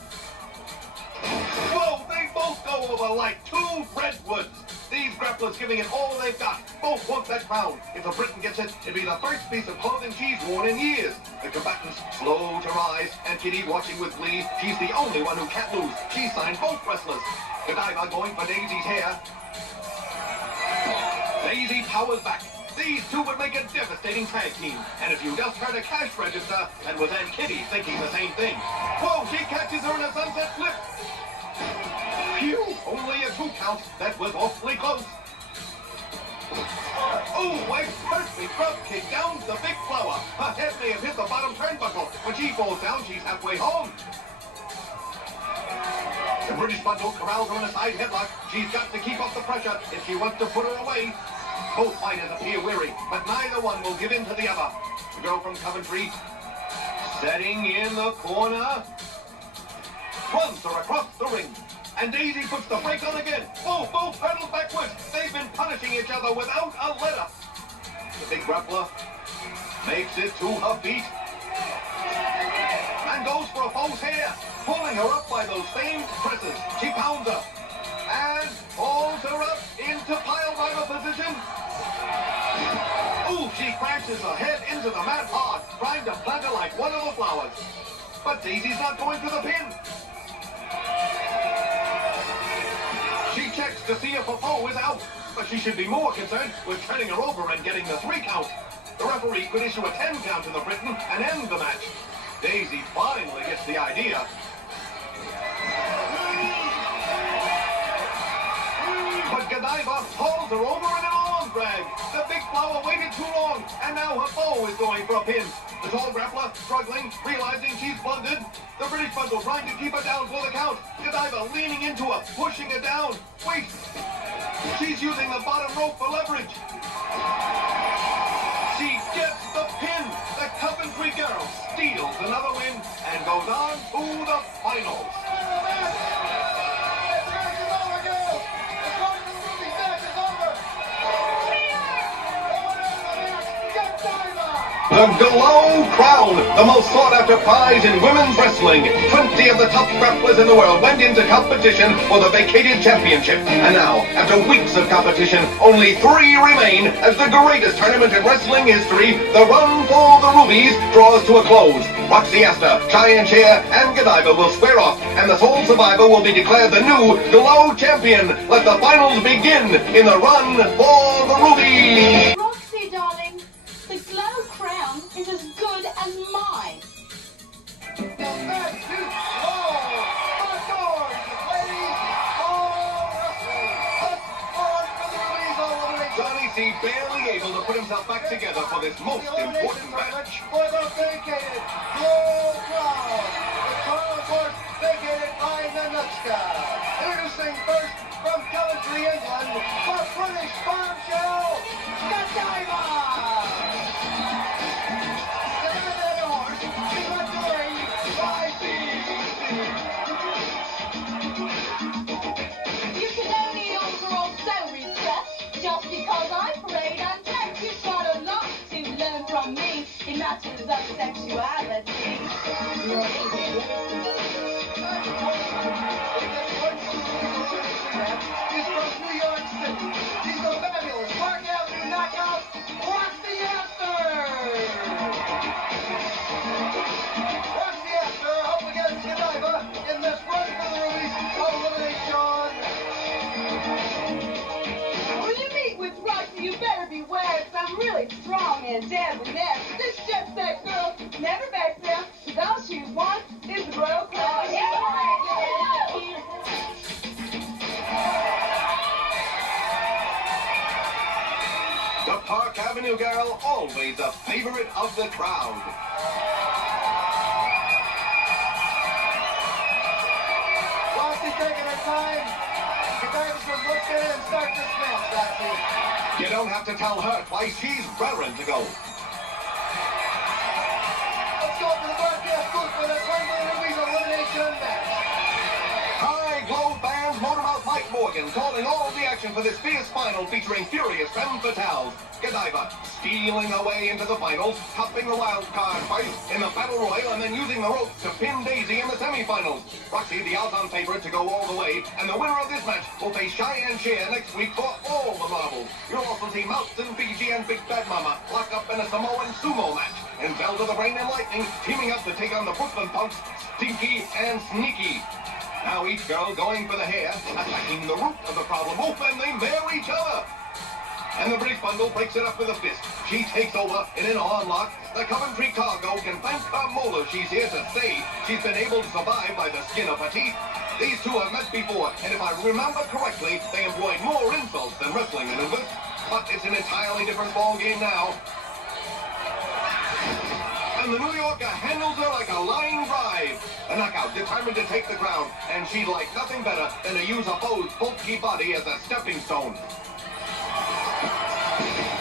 Whoa, they both go over like two redwoods. These grapplers giving it all they've got. Both want that crown. If the Briton gets it, it'll be the first piece of clothing she's worn in years. The combatants slow to rise, and Kitty watching with glee. She's the only one who can't lose. She signed both wrestlers. Godiva going for Daisy's hair. Daisy powers back. These two would make a devastating tag team. And if you just heard a cash register, that was Aunt Kitty thinking the same thing. Whoa, she catches her in a sunset flip. Phew, only a 2 count. That was awfully close. Oh, a perfect drop kick down the big flower. Her head may have hit the bottom turnbuckle. When she falls down, she's halfway home. The British bundle corrals her in a side headlock. She's got to keep up the pressure if she wants to put her away. Both fighters appear weary, but neither one will give in to the other. The girl from Coventry, setting in the corner, runs her across the ring. And Daisy puts the brake on again. Oh, both pedal backwards. They've been punishing each other without a let-up. The big grappler makes it to her feet and goes for a foe's hair, pulling her up by those same presses. She pounds her and pulls her up into pile driver position. Ooh, she crashes her head into the mat hard, trying to plant her like one of the flowers. But Daisy's not going for the pin. She checks to see if her foe is out, but she should be more concerned with turning her over and getting the 3 count. The referee could issue a 10 count to the Briton and end the match. Daisy finally gets the idea. But Godiva hauls her over in an arm drag. The big flower waited too long, and now her foe is going for a pin. The tall grappler struggling, realizing she's blundered. The British bundle trying to keep her down for the count. Godiva leaning into her, pushing her down. Wait! She's using the bottom rope for leverage. She gets the pin. The Coventry girl steals another win and goes on to the finals. The Glow Crown, the most sought-after prize in women's wrestling. 20 of the top grapplers in the world went into competition for the vacated championship. And now, after weeks of competition, only 3 remain as the greatest tournament in wrestling history. The run for the rubies draws to a close. Roxy, Cheyene, Cher, and Godiva will square off, and the sole survivor will be declared the new Glow champion. Let the finals begin in the run for the rubies. Roxy, darling, the Glow crown is as good as mine. The match is long. Outdoors, ladies Roxy barely able to put himself back together for this most important match. For the vacated gold crown. The crown, of course, vacated by Natasha. Introducing first from Coventry, England, the British bombshell, Godiva. She's left the ring by Beasty. You can only over or so repressed. Just because I parade unchecked, you've got a lot to learn from me in matters of sexuality. She's from New York City. She's the fabulous Park Avenue knockout, Roxy up against Godiva in this run for the release elimination. When you meet with Roxy, you better beware, 'cause I'm really strong and debonair. This jet set girl never backs down, 'cause all she wants is the royal crown. The Park Avenue girl, always a favorite of the crowd. Roxy taking her time. Godiva's going to look in and start this match, Roxy. You don't have to tell her twice, she's raring to go. Let's go to the broadcast booth for the Cleveland Rubies elimination match. High glow fans, Motormouth Mike Morgan calling all the action for this fierce final featuring furious femme fatales. Godiva stealing away into the finals, topping the wild card fight in the battle royal, and then using the ropes to pin Daisy in the semifinals. Roxy, the odds-on favorite to go all the way, and the winner of this match will face Cheyene and Cher next week for all the marbles. You'll also see Mountain Fiji and Big Bad Mama lock up in a Samoan sumo match, and Zelda the Brain and Lightning teaming up to take on the Brooklyn Punks, Stinky and Sneaky. Now each girl going for the hair, attacking the root of the problem. Oof, and they marry each other. And the British bundle breaks it up with a fist. She takes over in an arm lock. The Coventry cargo can thank her molar she's here to stay. She's been able to survive by the skin of her teeth. These two have met before, and if I remember correctly, they employed more insults than wrestling maneuvers. But it's an entirely different ballgame now. And the New Yorker handles her like a line drive. A knockout, determined to take the ground, and she'd like nothing better than to use her foe's bulky body as a stepping stone.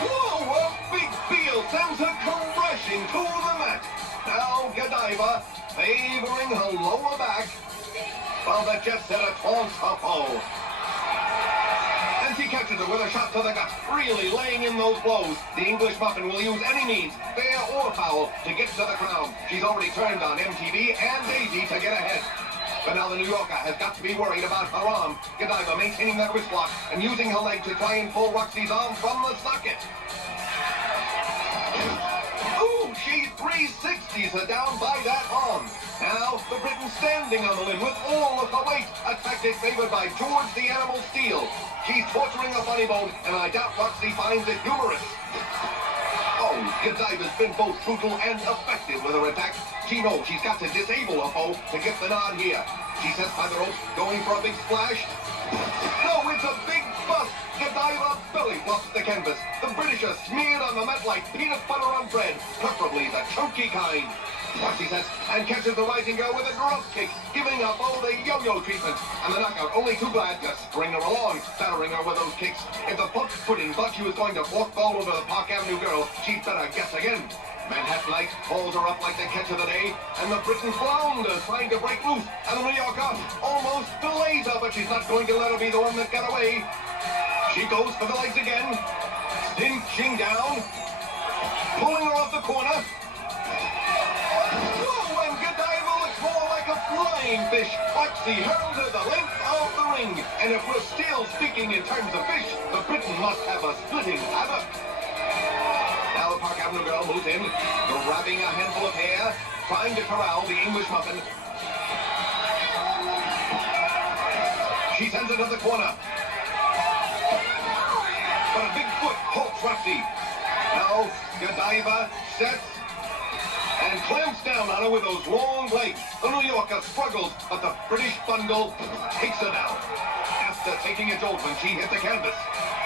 Whoa, a big field sends her crashing to the mat. Now Godiva favoring her lower back, while the jet setter taunts her foe. And she catches her with a shot to the gut, really laying in those blows. The English muffin will use any means, fair or foul, to get to the crown. She's already turned on MTV and Daisy to get ahead. But now the New Yorker has got to be worried about her arm. Godiva maintaining that wrist lock and using her leg to try and pull Roxy's arm from the socket. Ooh, she 360s her down by that arm. Now, the Briton standing on the limb with all of her weight, a tactic favored by George the Animal Steel. She's torturing a funny bone, and I doubt Roxy finds it humorous. Oh, Godiva's been both brutal and effective with her attacks. She knows she's got to disable her foe to get the nod here. She sets by the ropes, going for a big splash. No, it's a big bust. Godiva belly flops the canvas. The British are smeared on the mat like peanut butter on bread, preferably the chunky kind. Roxy sets and catches the rising girl with a drop kick, giving her foe the yo-yo treatment. And the knockout only too glad to string her along, battering her with those kicks. If the puck pudding thought she was going to walk all over the Park Avenue girl, she'd better guess again. Manhattanite holds her up like the catch of the day, and the Briton flounders trying to break loose, and the New Yorker almost delays her, but she's not going to let her be the one that got away. She goes for the legs again, cinching down, pulling her off the corner. Whoa, and Godiva looks more like a flying fish. Roxy hurls her the length of the ring, and if we're still speaking in terms of fish, the Briton must have a splitting bladder. Now the Park Avenue girl moves in, grabbing a handful of hair, trying to corral the English muffin. She sends it to the corner. But a big foot halts Roxy. Now Godiva sets and clamps down on her with those long legs. The New Yorker struggles, but the British bundle takes her down. After taking a jolt when she hit the canvas.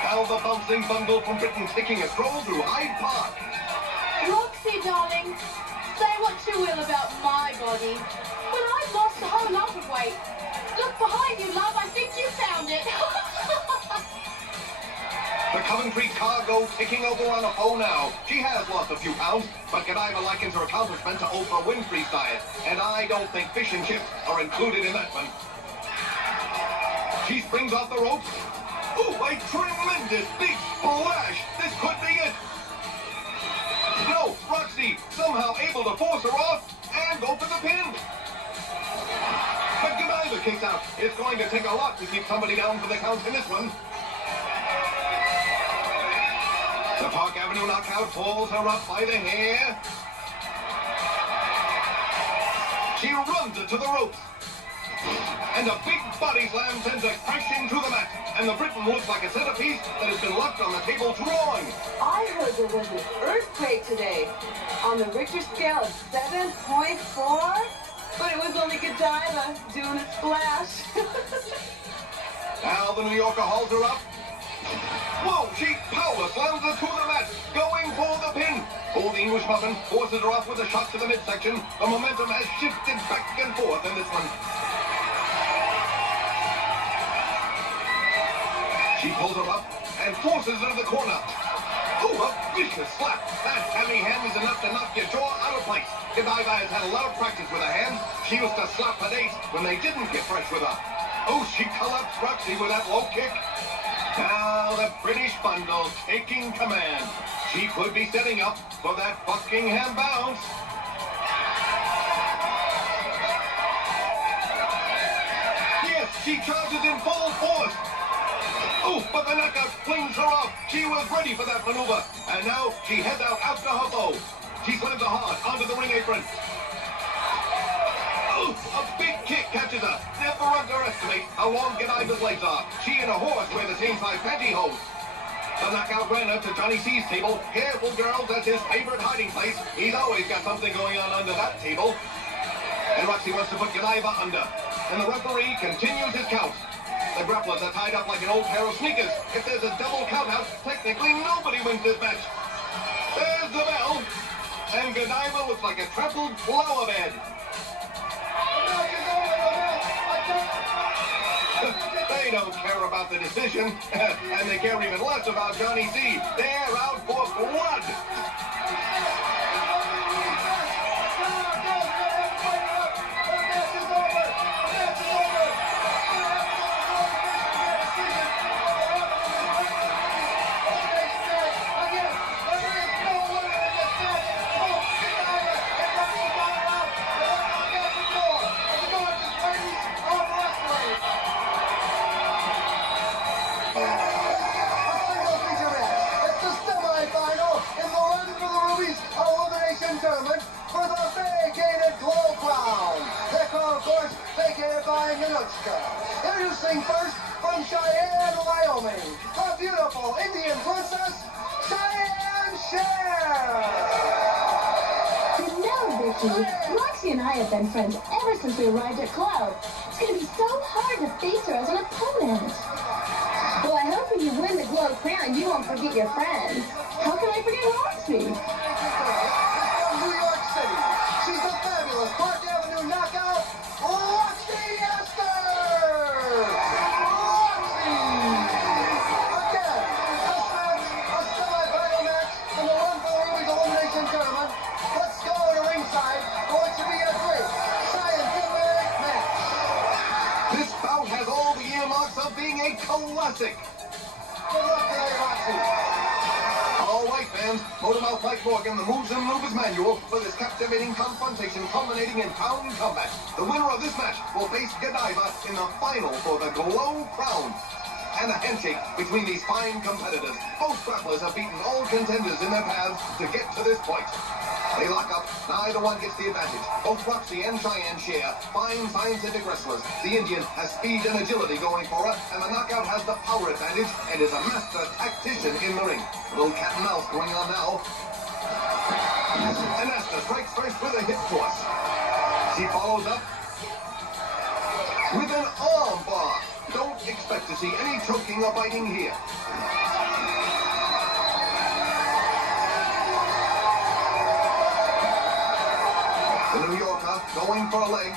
Now the bouncing bundle from Britain's taking a stroll through Hyde Park. Roxy, darling, say what you will about my body, but I've lost a whole lot of weight. Look behind you, love. I think you found it. The Coventry cargo ticking over on a foe now. She has lost a few pounds, but Godiva likens her accomplishment to Oprah Winfrey's diet, and I don't think fish and chips are included in that one. She springs off the ropes. Ooh, a tremendous big splash. This could be it. No, Roxy somehow able to force her off and go for the pin. But Godiva kicks out. It's going to take a lot to keep somebody down for the count in this one. The Park Avenue knockout pulls her up by the hair. She runs it to the ropes. And a big body slam sends her crashing through the mat. And the Briton looks like a centerpiece that has been left on the table too long. I heard there was an earthquake today on the Richter scale of 7.4, but it was only Godiva doing a splash. Now the New Yorker hauls her up. Whoa, she power slams her to the mat, going for the pin. Oh, the English muffin forces her off with a shot to the midsection. The momentum has shifted back and forth in this one. She pulls her up and forces her to the corner. Oh, a vicious slap. That hammy hand is enough to knock your jaw out of place. Godiva has had a lot of practice with her hands. She used to slap her dates when they didn't get fresh with her. Oh, she collapsed Roxy with that low kick. Now the British bundle taking command. She could be setting up for that Buckingham bounce. Yes, she charges in full force. Oh, but the knockout flings her off. She was ready for that maneuver. And now she heads out after her foe. She slams her hard onto the ring apron. Oh, a big kick catches her. Never underestimate how long Godiva's legs are. She and a horse wear the same size pantyhose. The knockout ran up to Johnny C's table. Careful, girls, that's his favorite hiding place. He's always got something going on under that table. And Roxy wants to put Godiva under. And the referee continues his count. The grapplers are tied up like an old pair of sneakers. If there's a double countout, technically nobody wins this match. There's the bell. And Godiva looks like a trampled flower bed. They don't care about the decision, and they care even less about Johnny C. They're out for blood. Introducing first from Cheyenne, Wyoming, the beautiful Indian princess, Cheyene Cher. You know, Vicky, Roxy and I have been friends ever since we arrived at Club. It's going to be so hard to face her as an opponent. Well, I hope when you win the Globe Crown, you won't forget your friends. How can I forget Roxy? From New York City, she's the fabulous Park Avenue knockout, Roxy Esther! Roxy! Again, this match, a semi-final match in the Run for the Ruby's Elimination Tournament. Let's go to ringside for it to be a great scientific match. This bout has all the earmarks of being a classic. Good luck today, Roxy. All right, fans, Motormouth Mike Morgan, the Moves and Maneuvers Manual, for this captivating confrontation culminating in pound combat. The winner of this match will face Godiva in the final for the Globe Crown. And a handshake between these fine competitors. Both grapplers have beaten all contenders in their paths to get to this point. They lock up, neither one gets the advantage. Both Roxy and Cheyene share fine scientific wrestlers. The Indian has speed and agility going for her, and the knockout has the power advantage and is a master tactician in the ring. A little cat and mouse going on now. And Esther strikes first with a hip toss. She follows up with an arm bar. Don't expect to see any choking or biting here. going for a leg.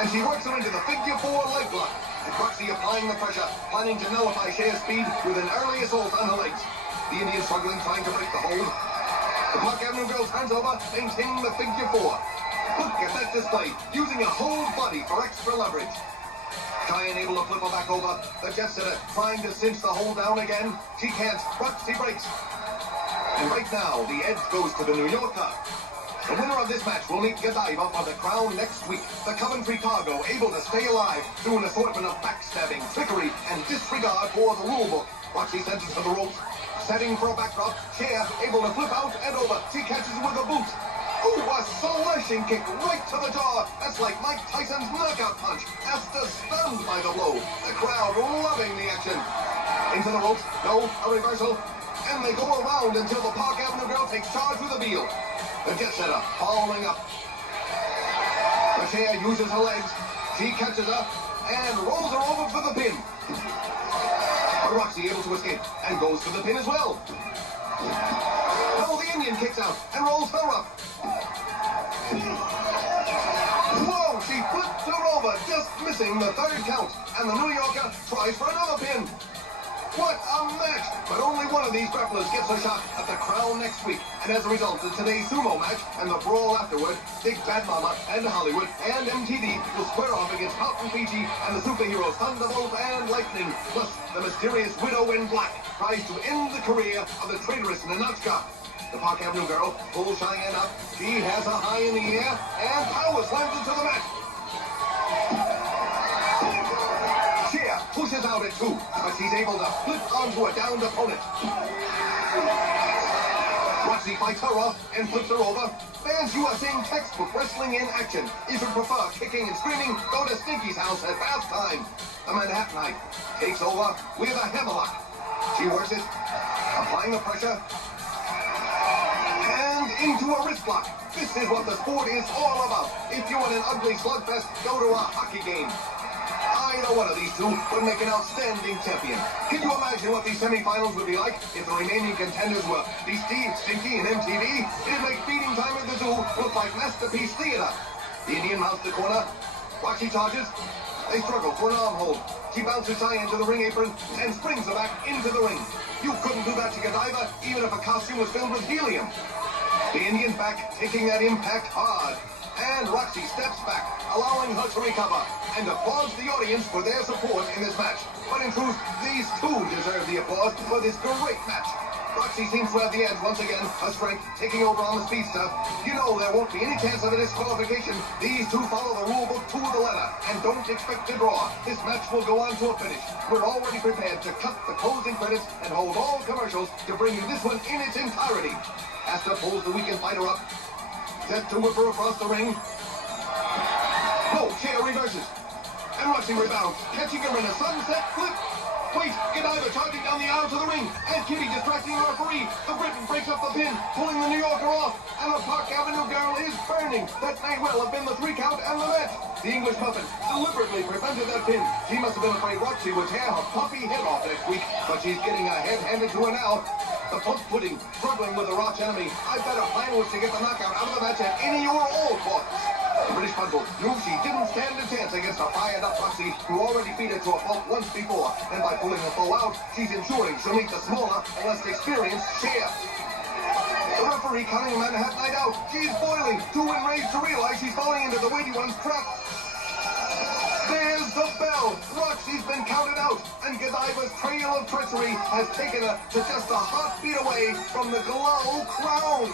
And she works her into the figure 4 leg block. And Roxy applying the pressure, planning to nullify Cher's speed with an early assault on her legs. The Indian struggling, trying to break the hold. The Park Avenue girl turns over, maintaining the figure 4. Look at that display, using a whole body for extra leverage. Cheyene able to flip her back over. The jet setter trying to cinch the hold down again. She can't. Roxy breaks. And right now, the edge goes to the New Yorker. The winner of this match will meet Godiva for the crown next week. The Coventry Cargo able to stay alive through an assortment of backstabbing, trickery, and disregard for the rule book. Roxy sends it to the ropes. Setting for a backdrop. Cher able to flip out and over. She catches it with a boot. Ooh, a slashing kick right to the jaw. That's like Mike Tyson's knockout punch. Asta stunned by the blow. The crowd loving the action. Into the ropes. No, a reversal. And they go around until the Park Avenue girl takes charge with a heel. The jet setter following up. The Cher uses her legs. She catches her and rolls her over for the pin. But Roxy able to escape and goes for the pin as well. Now the Indian kicks out and rolls her up. Whoa, she flips her over, just missing the third count. And the New Yorker tries for another pin. What a match! But only one of these grapplers gets a shot at the crown next week. And as a result of today's sumo match and the brawl afterward, Big Bad Mama and Hollywood and MTV will square off against Mountain Fiji and the superheroes Thunderbolt and Lightning. Plus, the mysterious Widow in Black tries to end the career of the traitorous Natasha. The Park Avenue girl pulls Cheyene up. She has her high in the air, and Poww slams into the mat. Cher pushes out at 2, but she's able to flip onto a downed opponent. Roxy fights her off and flips her over. Fans, you are seeing textbook wrestling in action. If you prefer kicking and screaming, go to Stinky's house at bath time. The Manhattanite takes over with a hammerlock. She works it, applying the pressure, and into a wrist block. This is what the sport is all about. If you want an ugly slugfest, go to a hockey game. Either one of these two would make an outstanding champion. Can you imagine what these semifinals would be like if the remaining contenders were Beasty, Stinky, and MTV? It'd make feeding time at the zoo look like Masterpiece Theater. The Indian mounts the corner. Roxy charges. They struggle for an arm hold. She bounces Tanya into the ring apron and springs her back into the ring. You couldn't do that to Godiva, even if a costume was filled with helium. The Indian back taking that impact hard. And Roxy steps back, allowing her to recover, and applauds the audience for their support in this match. But in truth, these two deserve the applause for this great match. Roxy seems to have the edge once again, her strength taking over on the speedster. You know there won't be any chance of a disqualification. These two follow the rule book to the letter, and don't expect to draw. This match will go on to a finish. We're already prepared to cut the closing credits and hold all commercials to bring you this one in its entirety. Asta pulls the weakened fighter up. Set to whip her across the ring. No, Cher reverses. And Roxy rebounds, catching her in a sunset flip. Wait, Godiva charging down the aisle to the ring. And Kitty distracting the referee. The Briton breaks up the pin, pulling the New Yorker off. And the Park Avenue girl is burning. That may well have been the 3 count and the match. The English muffin deliberately prevented that pin. She must have been afraid Roxy would tear her puffy head off next week. But she's getting her head handed to her now. The plump pudding, struggling with the arch enemy. I bet her plan was to get the knockout out of the match at any or all costs. The British Bundle knew she didn't stand a chance against a fired-up Roxy, who already beat her to a pulp once before. And by pulling her foe out, she's ensuring she'll meet the smaller and less experienced Cher. The referee counting the Manhattanite out. She's boiling, too enraged to realize she's falling into the weighty one's trap. There's the bell. Roxy's been counted out, and Godiva's trail of treachery has taken her to just a heartbeat away from the glow crown.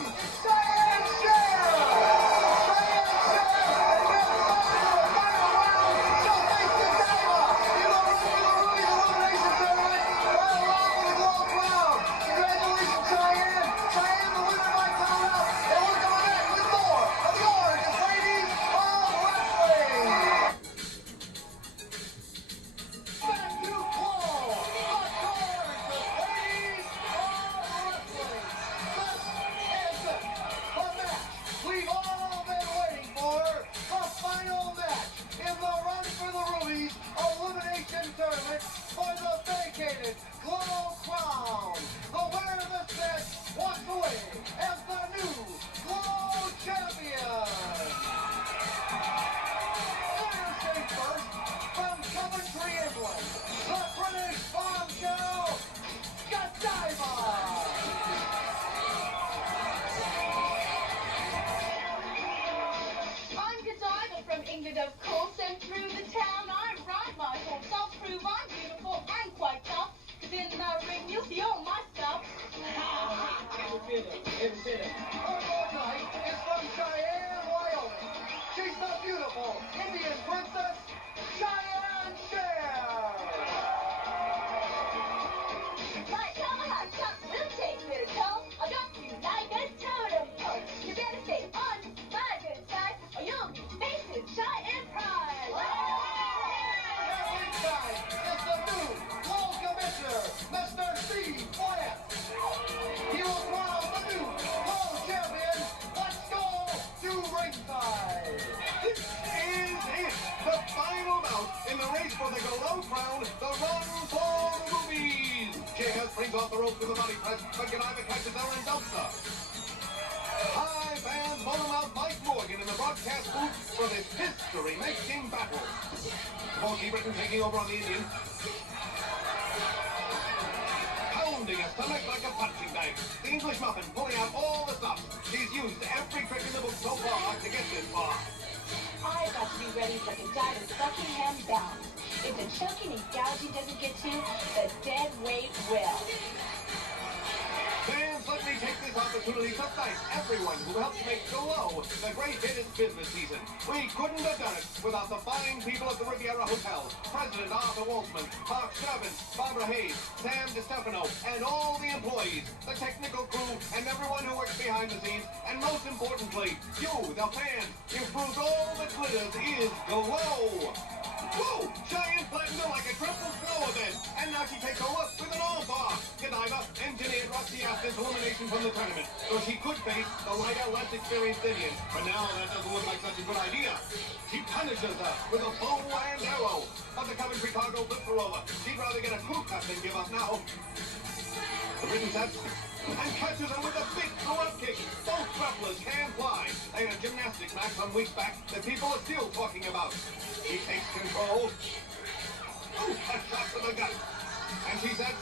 for the Glow Crown, the run for the movies. Cher springs off the rope with a body press, but Godiva catches her and dumps her. High fans moan out Mike Morgan in the broadcast booth for this history-making battle. Goldie Britain taking over on the Indian. Pounding a stomach like a punching bag. The English muffin pulling out all the stops. She's used every trick in the book so far to get this far. I've got to be ready for Godiva's Buckingham bounce. If the choking and gouging doesn't get to, the dead weight will. Fans, let me take this opportunity to thank everyone who helped make Glow the great hit business season. We couldn't have done it without the fine people at the Riviera Hotel, President Arthur Waltman, Mark Sherman, Barbara Hayes, Sam DiStefano, and all the employees, the technical crew, and everyone who works behind the scenes, and most importantly, you, the fans. You proved all that glitters is Glow. Whoa! Cheyene flattened her like a triple flow event, and now she takes over with an all-bar. Godiva engineered Roxy after's elimination from the tournament, so she could face the lighter, less experienced Indian. But now that doesn't look like such a good idea. She punishes her with a bow and arrow. But the Coventry cargo flips her over. She'd rather get a crew cut than give up now. The Britain sets and catches her with a big throw-up kick. Both grapplers can fly. They had a gymnastics match some weeks back that people are still talking about. He takes control. Oh, a shot to the gut. And she sets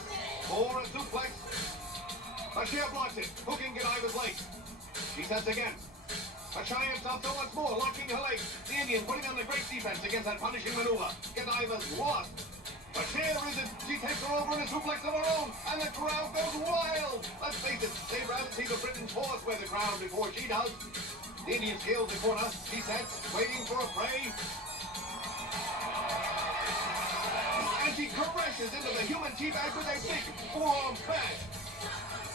for a suplex. But Cher blocks it, hooking Godiva's leg. She sets again. But Cheyene stops her once more, locking her leg. The Indian putting on the great defense against that punishing maneuver. Godiva's lost. But Cher isn't. She takes her over in a suplex of her own, and the crowd goes wild. Let's face it, they'd rather see the Britons horse wear the crown before she does. The Indian scales the corner. She sets, waiting for a prey. And she crashes into the human teabag with a big forearm smash.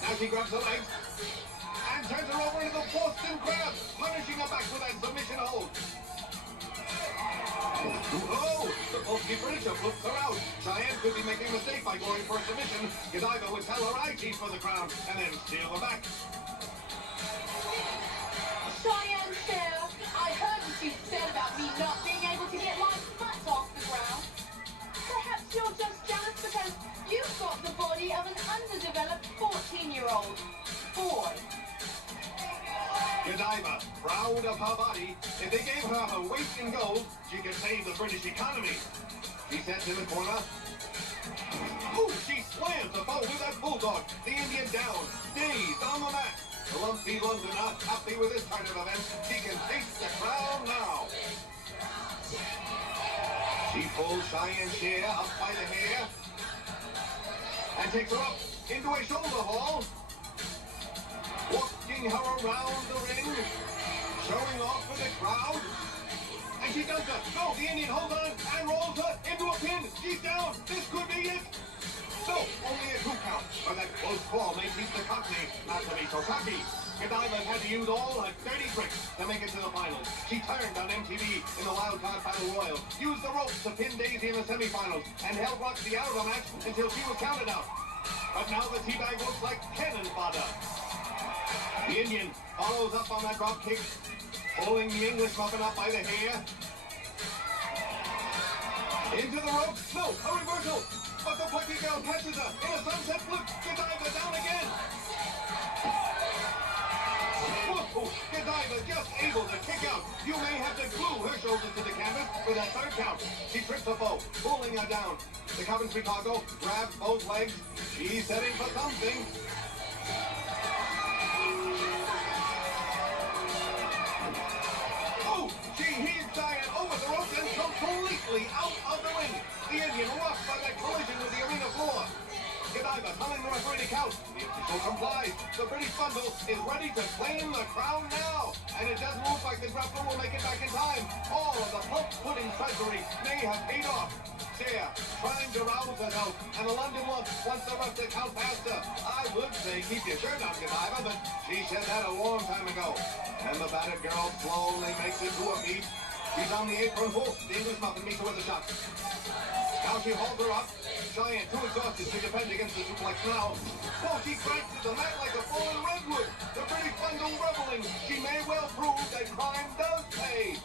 Now she grabs her legs and turns her over into the Boston Crab, punishing her back with that submission hold. Oh, the bulky Britisher flips her out. Cheyene could be making a mistake by going for a submission. Godiva would tell her she's for the crown and then steal her back. Cheyenne, Cher, I heard what you said about me not being able to get my butt off the ground. Perhaps you're just jealous because you've got the body of an underdeveloped 14-year-old boy. Godiva, proud of her body, if they gave her her weight in gold, she could save the British economy. She sets in the corner. Ooh, she slams the bow with that bulldog. The Indian down, dazed on the mat. The lumpy Londoner, happy with this kind of event, she can taste the crown now. She pulls Cheyenne Cher up by the hair and takes her up into a shoulder haul, walking her around the ring, showing off for the crowd. And she does her. No, the Indian holds on and rolls her into a pin. She's down. This could be it. No, only a 2 count. But that close call may teach the Cockney not to be so cocky. Godiva had to use all her dirty tricks to make it to the finals. She turned on MTV in the Wild Card Battle Royal, used the ropes to pin Daisy in the semifinals, and held Roxy out of the match until she was counted out. But now the teabag looks like cannon fodder. The Indian follows up on that drop kick, pulling the English muffin up by the hair. Into the rope. No, a reversal. But the plucky girl catches her in a sunset flip. Godiva down again. Whoa, Godiva just able to kick out. You may have to glue her shoulders to the canvas for that 3rd count. She trips her foe, pulling her down. The Coventry cargo grabs both legs. She's setting for something. Oh, she heaves Cheyenne over the ropes and completely out of the ring. The Indian rocked by that collision with the arena floor. Godiva telling the referee to count. The official complies. The British bundle is ready to claim the crown now. And it doesn't look like the grappler will make it back in time. All of the puff-pudding treachery may have paid off. Cher trying to rouse herself, and the London lump wants the ref to count faster. I would say keep your shirt on, Godiva, but she said that a long time ago. And the battered girl slowly makes it to her feet. She's on the apron full. The English muffin meets her with a shot. Now she holds her up. Cheyenne too exhausted to defend against the suplex now. Oh, she cracks to the mat like a fallen redwood. The British bundle reveling. She may well prove that crime does pay.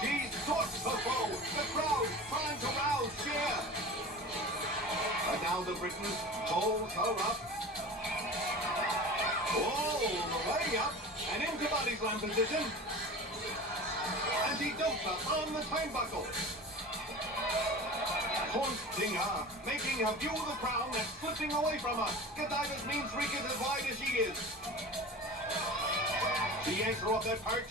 She sorts The foe, the crowd, trying to rouse Cher. But now the Briton pulls her up. All the way up and into body slam position. And he dumps her on the turnbuckle. Taunting her, making her view the crown and slipping away from her. Godiva's mean streak is as wide as she is. She yanks her off that perch.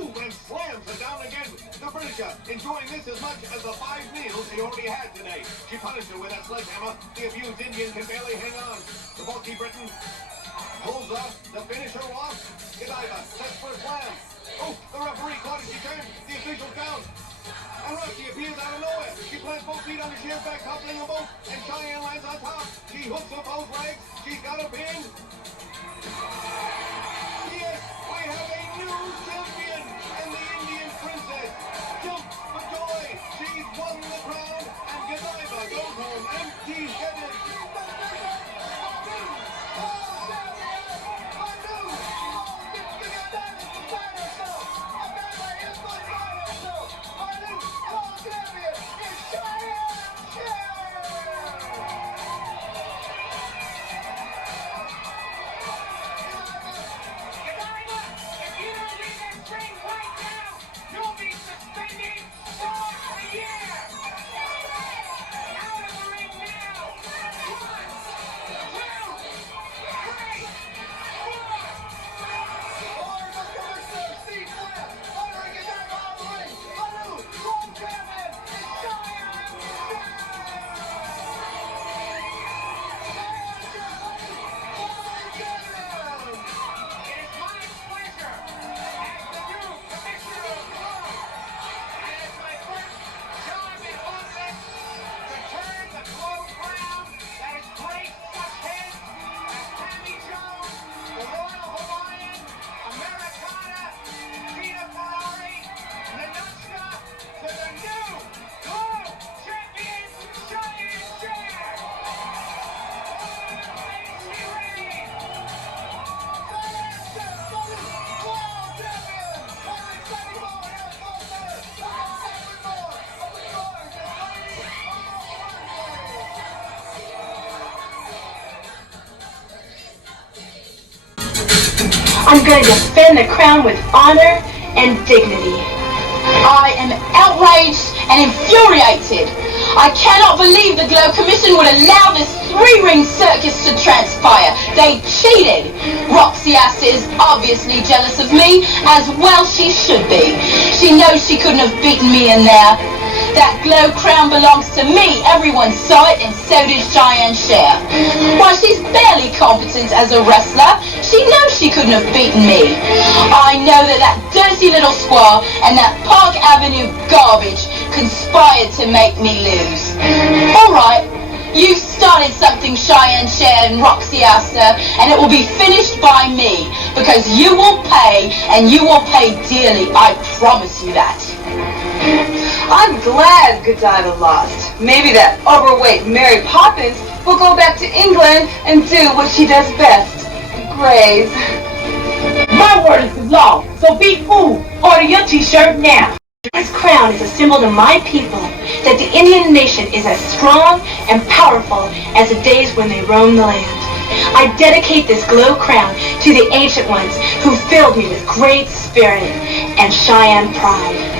Ooh, and slams her down again. The Britisher enjoying this as much as the 5 meals he already had today. She punished her with that sledgehammer. The abused Indian can barely hang on. The bulky Briton pulls her to finish her off. Godiva sets for a slam. Oh, the referee caught as she turned. The official count. And Roxy appears out of nowhere. She plants both feet on the Cher's back, toppling them both. And Cheyene lands on top. She hooks her both legs. She's got a pin. Yes, we have a new champion. And the Indian princess jumps for joy. She's won the crown. And Godiva goes home empty-headed. I'm going to defend the crown with honor and dignity. I am outraged and infuriated. I cannot believe the Glow Commission would allow this 3-ring circus to transpire. They cheated. Roxy is obviously jealous of me, as well she should be. She knows she couldn't have beaten me in there. That Glow crown belongs to me. Everyone saw it, and so did Cheyene Cher. While she's barely competent as a wrestler, she knows she couldn't have beaten me. I know that dirty little squaw and that Park Avenue garbage conspired to make me lose. Alright, you started something, Cheyene Cher and Roxy and it will be finished by me, because you will pay, and you will pay dearly, I promise you that. I'm glad Godiva lost. Maybe that overweight Mary Poppins will go back to England and do what she does best. Graze. My word is the law, so be fool. Order your t-shirt now. This crown is a symbol to my people that the Indian nation is as strong and powerful as the days when they roamed the land. I dedicate this Glow crown to the ancient ones who filled me with great spirit and Cheyenne pride.